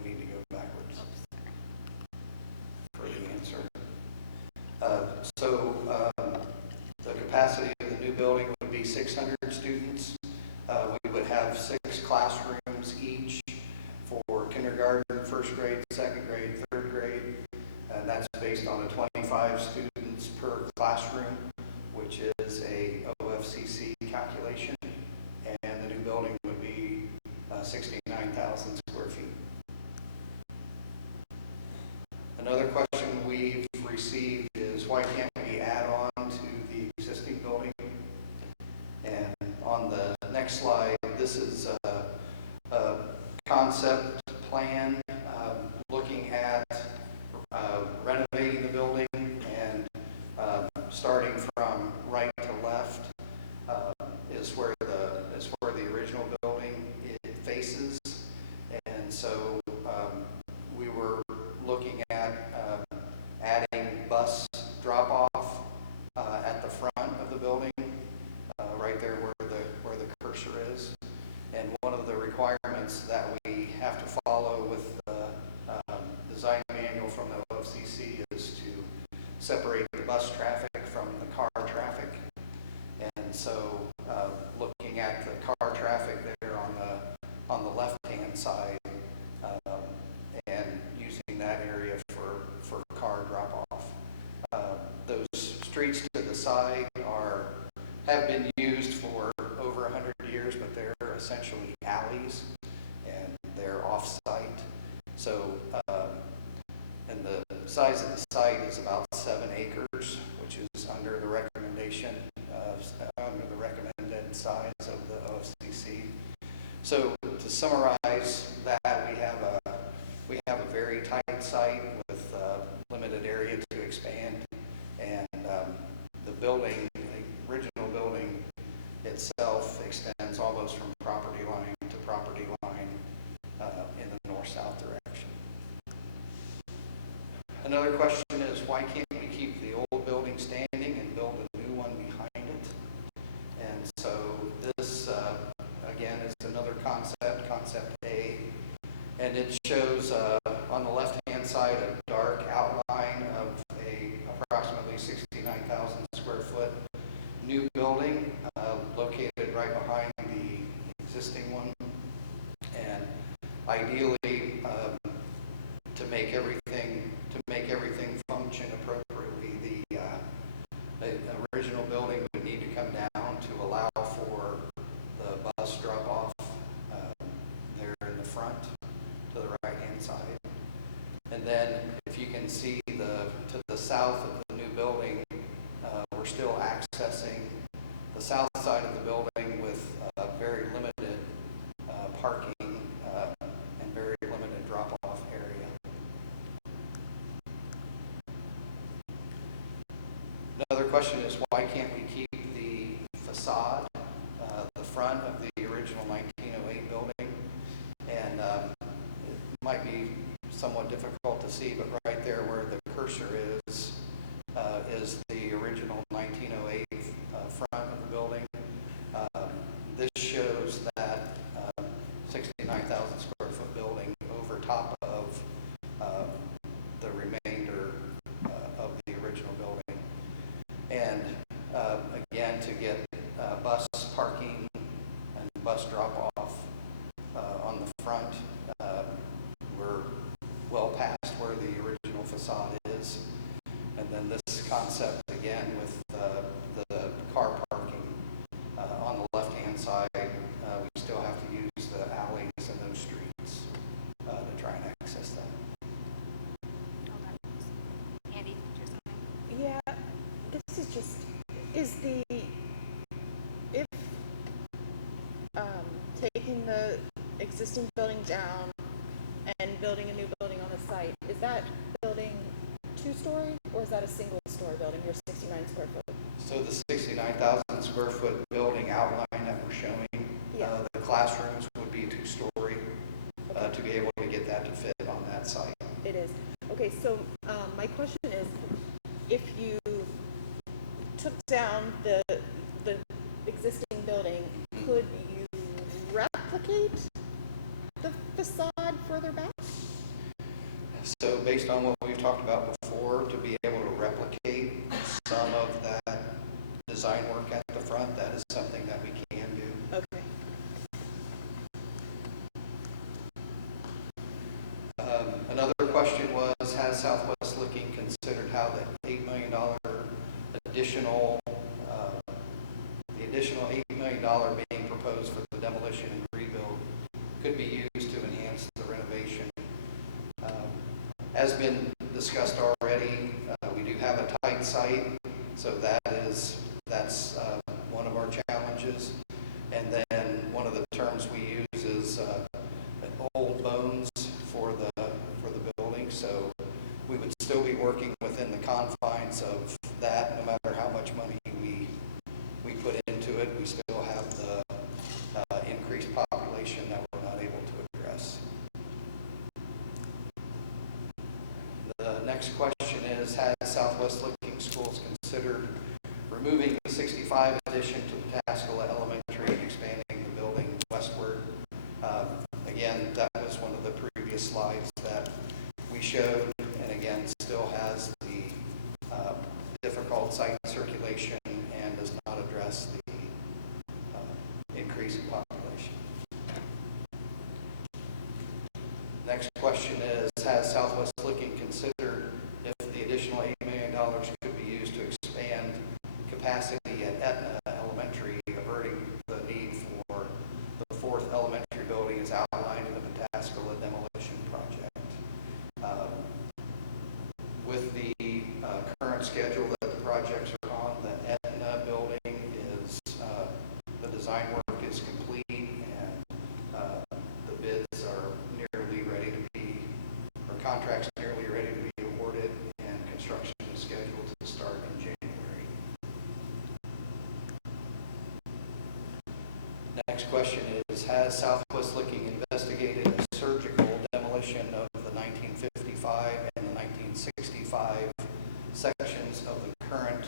need to go backwards for the answer. The capacity of the new building would be 600 students. We would have 6 classrooms each for kindergarten, first grade, second grade, third grade, and that's based on a 25 students per classroom, which is a OFCC calculation, and the new building would be 69,000 square feet. Another question we've received is, why can't we add on to the existing building? And on the next slide, this is a concept plan looking at renovating the building and starting from right to left is where the original building faces, and so we were looking at adding bus drop-off at the front of the building, right there where the cursor is. And one of the requirements that we have to follow with the design manual from the OFCC is to separate the bus traffic from the car traffic. And so looking at the car traffic there on the left-hand side and using that area for car drop-off. Those streets to the side have been used for over 100 years, but they're essentially alleys and they're off-site. So, and the size of the site is about 7 acres, which is under the recommended size of the OFCC. So to summarize that, we have a very tight site with limited area to expand, and the building, the original building itself extends almost from property line to property line in the north-south direction. Another question is, why can't we keep the old building standing and build a new one behind it? And so this, again, is another concept A, and it shows on the left-hand side a dark outline of approximately 69,000 square foot new building located right behind the existing one. And ideally, to make everything function appropriately, the original building would need to come down to allow for the bus drop-off there in the front to the right-hand side. And then, if you can see to the south of the new building, we're still accessing the south side of the building with very limited parking and very limited drop-off area. Another question is, why can't we keep the facade, the front of the original 1908 building? And it might be somewhat difficult to see, but right there where the cursor is the original 1908 front of the building. This shows that 69,000 square foot building over top of the remainder of the original building. And again, to get bus parking and bus drop-off on the front, we're well past where the original facade is. And then this concept again with the car parking on the left-hand side, we still have to use the Is the, if taking the existing building down and building a new building on the site, is that building two-story or is that a single-story building, your 69 square foot? So the 69,000 square foot building outline that we're showing, the classrooms would be two-story to be able to get that to fit on that site. It is. Okay, so my question is, if you took down the existing building, could you replicate the facade further back? So based on what we've talked about before, to be able to replicate some of that design work at the front, that is something that we can do. Okay. Another question was, has Southwest Looking considered how the $8 million additional, the additional $8 million being proposed for the demolition and rebuild could be used to enhance the renovation? As been discussed already, we do have a tight site, so that's one of our challenges. And then one of the terms we use is old bones for the building. So we would still be working within the confines of that, no matter how much money we put into it. We still have the increased population that we're not able to address. The next question is, has Southwest Looking Schools considered removing the 65 addition to Pataskala Elementary and expanding the building westward? Again, that was one of the previous slides that we showed, and again, still has the difficult site circulation and does not address the increase in population. Next question is, has Southwest Looking considered if the additional $8 million could be used to expand capacity at Etna Elementary, averting the need for the fourth elementary building as outlined in the Pataskala demolition project? With the current schedule that the projects are on, the Etna building is, the design work is complete and the bids are nearly ready to be, or contracts nearly ready to be awarded, and construction is scheduled to start in January. Next question is, has Southwest Looking investigated a surgical demolition of the 1955 and the 1965 sections of the current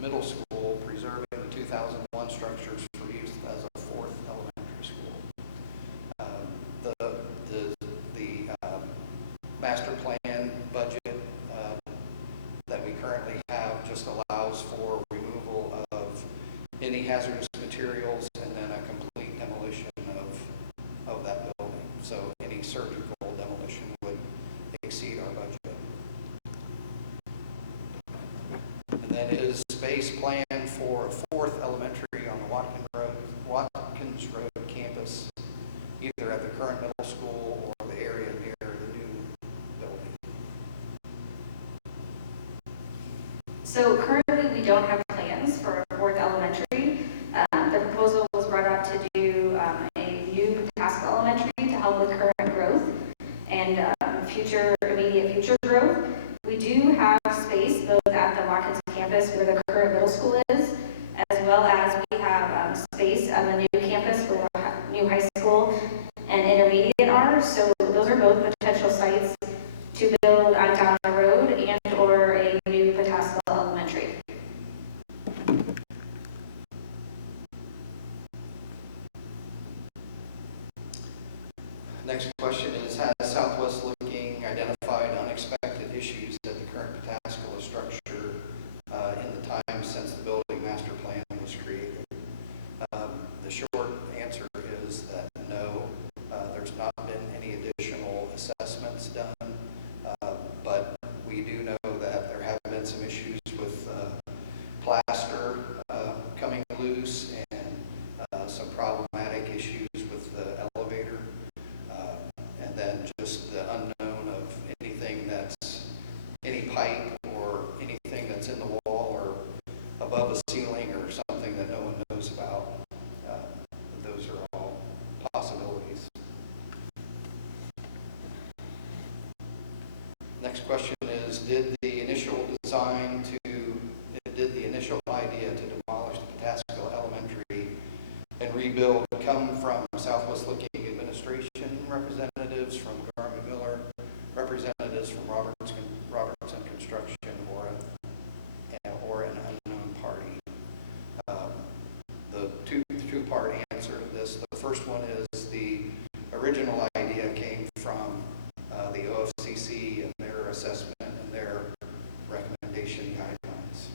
middle school, preserving the 2001 structures for use as a fourth elementary school? The master plan budget that we currently have just allows for removal of any hazardous materials and then a complete demolition of that building. So any surgical demolition would exceed our budget. And then is space planned for a fourth elementary on the Watkins Road campus, either at the current middle school or the area near the new building? So currently, we don't have plans for a fourth elementary. The proposal was brought up to do a new Pataskala Elementary to help with current growth and immediate future growth. We do have space both at the Watkins campus where the current middle school is, as well as we have space at the new campus where the new high school and intermediate are. So those are both potential sites to build on down the road and or a new Pataskala Elementary. Next question is, has Southwest Looking identified unexpected issues at the current Pataskala structure in the time since the building master plan was created? The short answer is that no, there's not been any additional assessments done, but we do know that there have been some issues with plaster coming loose and some problematic issues with the elevator. And then next question is, did the initial idea to demolish the Pataskala Elementary and rebuild come from Southwest Looking administration representatives, from Garmy Miller, representatives from Robertson Construction, or an unknown party? The two-part answer to this. The first one is the original idea came from the OFCC and their assessment and their recommendation guidelines.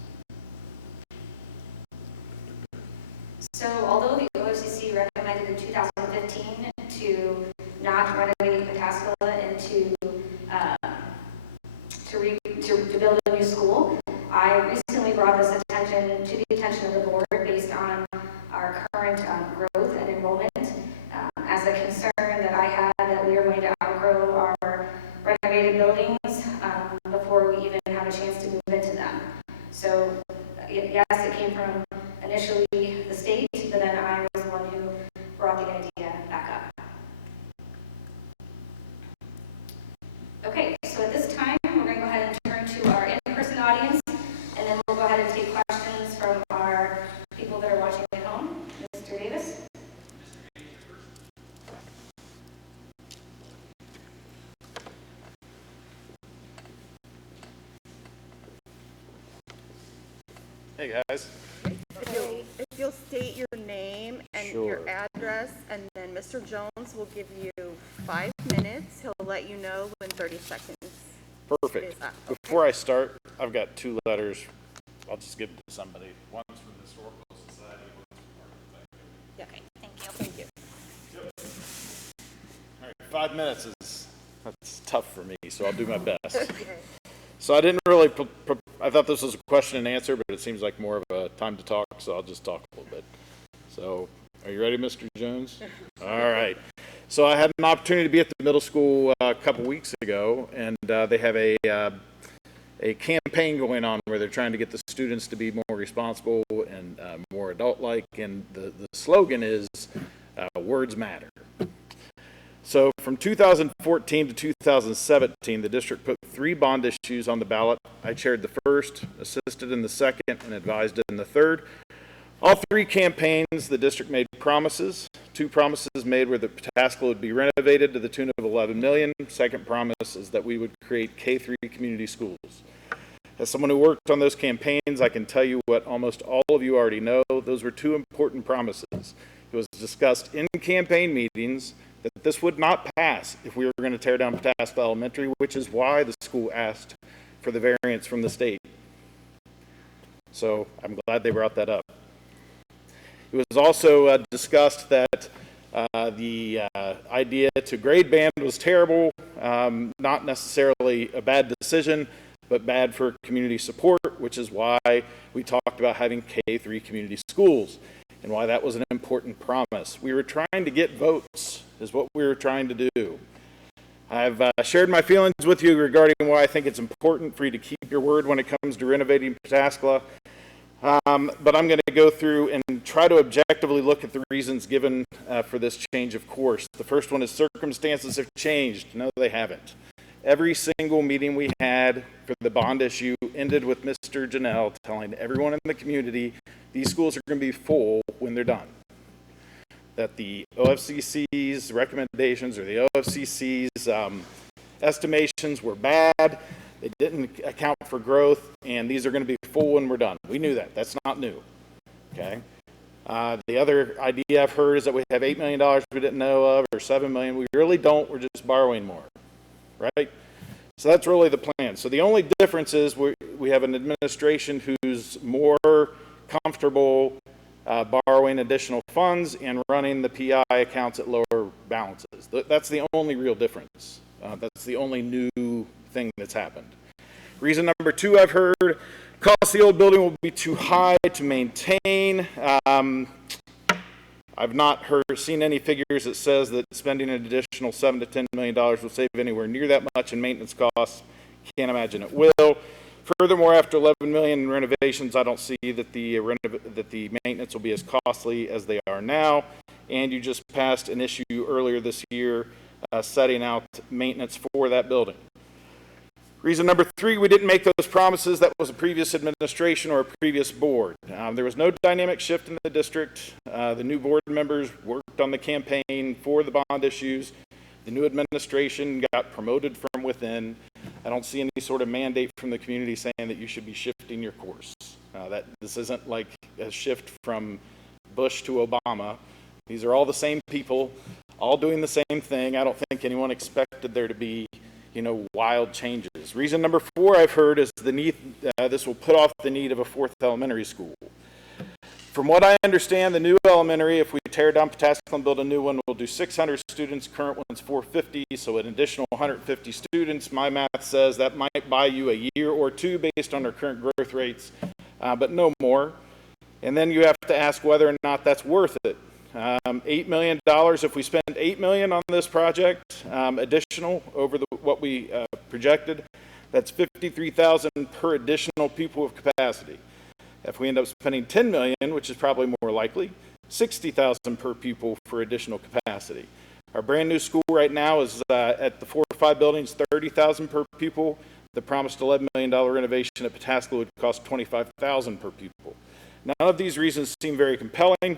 So although the OFCC recommended in 2015 to not renovate Pataskala and to build a new school, I recently brought this attention to the attention of the board based on our current growth and enrollment as a concern that I had that we are going to outgrow our renovated buildings before we even have a chance to move into them. So yes, it came from initially the state, but then I was the one who brought the idea back up. Okay, so at this time, we're going to go ahead and turn to our in-person audience, and then we'll go ahead and take questions from our people that are watching at home. Mr. Davis? Hey guys. If you'll state your name and your address, and then Mr. Jones will give you 5 minutes. He'll let you know when 30 seconds Perfect. is up. Before I start, I've got 2 letters. I'll just give them to somebody. One's from the Historical Society, one's from Yeah. Okay, thank you. Thank you. All right, 5 minutes that's tough for me, so I'll do my best. Okay. So I didn't really, I thought this was a question and answer, but it seems like more of a time to talk, so I'll just talk a little bit. So, are you ready, Mr. Jones? All right. So I had an opportunity to be at the middle school a couple weeks ago, and they have a campaign going on where they're trying to get the students to be more responsible and more adult-like, and the slogan is, words matter. So from 2014 to 2017, the district put 3 bond issues on the ballot. I chaired the first, assisted in the second, and advised in the third. All 3 campaigns, the district made promises. 2 promises made were that Pataskala would be renovated to the tune of $11 million. Second promise is that we would create K-3 community schools. As someone who worked on those campaigns, I can tell you what almost all of you already know. Those were 2 important promises. It was discussed in campaign meetings that this would not pass if we were going to tear down Pataskala Elementary, which is why the school asked for the variance from the state. So I'm glad they brought that up. It was also discussed that the idea to grade band was terrible, not necessarily a bad decision, but bad for community support, which is why we talked about having K-3 community schools and why that was an important promise. We were trying to get votes, is what we were trying to do. I've shared my feelings with you regarding why I think it's important for you to keep your word when it comes to renovating Pataskala. But I'm going to go through and try to objectively look at the reasons given for this change of course. The first one is circumstances have changed. No, they haven't. Every single meeting we had for the bond issue ended with Mr. Janelle telling everyone in the community these schools are going to be full when they're done. That the OFCC's recommendations or the OFCC's estimations were bad. They didn't account for growth, and these are going to be full when we're done. We knew that. That's not new. Okay. The other idea I've heard is that we have $8 million we didn't know of, or $7 million. We really don't. We're just borrowing more. Right? So that's really the plan. So the only difference is we have an administration who's more comfortable borrowing additional funds and running the PI accounts at lower balances. That's the only real difference. That's the only new thing that's happened. Reason number 2 I've heard, cost of the old building will be too high to maintain. I've not seen any figures that says that spending an additional $7 to $10 million will save anywhere near that much in maintenance costs. Can't imagine it will. Furthermore, after $11 million in renovations, I don't see that the maintenance will be as costly as they are now. And you just passed an issue earlier this year setting out maintenance for that building. Reason number 3, we didn't make those promises. That was a previous administration or a previous board. There was no dynamic shift in the district. The new board members worked on the campaign for the bond issues. The new administration got promoted from within. I don't see any sort of mandate from the community saying that you should be shifting your course. This isn't like a shift from Bush to Obama. These are all the same people, all doing the same thing. I don't think anyone expected there to be, wild changes. Reason number 4 I've heard is the need, this will put off the need of a 4th elementary school. From what I understand, the new elementary, if we tear down Pataskala and build a new one, we'll do 600 students. Current one's 450, so an additional 150 students. My math says that might buy you a year or 2 based on our current growth rates, but no more. And then you have to ask whether or not that's worth it. $8 million, if we spend $8 million on this project, additional over what we projected, that's $53,000 per additional pupil of capacity. If we end up spending $10 million, which is probably more likely, $60,000 per pupil for additional capacity. Our brand new school right now is at the 4 or 5 buildings, $30,000 per pupil. The promised $11 million renovation at Pataskala would cost $25,000 per pupil. None of these reasons seem very compelling.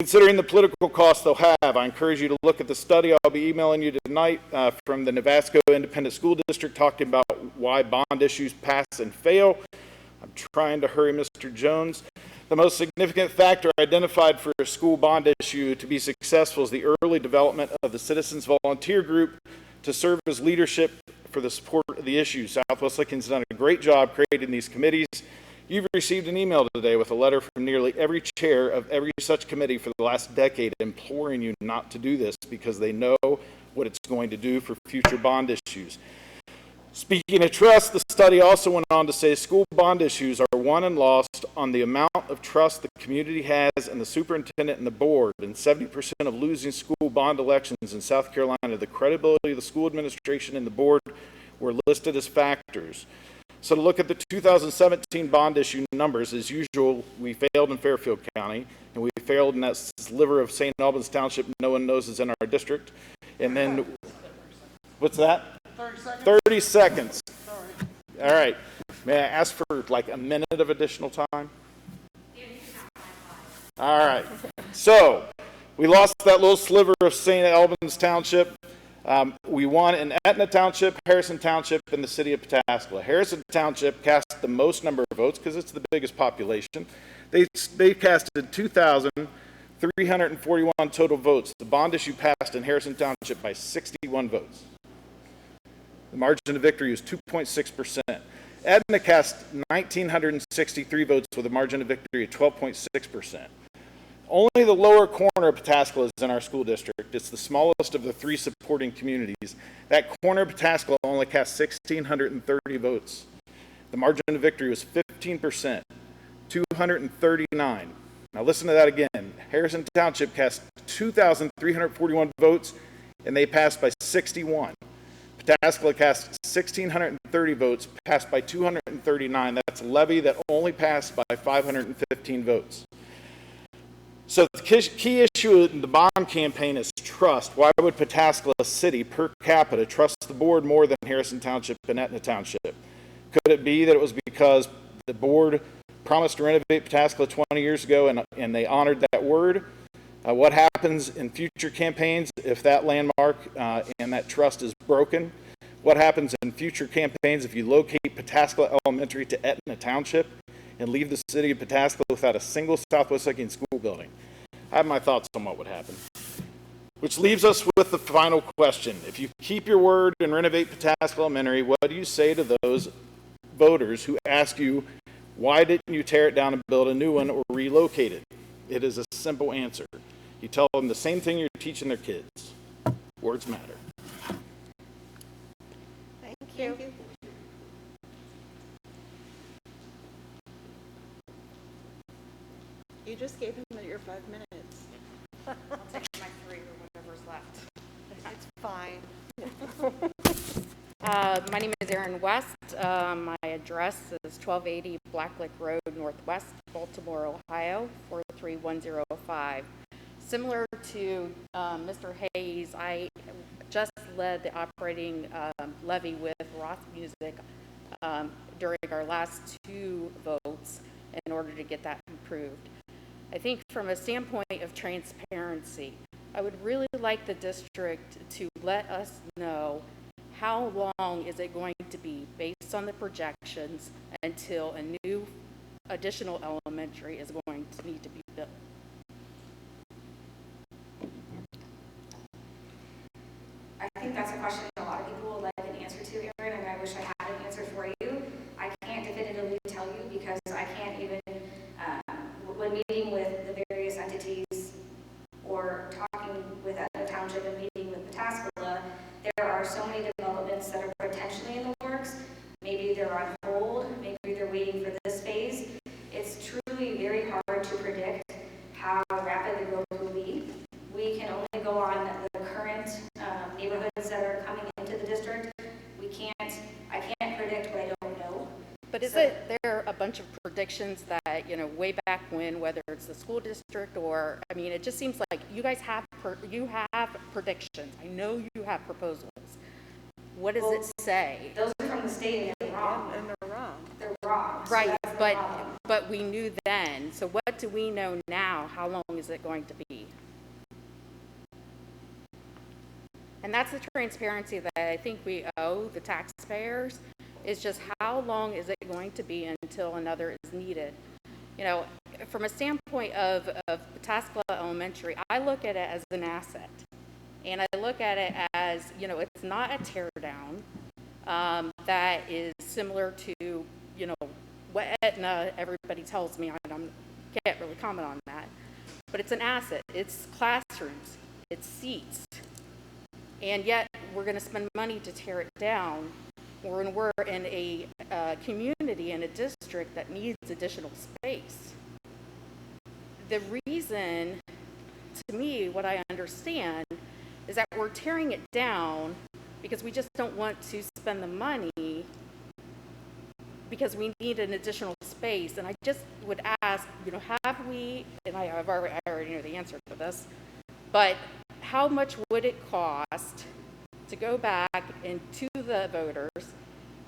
Considering the political costs they'll have, I encourage you to look at the study I'll be emailing you tonight from the Nebraska Independent School District talking about why bond issues pass and fail. I'm trying to hurry, Mr. Jones. The most significant factor identified for a school bond issue to be successful is the early development of the Citizens Volunteer Group to serve as leadership for the support of the issue. Southwest Lincoln's done a great job creating these committees. You've received an email today with a letter from nearly every chair of every such committee for the last decade imploring you not to do this because they know what it's going to do for future bond issues. Speaking of trust, the study also went on to say school bond issues are won and lost on the amount of trust the community has in the superintendent and the board, and 70% of losing school bond elections in South Carolina, the credibility of the school administration and the board were listed as factors. So to look at the 2017 bond issue numbers, as usual, we failed in Fairfield County, and we failed in that sliver of St. Albans Township no one knows is in our district. And then, what's that? 30 seconds. 30 seconds. All right. May I ask for like a minute of additional time? All right. So we lost that little sliver of St. Albans Township. We won in Etna Township, Harrison Township, and the city of Pataskala. Harrison Township cast the most number of votes because it's the biggest population. They casted 2,341 total votes. The bond issue passed in Harrison Township by 61 votes. The margin of victory was 2.6%. Etna cast 1,963 votes with a margin of victory of 12.6%. Only the lower corner of Pataskala is in our school district. It's the smallest of the 3 supporting communities. That corner of Pataskala only cast 1,630 votes. The margin of victory was 15%, 239. Now listen to that again. Harrison Township cast 2,341 votes, and they passed by 61. Pataskala cast 1,630 votes, passed by 239. That's a levy that only passed by 515 votes. So the key issue in the bond campaign is trust. Why would Pataskala City per capita trust the board more than Harrison Township and Etna Township? Could it be that it was because the board promised to renovate Pataskala 20 years ago and they honored that word? What happens in future campaigns if that landmark and that trust is broken? What happens in future campaigns if you locate Pataskala Elementary to Etna Township and leave the city of Pataskala without a single Southwest Lincoln school building? I have my thoughts on what would happen. Which leaves us with the final question. If you keep your word and renovate Pataskala Elementary, what do you say to those voters who ask you, why didn't you tear it down and build a new one or relocate it? It is a simple answer. You tell them the same thing you're teaching their kids. Words matter. Thank you. You just gave him your 5 minutes. I'll take my 3 or whatever's left. It's fine. My name is Erin West. My address is 1280 Blacklick Road, Northwest, Baltimore, Ohio, 43105. Similar to Mr. Hayes, I just led the operating levy with Roth Music during our last 2 votes in order to get that improved. I think from a standpoint of transparency, I would really like the district to let us know how long is it going to be based on the projections until a new additional elementary is going to need to be built. I think that's a question a lot of people would like an answer to, Erin, and I wish I had an answer for you. I can't definitively tell you because I can't even, when meeting with the various entities or talking with the township and meeting with Pataskala, there are so many developments that are potentially in the works. Maybe they're on hold, maybe they're waiting for this phase. It's truly very hard to predict how rapid the growth will be. We can only go on the current neighborhoods that are coming into the district. I can't predict what I don't know. But isn't there a bunch of predictions that, you know, way back when, whether it's the school district or, I mean, it just seems like you guys have, you have predictions. I know you have proposals. What does it say? Those are from the state and they're wrong. And they're wrong. They're wrong. So Right, that's the problem. but we knew then. So what do we know now? How long is it going to be? And that's the transparency that I think we owe the taxpayers, is just how long is it going to be until another is needed? You know, from a standpoint of Pataskala Elementary, I look at it as an asset. And I look at it as, you know, it's not a tear down that is similar to, you know, what Aetna, everybody tells me. I can't really comment on that. But it's an asset. It's classrooms. It's seats. And yet we're going to spend money to tear it down when we're in a community, in a district that needs additional space. The reason, to me, what I understand, is that we're tearing it down because we just don't want to spend the money because we need an additional space. And I just would ask, you know, have we, and I already know the answer to this, but how much would it cost to go back into the voters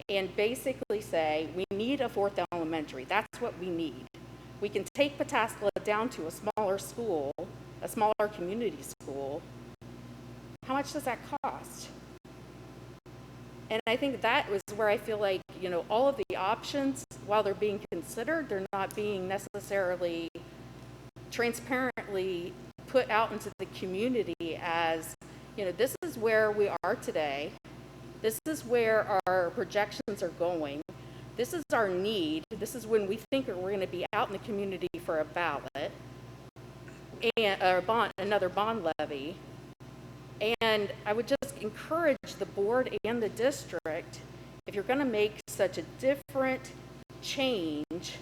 and basically say, we need a 4th elementary. That's what we need. We can take Pataskala down to a smaller school, a smaller community school. How much does that cost? And I think that was where I feel like, you know, all of the options, while they're being considered, they're not being necessarily transparently put out into the community as, you know, this is where we are today. This is where our projections are going. This is our need. This is when we think we're going to be out in the community for a ballot and another bond levy. And I would just encourage the board and the district, if you're going to make such a different change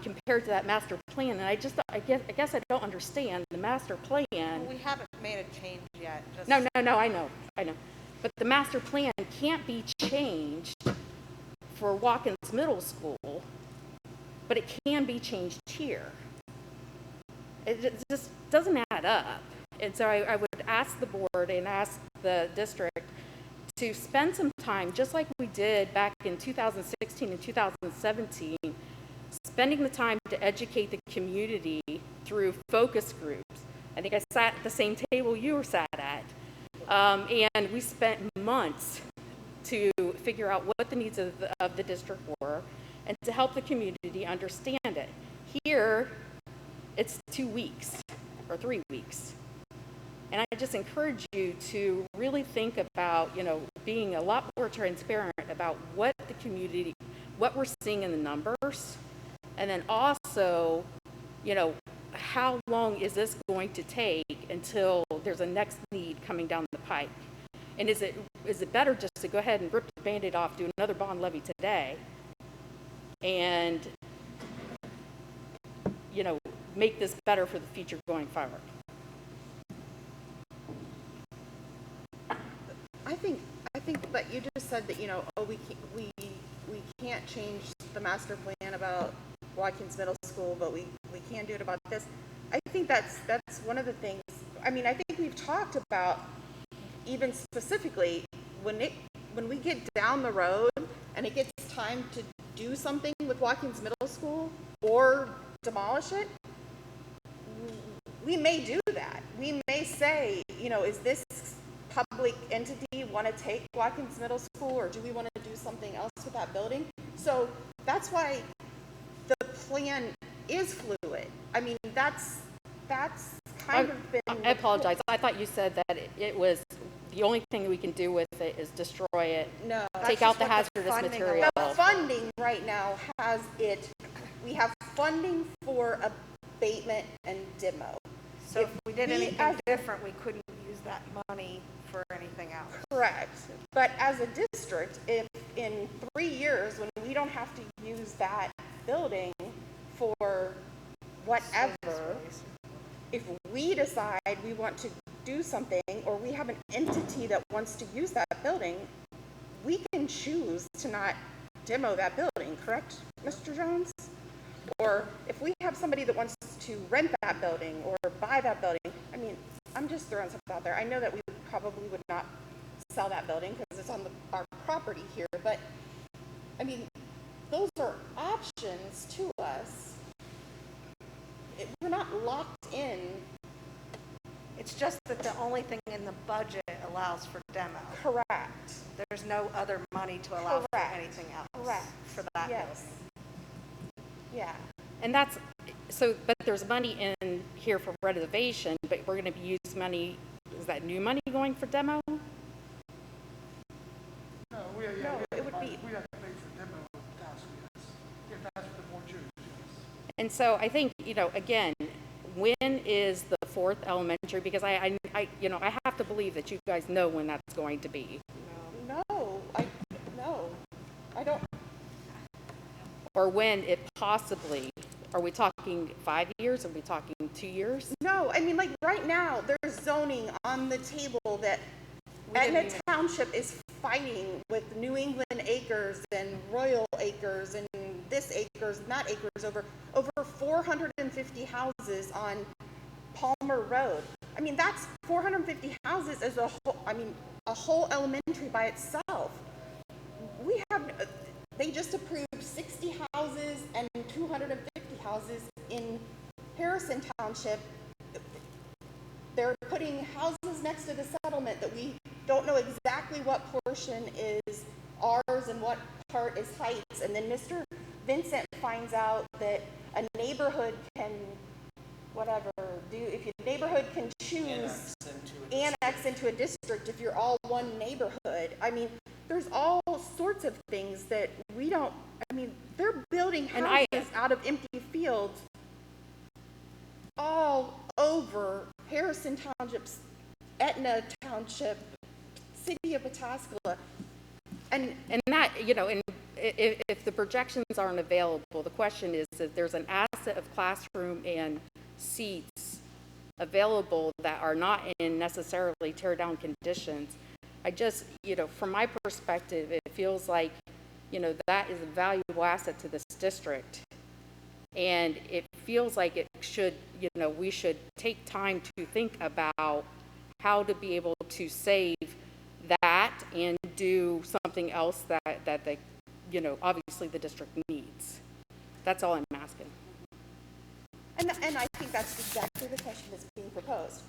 compared to that master plan, and I guess I don't understand the master plan. Well, we haven't made a change yet. No, I know. But the master plan can't be changed for Watkins Middle School, but it can be changed here. It just doesn't add up. And so I would ask the board and ask the district to spend some time, just like we did back in 2016 and 2017, spending the time to educate the community through focus groups. I think I sat at the same table you were sat at. And we spent months to figure out what the needs of the district were and to help the community understand it. Here, it's 2 weeks or 3 weeks. And I just encourage you to really think about, you know, being a lot more transparent about what the community, what we're seeing in the numbers, and then also, you know, how long is this going to take until there's a next need coming down the pike? And is it better just to go ahead and rip the Band-Aid off, do another bond levy today, and, you know, make this better for the future going forward? I think that you just said that, you know, we can't change the master plan about Watkins Middle School, but we can do it about this. I think that's one of the things. I mean, I think we've talked about even specifically, when we get down the road and it gets time to do something with Watkins Middle School or demolish it, we may do that. We may say, is this public entity want to take Watkins Middle School, or do we want to do something else with that building? So that's why the plan is fluid. I mean, that's kind of been. I apologize. I thought you said that it was, the only thing we can do with it is destroy it. No. Take out the hazardous material. The funding right now has it, we have funding for abatement and demo. So if we did anything different, we couldn't use that money for anything else. Correct. But as a district, if in 3 years, when we don't have to use that building for whatever, if we decide we want to do something, or we have an entity that wants to use that building, we can choose to not demo that building, correct, Mr. Jones? Or if we have somebody that wants to rent that building or buy that building, I mean, I'm just throwing something out there. I know that we probably would not sell that building because it's on our property here, but I mean, those are options to us. We're not locked in. It's just that the only thing in the budget allows for demo. Correct. There's no other money to allow for anything else. Correct. For that Yes. building. Yeah. And that's, so, but there's money in here for renovation, but we're going to be using money, is that new money going for demo? No, it would be. We have to pay for demo of the task, yes. If that's what the board chooses, yes. And so I think, again, when is the fourth elementary? Because I have to believe that you guys know when that's going to be. No, I don't. Or when it possibly, are we talking 5 years? Are we talking 2 years? No, I mean, like right now, there's zoning on the table that Etna Township is fighting with New England Acres and Royal Acres and this acres, not acres, over 450 houses on Palmer Road. I mean, that's 450 houses as a whole elementary by itself. They just approved 60 houses and 250 houses in Harrison Township. They're putting houses next to the settlement that we don't know exactly what portion is ours and what part is Heights. And then Mr. Vincent finds out that a neighborhood can, if your neighborhood can choose annex into a district if you're all one neighborhood. I mean, there's all sorts of things that we don't, they're building houses out of empty fields all over Harrison Township, Etna Township, City of Pataskala. And that, and if the projections aren't available, the question is that there's an asset of classroom and seats available that are not in necessarily tear down conditions. I just, from my perspective, it feels like, that is a valuable asset to this district. And it feels like it should, we should take time to think about how to be able to save that and do something else that they, obviously the district needs. That's all I'm asking. And I think that's exactly the question that's being proposed.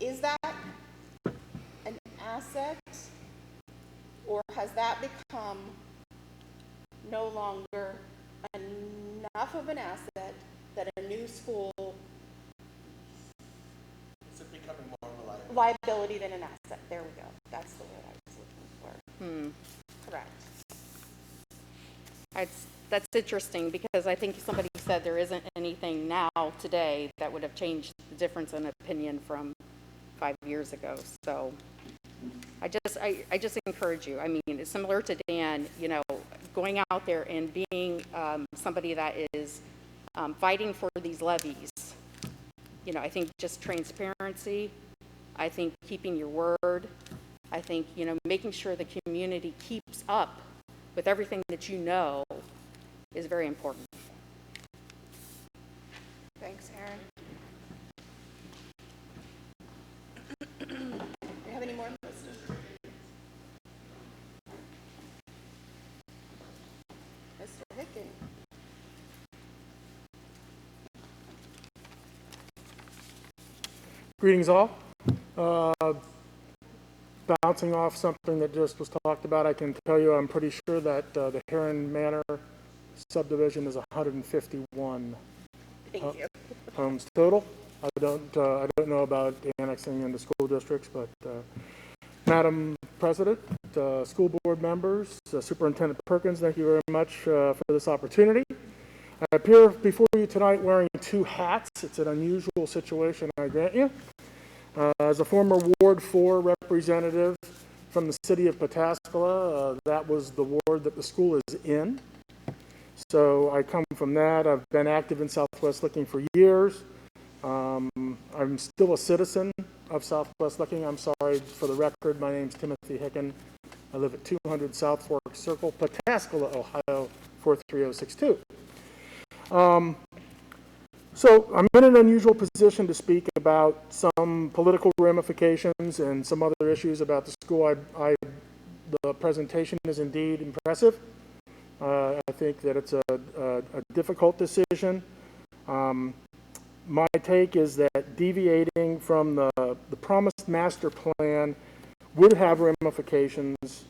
Is that an asset, or has that become no longer enough of an asset that a new school Is it becoming more reliable? liability than an asset? There we go. That's the word I was looking for. Correct. That's interesting, because I think somebody said there isn't anything now today that would have changed the difference in opinion from 5 years ago. So I just encourage you. I mean, it's similar to Dan, going out there and being somebody that is fighting for these levies. I think just transparency. I think keeping your word. I think, making sure the community keeps up with everything that is very important. Thanks, Aaron. Do you have Mr. Hicken. Greetings all. Bouncing off something that just was talked about, I can tell you I'm pretty sure that the Heron Manor subdivision is 151 homes total. I don't know about annexing into school districts, but Madam President, school board members, Superintendent Perkins, thank you very much for this opportunity. I appear before you tonight wearing two hats. It's an unusual situation, I grant you. As a former Ward 4 representative from the city of Pataskala, that was the ward that the school is in. So I come from that. I've been active in Southwest Licking for years. I'm still a citizen of Southwest Licking. I'm sorry, for the record, my name's Timothy Hicken. I live at 200 South Fork Circle, Pataskala, Ohio, 43062. So I'm in an unusual position to speak about some political ramifications and some other issues about the school. The presentation is indeed impressive. I think that it's a difficult decision. My take is that deviating from the promised master plan would have ramifications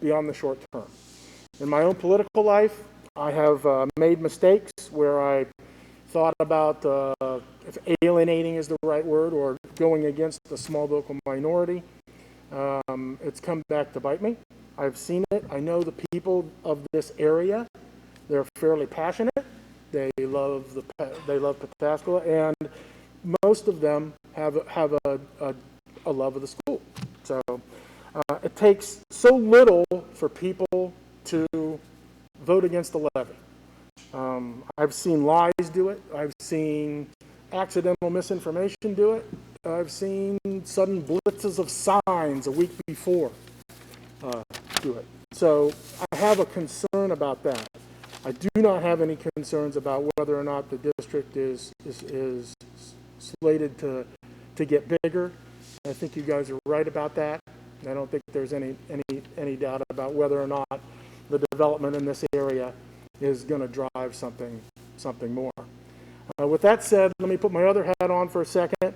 beyond the short term. In my own political life, I have made mistakes where I thought about if alienating is the right word or going against the small local minority. It's come back to bite me. I've seen it. I know the people of this area. They're fairly passionate. They love Pataskala, and most of them have a love of the school. So it takes so little for people to vote against the levy. I've seen lies do it. I've seen accidental misinformation do it. I've seen sudden blitzes of signs a week before do it. So I have a concern about that. I do not have any concerns about whether or not the district is slated to get bigger. I think you guys are right about that. I don't think there's any doubt about whether or not the development in this area is going to drive something more. With that said, let me put my other hat on for a second.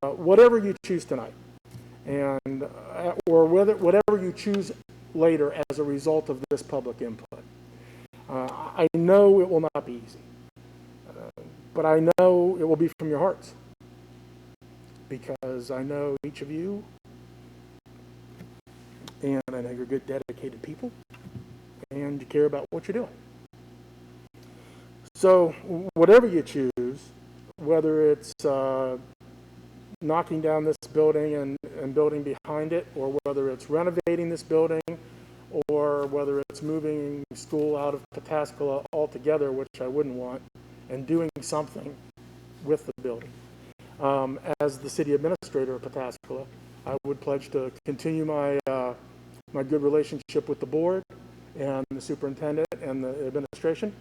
Whatever you choose tonight, and or whatever you choose later as a result of this public input, I know it will not be easy, but I know it will be from your hearts, because I know each of you, and I know you're good, dedicated people, and you care about what you're doing. So whatever you choose, whether it's knocking down this building and building behind it, or whether it's renovating this building, or whether it's moving school out of Pataskala altogether, which I wouldn't want, and doing something with the building. As the city administrator of Pataskala, I would pledge to continue my my good relationship with the board and the superintendent and the administration.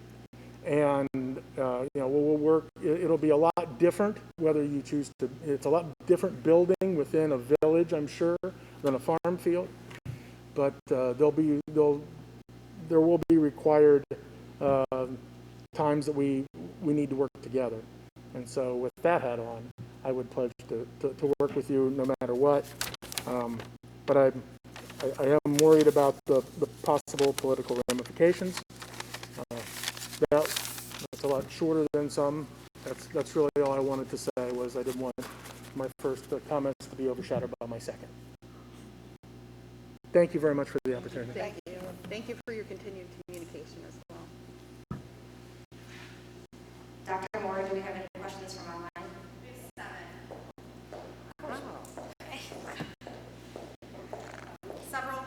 And we'll work. It'll be a lot different whether you choose to. It's a lot different building within a village, I'm sure, than a farm field. But there will be required times that we need to work together. And so, with that hat on, I would pledge to work with you no matter what. But I am worried about the possible political ramifications. That's a lot shorter than some. That's really all I wanted to say. Was I didn't want my first comments to be overshadowed by my second. Thank you very much for the opportunity. Thank you. Thank you for your continued communication as well. Dr. Moore, do we have any questions from online? Several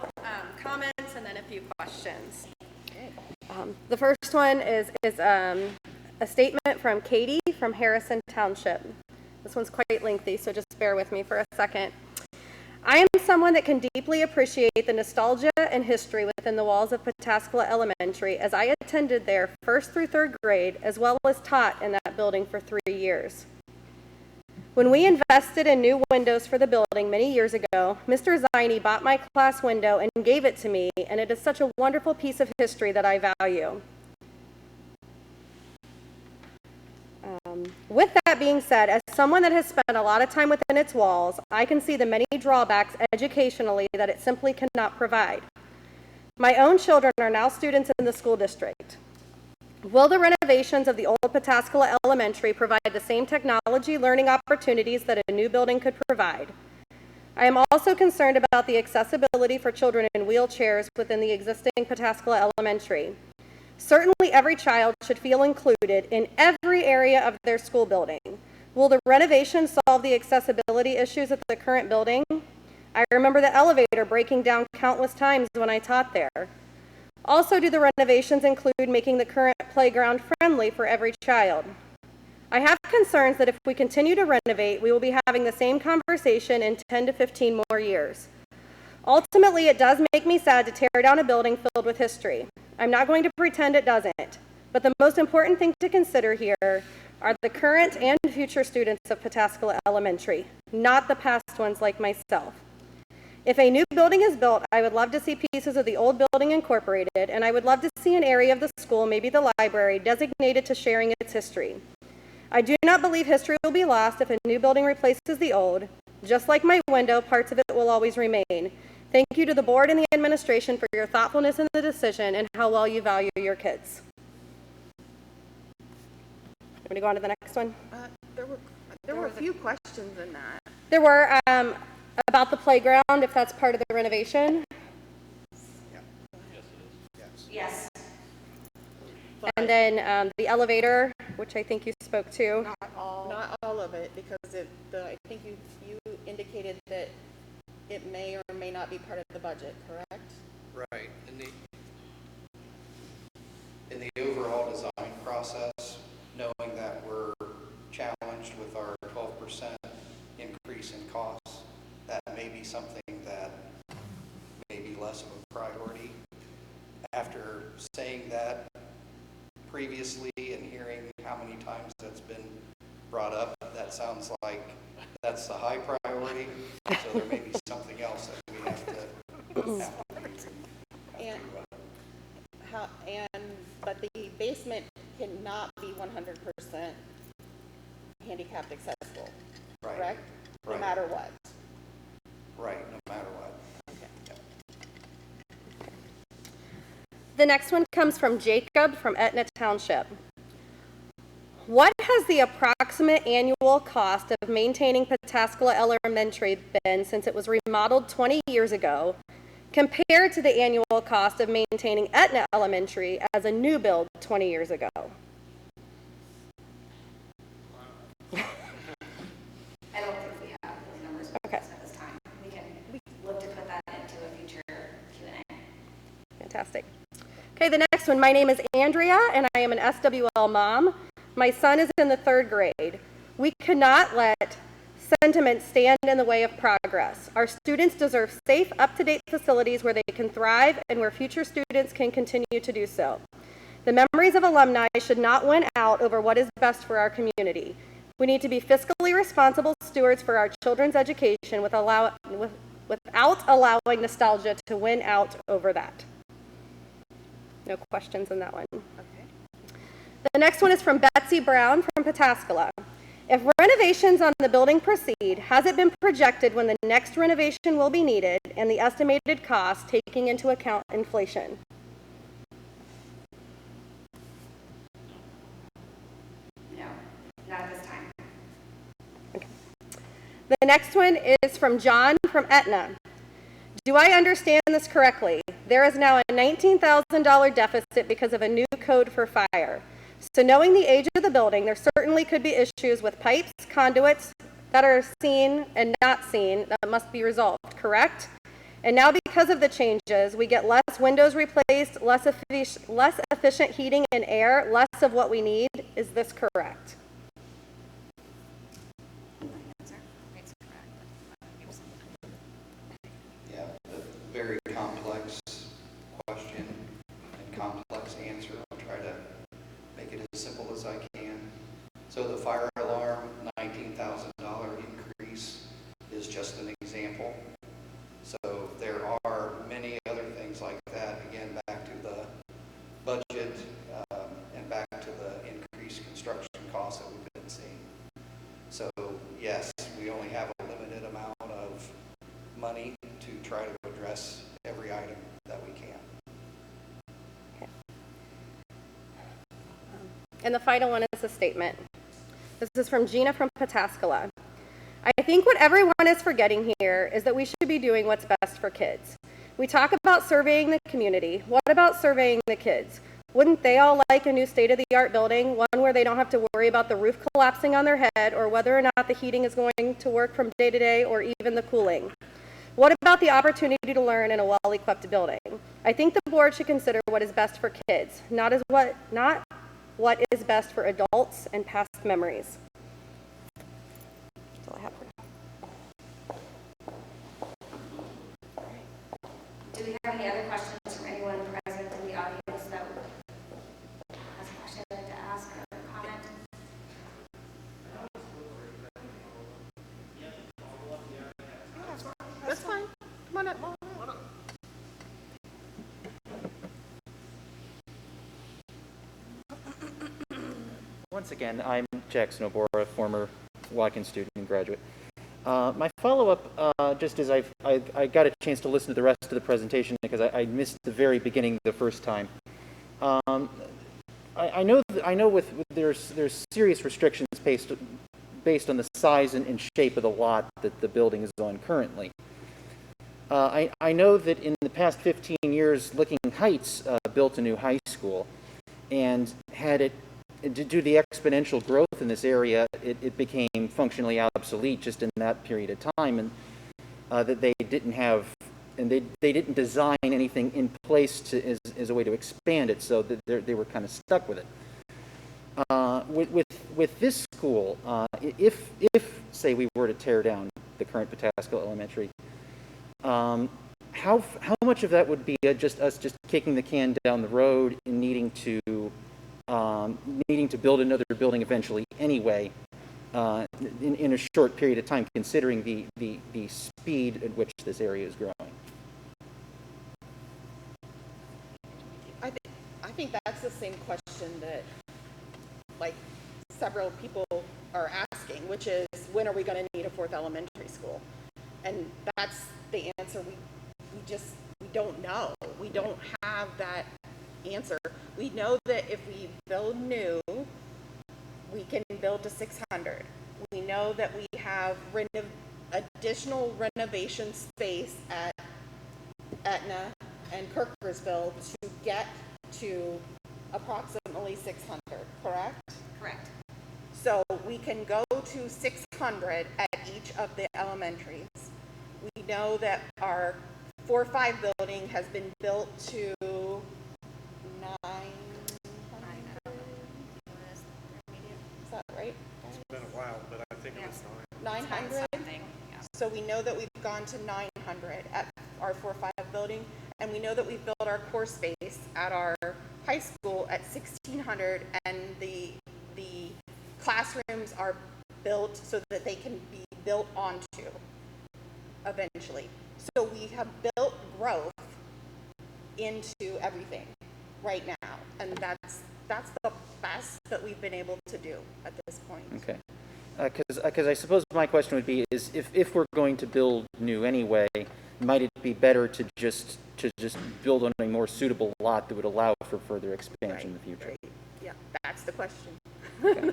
comments and then a few questions. The first one is a statement from Katie from Harrison Township. This one's quite lengthy, so just bear with me for a second. I am someone that can deeply appreciate the nostalgia and history within the walls of Pataskala Elementary, as I attended there 1st through 3rd grade, as well as taught in that building for 3 years. When we invested in new windows for the building many years ago, Mr. Ziny bought my class window and gave it to me, and it is such a wonderful piece of history that I value. With that being said, as someone that has spent a lot of time within its walls, I can see the many drawbacks educationally that it simply cannot provide. My own children are now students in the school district. Will the renovations of the old Pataskala Elementary provide the same technology learning opportunities that a new building could provide? I am also concerned about the accessibility for children in wheelchairs within the existing Pataskala Elementary. Certainly every child should feel included in every area of their school building. Will the renovation solve the accessibility issues at the current building? I remember the elevator breaking down countless times when I taught there. Also, do the renovations include making the current playground friendly for every child? I have concerns that if we continue to renovate, we will be having the same conversation in 10 to 15 more years. Ultimately, it does make me sad to tear down a building filled with history. I'm not going to pretend it doesn't, but the most important thing to consider here are the current and future students of Pataskala Elementary, not the past ones like myself. If a new building is built, I would love to see pieces of the old building incorporated, and I would love to see an area of the school, maybe the library, designated to sharing its history. I do not believe history will be lost if a new building replaces the old. Just like my window, parts of it will always remain. Thank you to the board and the administration for your thoughtfulness in the decision and how well you value your kids. Want me to go on to the next one? There were a few questions in that. There were about the playground, if that's part of the renovation. Yes. And then the elevator, which I think you spoke to. Not all of it, because I think you indicated that it may or may not be part of the budget, correct? Right. In the overall design process, knowing that we're challenged with our 12% increase in costs, that may be something that may be less of a priority. After saying that previously and hearing how many times that's been brought up, that sounds like that's the high priority. So there may be something else that we have to But the basement cannot be 100% handicapped accessible, correct? No Right. matter what. Right, no matter what. The next one comes from Jacob from Etna Township. What has the approximate annual cost of maintaining Pataskala Elementary been since it was remodeled 20 years ago, compared to the annual cost of maintaining Etna Elementary as a new build 20 years ago? I don't think we have those numbers at this time. We can look to put that into a future Q&A. Fantastic. Okay, the next one. My name is Andrea, and I am an SWL mom. My son is in the 3rd grade. We cannot let sentiment stand in the way of progress. Our students deserve safe, up-to-date facilities where they can thrive and where future students can continue to do so. The memories of alumni should not win out over what is best for our community. We need to be fiscally responsible stewards for our children's education without allowing nostalgia to win out over that. No questions on that one. Okay. The next one is from Betsy Brown from Pataskala. If renovations on the building proceed, has it been projected when the next renovation will be needed and the estimated cost taking into account inflation? No, not at this time. Okay. The next one is from John from Etna. Do I understand this correctly? There is now a $19,000 deficit because of a new code for fire. So knowing the age of the building, there certainly could be issues with pipes, conduits that are seen and not seen that must be resolved, correct? And now because of the changes, we get less windows replaced, less efficient heating and air, less of what we need. Is this correct? Yeah, a very complex question and complex answer. I'll try to make it as simple as I can. So the fire alarm, $19,000 increase is just an example. So there are many other things like that. Again, back to the budget and back to the increased construction costs So yes, we only have a limited amount of money to try to address every item that we can. And the final one is a statement. This is from Gina from Pataskala. I think what everyone is forgetting here is that we should be doing what's best for kids. We talk about surveying the community. What about surveying the kids? Wouldn't they all like a new state-of-the-art building, one where they don't have to worry about the roof collapsing on their head or whether or not the heating is going to work from day to day or even the cooling? What about the opportunity to learn in a well-equipped building? I think the board should consider what is best for kids, not what is best for adults and past memories. That's all I have for now. Do we have any other questions from anyone present in the audience that has a question they'd like to ask or comment? That's fine. Come on up. Once again, I'm Jack Snowbora, former Watkins student and graduate. My follow-up, just as I got a chance to listen to the rest of the presentation because I missed the very beginning the first time. I know there's serious restrictions based on the size and shape of the lot that the building is on currently. I know that in the past 15 years, Licking Heights built a new high school, and had it, due to the exponential growth in this area, it became functionally obsolete just in that period of time, and that they didn't have, and they didn't design anything in place as a way to expand it, so that they were kind of stuck with it. With this school, if say we were to tear down the current Pataskala Elementary, how much of that would be just us just kicking the can down the road and needing to build another building eventually anyway, in a short period of time, considering the speed at which this area is growing? I think that's the same question that, like, several people are asking, which is, when are we going to need a fourth elementary school? And that's the answer. We don't know. We don't have that answer. We know that if we build new, we can build to 600. We know that we have additional renovation space at Etna and Kirkersville to get to approximately 600, correct? Correct. So we can go to 600 at each of the elementaries. We know that our 4-5 building has been built to 900. Is that right? It's been a while, but I think it was 900. So we know that we've gone to 900 at our 4-5 building, and we know that we've built our core space at our high school at 1600, and the classrooms are built so that they can be built onto eventually. So we have built growth into everything right now, and that's the best that we've been able to do at this point. Okay. Because I suppose my question would be is if we're going to build new anyway, might it be better to just build on a more suitable lot that would allow for further expansion in the future? Right. Yeah, that's the question. Okay.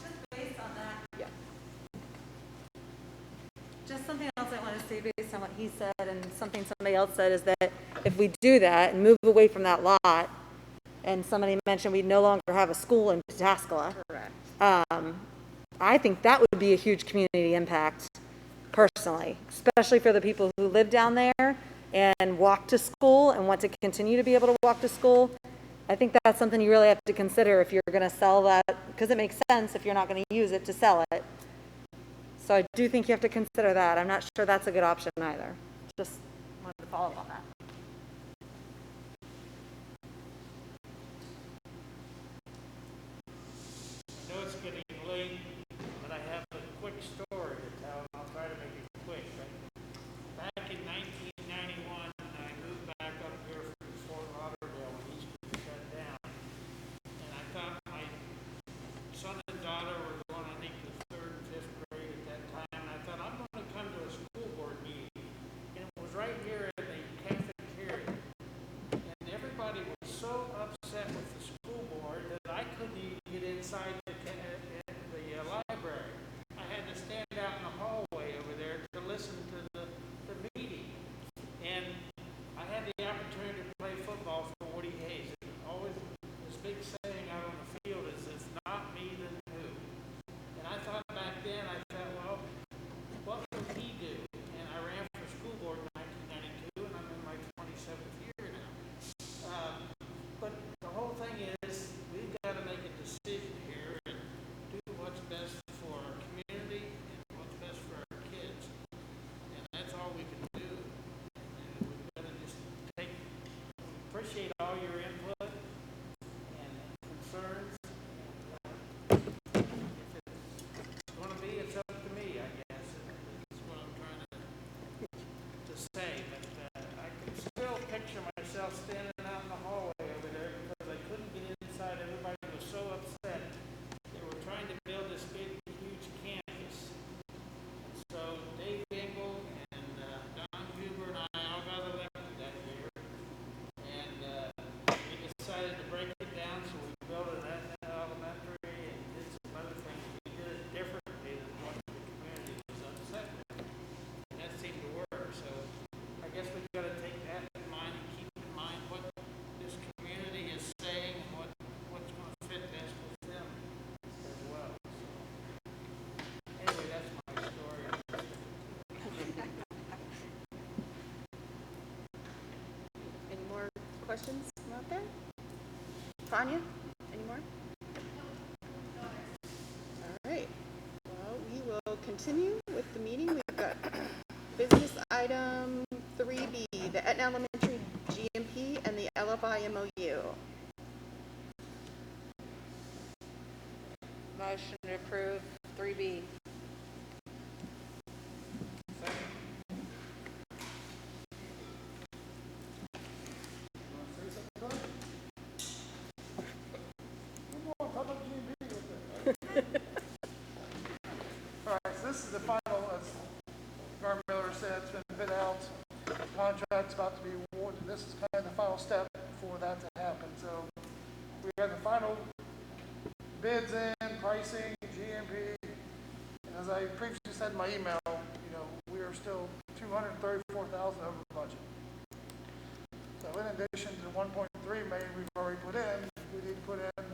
Just based on that. Yeah. Just something else I want to say based on what he said and something somebody else said is that if we do that and move away from that lot, and somebody mentioned we no longer have a school in Pataskala. Correct. I think that would be a huge community impact personally, especially for the people who live down there and walk to school and want to continue to be able to walk to school. I think that's something you really have to consider if you're going to sell that, because it makes sense if you're not going to use it to sell it. So I do think you have to consider that. I'm not sure that's a good option either. Just wanted to follow up on that. I know it's getting late, but I have a quick story to tell, and I'll try to make it quick. Back in 1991, I moved back up here from Fort Lauderdale in East Anyway, that's my story. Any more questions from out there? Tanya, any more? All right. Well, we will continue with the meeting. We've got business item 3B, the Etna Elementary GMP and the LFI MOU. Motion to approve 3B. All right, so this is the final, as Garm Miller said, it's been bid out. The contract's about to be awarded. This is kind of the final step for that to happen. So we have the final bids in, pricing, GMP. And as I previously said in my email, we are still $234,000 over budget. So in addition to the 1.3 million we've already put in, we need to put in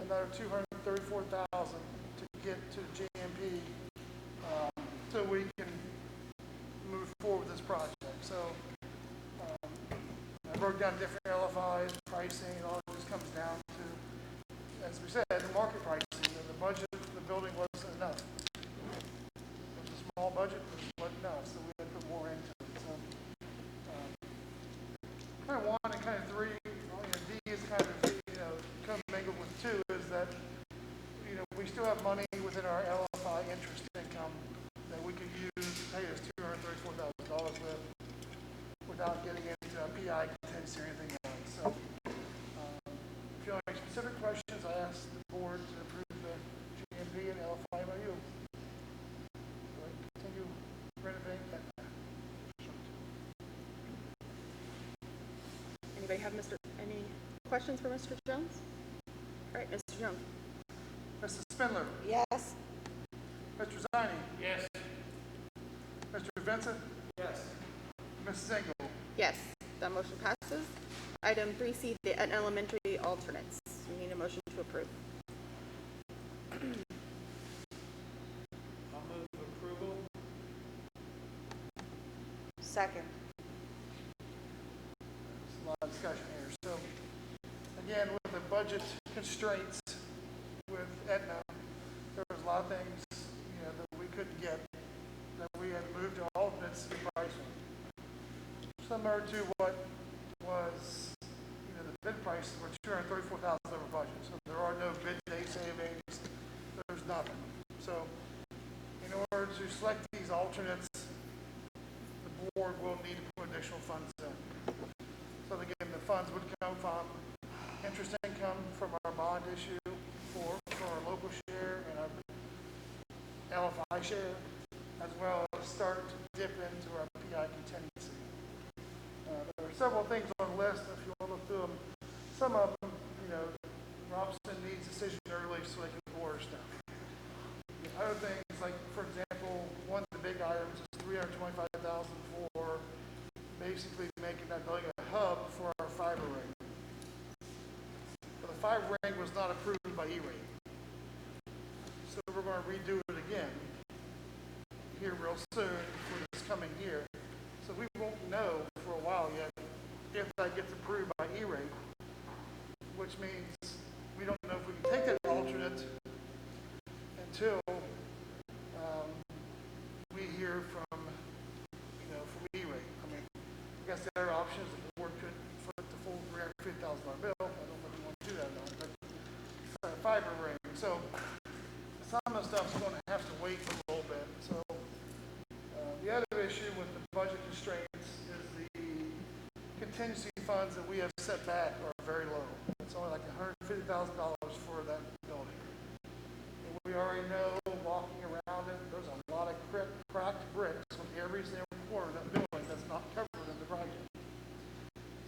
another 234,000 to get to the GMP, so we can move forward with this project. So I broke down different LFIs, pricing, and all it just comes down to, as we said, the market pricing. And the budget for the building wasn't enough. It was a small budget, but it wasn't enough, so we had to put more into it. So kind of 1 and kind of 3, D is kind of commingled with 2, is that we still have money within our LFI interest income that we could use to pay us $234,000 with without getting into a PI contingency or anything else. So if you have any specific questions, I ask the board to approve the GMP and LFI MOU. So I continue renovating that. Anybody have any questions for Mr. Jones? All right, Mr. Jones. Mrs. Spindler? Yes. Mr. Zani? Yes. Mr. Vincent? Yes. Mrs. Engel? Yes, that motion passes. Item 3C, the Etna Elementary alternates. We need a motion to approve. I'll move approval. Second. There's a lot of discussion here. So, again, with the budget constraints with Etna, there was a lot of things that we couldn't get, that we had moved to alternates to pricing. Similar to what was, the bid prices were $234,000 over budget. So there are no bid day savings. There's nothing. So in order to select these alternates, the board will need to put additional funds in. So again, the funds would come from interest income from our bond issue for our local share and our LFI share, as well as start to dip into our PI contingency. There are several things on the list. If you want to look through them, some of them, Robson needs decision early so they can order stuff. The other things, like for example, one of the big items is $325,000 for basically making that building a hub for our fiber ring. But the fiber ring was not approved by E-rate. So we're going to redo it again here real soon for this coming year. So we won't know for a while yet if that gets approved by E-rate, which means we don't know if we can take that alternate until we hear from E-rate. I mean, I guess the other option is the board could foot the full $350,000 bill. I don't know if we want to do that or not, but it's a fiber ring. So some of the stuff's going to have to wait a little bit. So the other issue with the budget constraints is the contingency funds that we have set back are very low. It's only like $150,000 for that building. And we already know, walking around it, there's a lot of cracked bricks on every single corner of that building that's not covered in the project.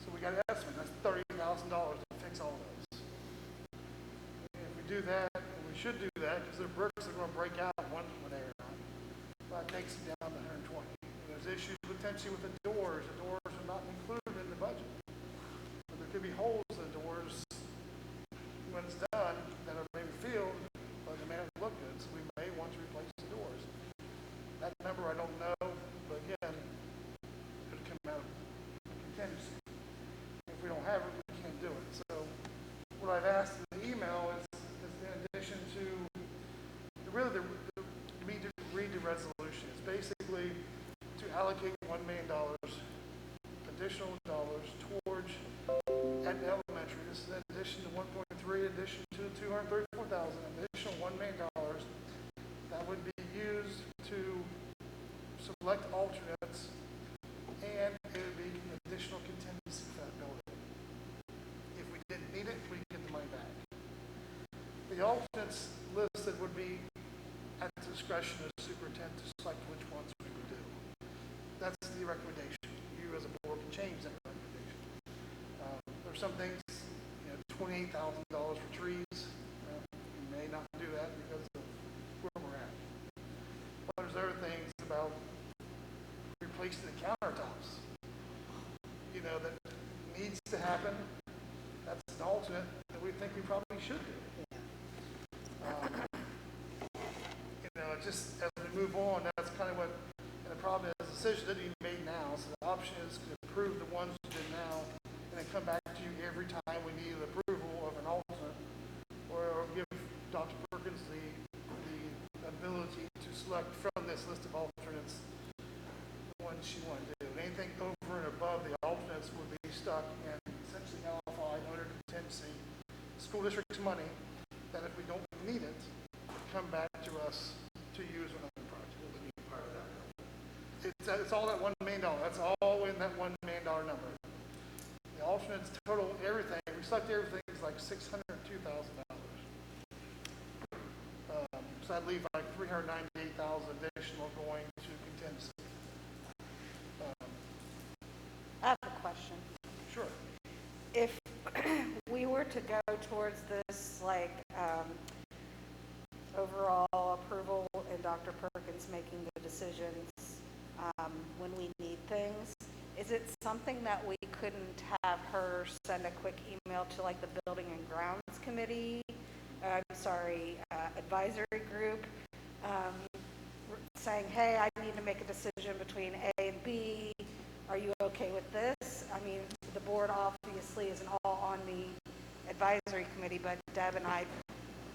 So we got an estimate, that's $30,000 to fix all those. And if we do that, and we should do that, because the bricks are going to break out one day or not, that takes it down to 120. And there's issues potentially with the doors. The doors are not included in the budget. But there could be holes in the doors when it's done that are maybe filled, but they may not look good, so we may want to replace the door. additional dollars towards, at the elementary, this is in addition to 1.3, addition to 234,000, additional $1 million that would be used to select alternates, and it would be an additional contingency for that building. If we didn't need it, we get the money back. The alternates listed would be at the discretion of the superintendent to select which ones we would do. That's the recommendation. You as a board can change that recommendation. There's some things, $28,000 for trees. You may not do that because of where we're at. But there's other things about replacing the countertops, that needs to happen. That's an alternate that we think we probably should do. Just as we move on, that's kind of what, and the problem is the decision didn't even made now. So the option is to approve the ones we did now and then come back to you every time we need approval of an alternate, or give Dr. Perkins the ability to select from this list of alternates the ones she wanted to do. And anything over and above the alternates would be stuck and essentially nullified under contingency. School district's money that if we don't need it, would come back to us to use on other projects. It would be part of that. It's all that $1 million. That's all in that $1 million number. The alternates total everything. We select everything is like $602,000. So that'd leave like $398,000 additional going to contingency. I have a question. Sure. If we were to go towards this, overall approval and Dr. Perkins making the decisions when we need things, is it something that we couldn't have her send a quick email to the Building and Grounds Committee, advisory group, saying, hey, I need to make a decision between A and B. Are you okay with this? I mean, the board obviously isn't all on the advisory committee, but Deb and I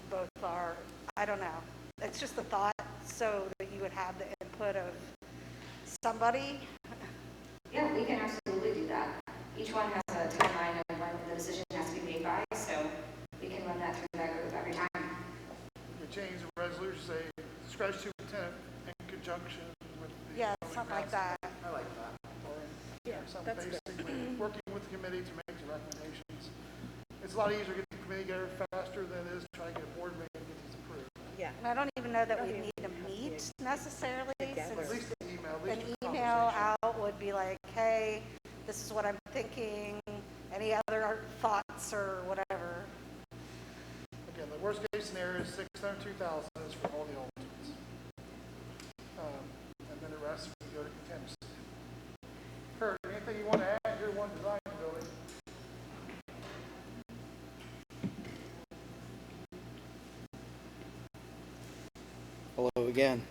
both are. I don't know. It's just a thought so that you would have the input of somebody. Yeah, we can absolutely do that. Each one has a timeline of when the decision has to be made by, so we can run that through that group every time. We could change the resolution, say, scratch superintendent in conjunction with the. Yeah, something like that. I like that. Or, something basically working with the committee to make the recommendations. It's a lot easier to get the committee together faster than it is to try to get a board meeting and get these approved. Yeah, and I don't even know that we need to meet necessarily, since At least an email. an email out would be like, hey, this is what I'm thinking, any other thoughts or whatever. Again, the worst case scenario is $602,000 is for all the alternates. And then the rest would go to contingency. Kurt, anything you want to add? You're one design building. Hello again.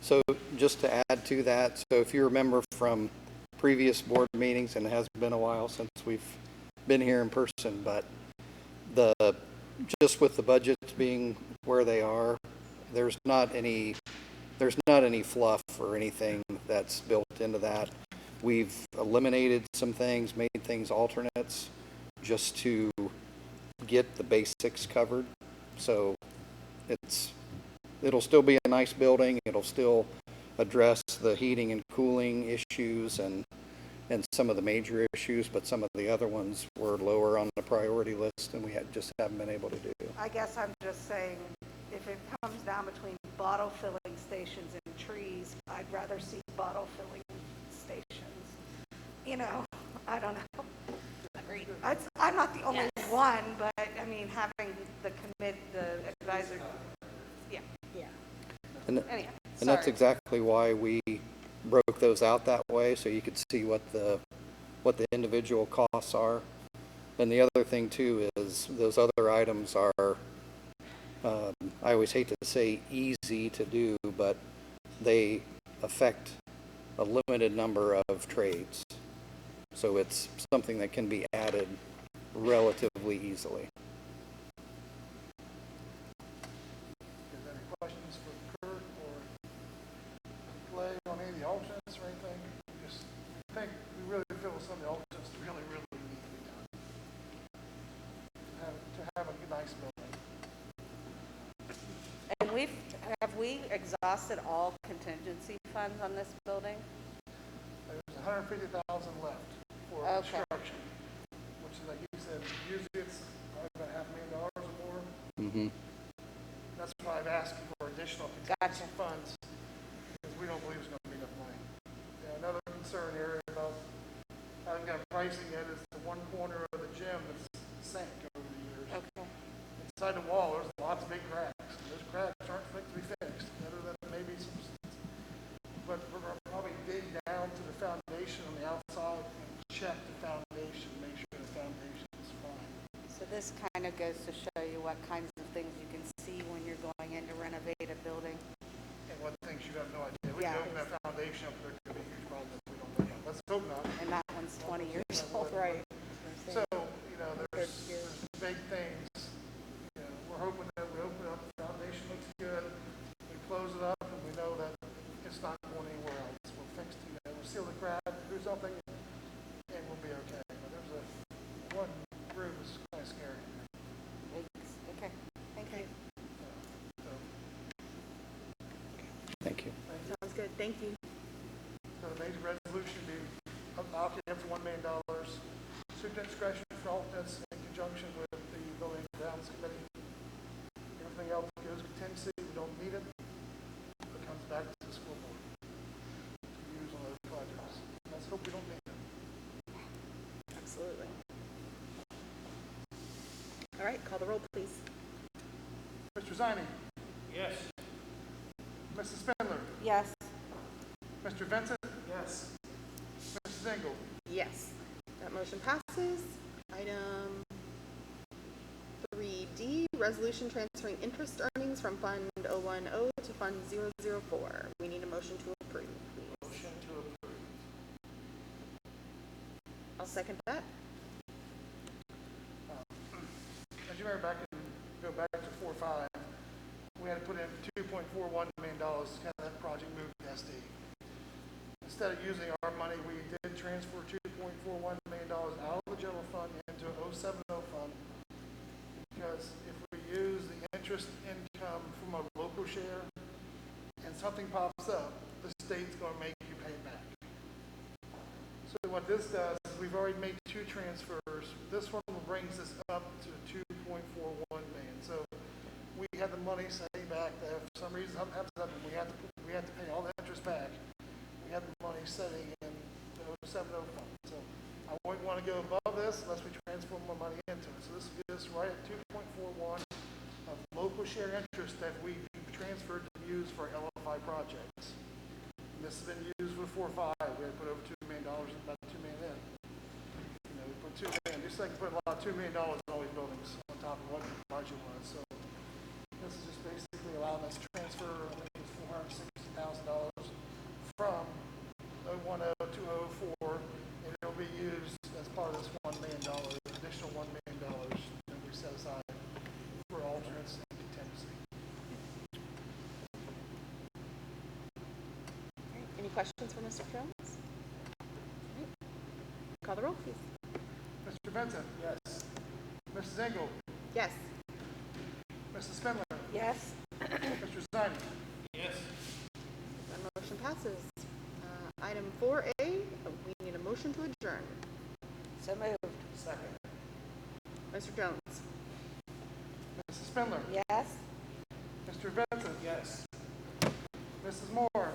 So just to add to that, so if you remember from previous board meetings, and it has been a while since we've been here in person, but just with the budgets being where they are, there's not any fluff or anything that's built into that. We've eliminated some things, made things alternates just to get the basics covered. So it'll still be a nice building. It'll still address the heating and cooling issues and some of the major issues, but some of the other ones were lower on the priority list and we just haven't been able to do. I guess I'm just saying, if it comes down between bottle filling stations and trees, I'd rather see bottle filling stations. I don't know. Agreed. I'm not the only one, but I mean, having the advisor, yeah. And, Anyhow, and that's exactly why we broke those out that way, so you could see what the individual costs are. And the other thing too is those other items are, I always hate to say easy to do, but they affect a limited number of trades. So it's something that can be added relatively easily. Any questions for Kurt or Clay on any of the alternates or anything? Just think we really feel some of have we exhausted all contingency funds on this building? There's 150,000 left for Okay. construction, which is like you said, usually it's probably about $500,000 or more. Mm-hmm. That's why I've asked you for additional contingency funds, because we don't believe there's going to be enough money. Another concern area about, I haven't got pricing yet, is the one corner of the gym that's sank over the years. Okay. Inside the wall, there's lots of big cracks. Those cracks aren't fit to be fixed, other than maybe some, but we're going to probably dig down to the foundation on the outside and check the foundation, make sure the foundation is fine. So this kind of goes to show you what kinds of things you can see when you're going in to renovate a building. And what things you have no idea. We Yeah. can open that foundation up, there could be huge problems we don't know about. Let's hope not. And that one's 20 years old. Right. So, there's big things. We're hoping that we open up, the foundation looks good, we close it up, and we know that it's not going anywhere else. We'll fix, we'll seal the crack, do something, and we'll be okay. But there's one room is kind of scary. Okay, thank you. Thank you. Sounds good, thank you. So the major resolution be allocated up to $1 million. Superintendent discretion for alternates in conjunction with the building and grounds committee. Everything else goes contingency. We don't need it. It comes back to the school board to use on those projects. Let's hope we don't need it. Absolutely. All right, call the roll, please. Mr. Ziny. Yes. Mrs. Spindler. Yes. Mr. Vincent. Yes. Mrs. Engel. Yes. That motion passes. Item 3D, resolution transferring interest earnings from Fund 010 to Fund 004. We need a motion to approve, please. Motion to approve. I'll second that. As you remember go back to 4-5, we had to put in $2.41 million to have that project moved to SD. Instead of using our money, we did transfer $2.41 million out of the general fund into a 070 fund, because if we use the interest income from a local share and something pops up, the state's going to make you pay back. So what this does is we've already made 2 transfers. This one brings us up to $2.41 million. So we had the money sitting back there. For some reason, something happens, we had to pay all the interest back. We had the money sitting in the 070 fund. So I wouldn't want to go above this unless we transfer more money into it. So this will get us right at 2.41 of local share interest that we transferred to use for LFI projects. And this has been used for 4-5. We had to put over $2 million, about $2 million in. We put $2 million. This thing put about $2 million in all these buildings on top of what the budget was. So this is just basically allowing us to transfer, I think it was $460,000 from 010 to 04, and it'll be used as part of this $1 million, additional $1 million that we set aside for alternates and contingency. Any questions for Mr. Jones? Right. Call the roll, please. Mr. Vincent? Yes. Mrs. Engel? Yes. Mrs. Spindler? Yes. Mr. Ziny? Yes. That motion passes. Item 4A, we need a motion to adjourn. So moved. Second. Mr. Jones? Mrs. Spindler? Yes. Mr. Vincent? Yes. Mrs. Moore?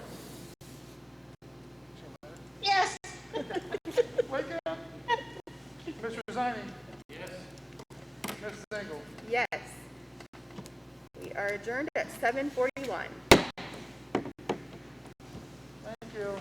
Yes. Wake up. Mr. Ziny? Yes. Mrs. Engel? Yes. We are adjourned at 7:41. Thank you.